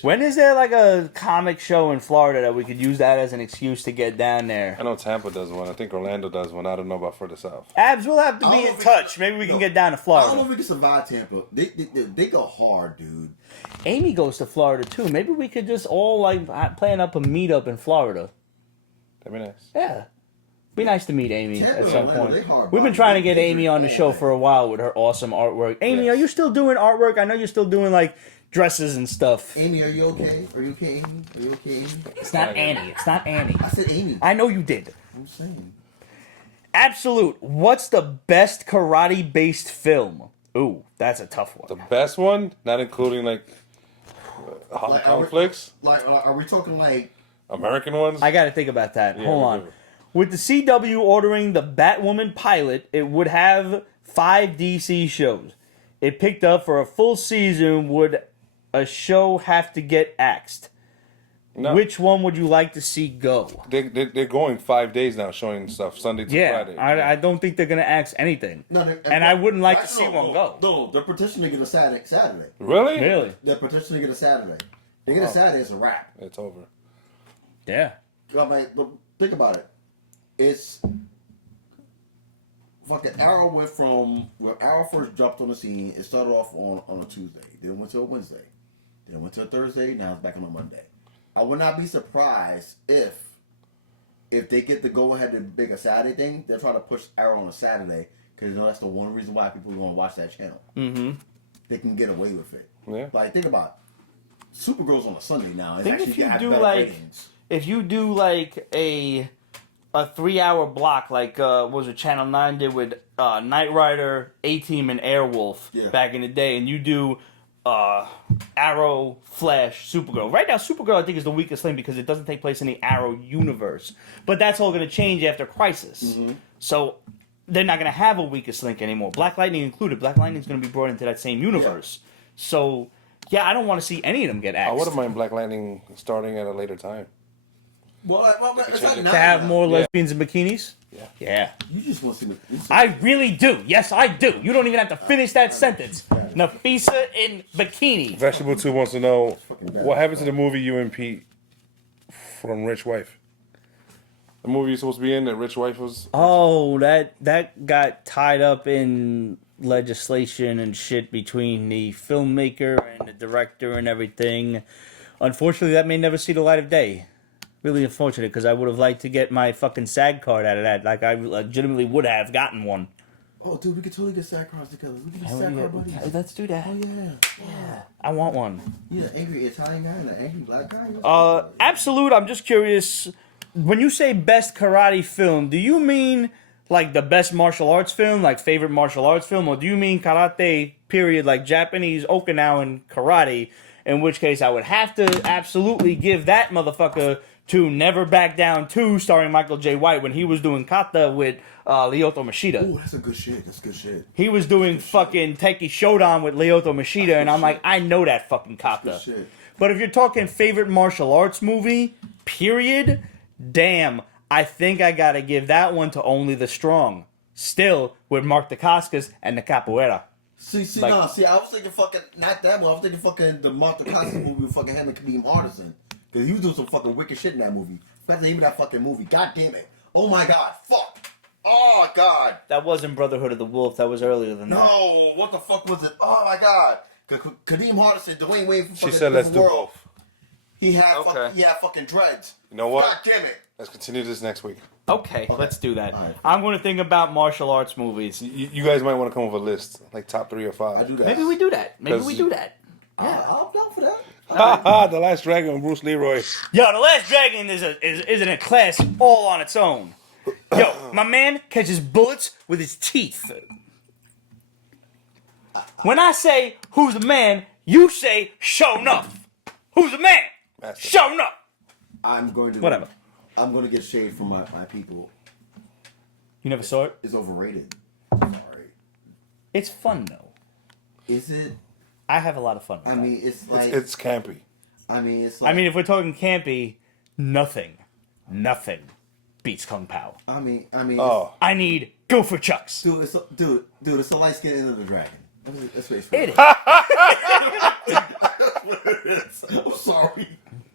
When is there like a comic show in Florida that we could use that as an excuse to get down there? I know Tampa does one. I think Orlando does one. I don't know about further south. Abs, we'll have to be in touch. Maybe we can get down to Florida. I don't know if we can survive Tampa. They go hard, dude. Amy goes to Florida too. Maybe we could just all like plan up a meetup in Florida. That'd be nice. Yeah. Be nice to meet Amy Tampa, at some Atlanta, point. We've been trying to get Amy on the show for a while with her awesome artwork. Amy, Are you still doing artwork? I know you're still doing like dresses and stuff. Amy, are you okay? Are you okay, Amy? Are you okay, Amy? It's not Annie. It's not Annie. I said Amy. I know you did. I'm saying. Absolute. What's the best karate-based film? Ooh, that's a tough one. The best one? Not including like Hong Kong flicks? Like, are we talking like American ones? I got to think about that. Yeah, Hold on. With the CW ordering the Batwoman pilot, it would have 5 DC shows. It picked up for a full season would a show have to get axed, No. which one would you like to see go? They're going 5 days now, showing stuff Sunday to Friday. I don't think they're gonna axe anything. No, And I wouldn't like to see one go. No, they're petitioning to get a Saturday. Really? Really? They're petitioning to get a Saturday. They get a Saturday, it's a wrap. It's over. Yeah. I mean, but think about it. It's fucking Arrow went from when Arrow first jumped on the scene. It started off on a Tuesday, then went to a Wednesday, then went to a Thursday. Now it's back on a Monday. I would not be surprised if they get the go ahead to make a Saturday thing. They're trying to push Arrow on a Saturday because that's the one reason why people want to watch that channel. Mm-hmm. They can get away with it. Yeah. Like think about it. Supergirl's on a Sunday now. It's Think actually if you got do better like ratings. if you do like a 3-hour block like what was it Channel 9 did with Knight Rider, A-Team, and Airwolf back in the day, and you do Arrow, Flash, Supergirl. Right now, Supergirl I think is the weakest link because it doesn't take place in the Arrow universe. But that's all going to change after Crisis. Mm-hmm. So they're not going to have a weakest link anymore. Black Lightning included. Black Lightning's going to be brought into that same universe. So yeah, I don't want to see any of them get axed. I wouldn't mind Black Lightning starting at a later time. Well, it's like To have more lesbians in bikinis? Yeah. Yeah. You just want to see me. I really do. Yes, I do. You don't even have to finish that sentence. Nafisa in bikini. Vegetable 2 wants to know fucking bad. what happened to the movie you and Pete from Rich Wife. The movie you're supposed to be in that Rich Wife was. Oh, that got tied up in legislation and shit between the filmmaker and the director and everything. Unfortunately, that may never see the light of day. Really unfortunate, because I would have liked to get my fucking SAG card out of that. Like, I legitimately would have gotten one. Oh, dude, we could totally get SAG cards together. We can get SAG card buddies. Let's do that. Oh, yeah. I want one. You an angry Italian guy and an angry black guy? Absolute, I'm just curious. When you say best karate film, do you mean like the best martial arts film, like favorite martial arts film, or do you mean karate, period, like Japanese, Okinawan karate? In which case, I would have to absolutely give that motherfucker to Never Back Down 2, starring Michael J. White, when he was doing kata with Lyoto Machida. Oh, that's a good shit. That's good shit. He was doing fucking Teiki Shodan with Lyoto Machida, and I'm like, I know that fucking kata. Good shit. But if you're talking favorite martial arts movie, period, damn, I think I gotta give that one to Only the Strong. Still, with Mark Dacascos and the Capoeira. See, I was thinking fucking, not that one. I was thinking fucking the Martha Costume movie with fucking him and Kadeem Hardison. Because he was doing some fucking wicked shit in that movie. Forgot the name of that fucking movie. God damn it. Oh my god. Fuck. Oh god. That wasn't Brotherhood of the Wolf, that was earlier than that. No. What the fuck was it? Oh my god. Kadeem Hardison, Dwayne Wade from She fucking said let's do World. both. He had, Okay. he had fucking dreads. You know what? God damn it. Let's continue this next week. Okay, let's do that. Alright. I'm going to think about martial arts movies. You guys might want to come up with a list, like top 3 or 5. I do that. Maybe we do that. Maybe we do that. I'm down for that. The Last Dragon, Bruce Leroy. Yo, The Last Dragon is in a class all on its own. Yo, my man catches bullets with his teeth. When I say, who's the man, you say, show enough. Who's the man? Master. Show enough. I'm going to... Whatever. I'm going to get shade from my people. You never saw it? It's overrated. Sorry. It's fun, though. Is it? I have a lot of fun with I that. mean, it's like... It's campy. it's like... I mean, if we're talking campy, nothing beats Kung Pao. I mean... Oh. I need Gopher Chucks. Dude, it's a light skin end of the dragon. That's what it's for. It is.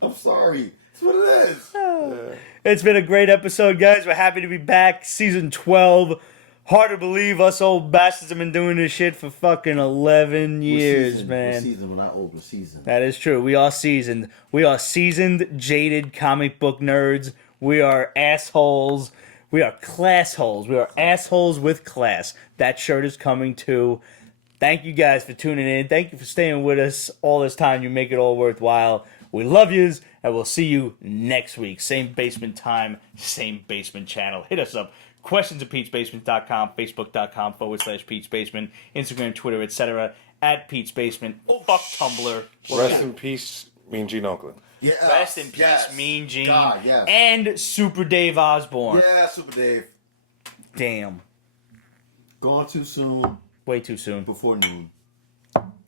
I'm sorry. That's what it is. It's been a great episode, guys. We're happy to be back. Season 12. Hard to believe us old bastards have been doing this shit for fucking 11 years, man. We're seasoned. We're not old. We're seasoned. That is true. We are seasoned. We are seasoned, jaded comic book nerds. We are assholes. We are class holes. We are assholes with class. That shirt is coming too. Thank you guys for tuning in. Thank you for staying with us all this time. You make it all worthwhile. We love yous, and we'll see you next week. Same basement time, same basement channel. Hit us up. Questions at Pete'sBasement.com, Facebook.com/Pete's Basement, Instagram, Twitter, etc. at Pete's Basement. Fuck Tumblr. Rest in peace, Mean Gene Oakland. Yeah. Rest in peace, Mean Gene. God, yes. And Super Dave Osborne. Yeah, Super Dave. Damn. Gone too soon. Way too soon. Before noon.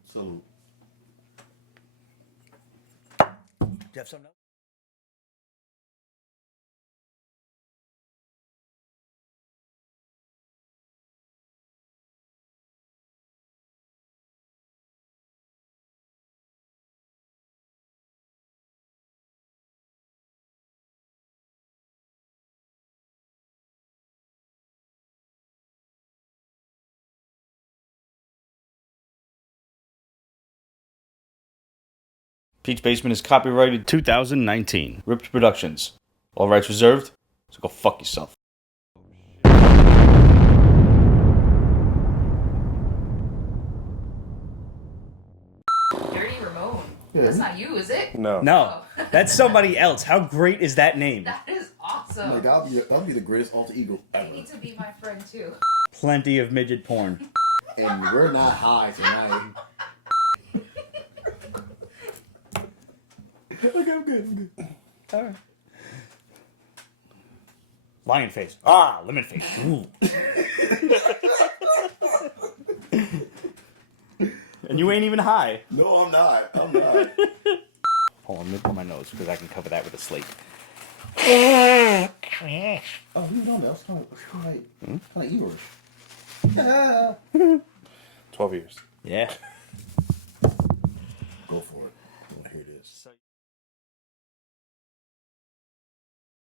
Salute. you have something else? Pete's Basement is copyrighted 2019. Ripped Productions. All rights reserved. So go fuck yourself. Dirty Ramon. Yeah. That's not you, is it? No. No, that's somebody else. How great is that name? That is awesome. Like, that'll be the greatest alter ego You ever. need to be my friend too. Plenty of midget porn. And we're not high tonight. Okay, I'm good. All right. Lion face. Ah, lemon face. Ooh. And you ain't even high. No, I'm not. Hold on, let me put my nose because I can cover that with a slate. Oh, you know that was kind of evil. 12 years. Yeah. Go for it. I want to hear this.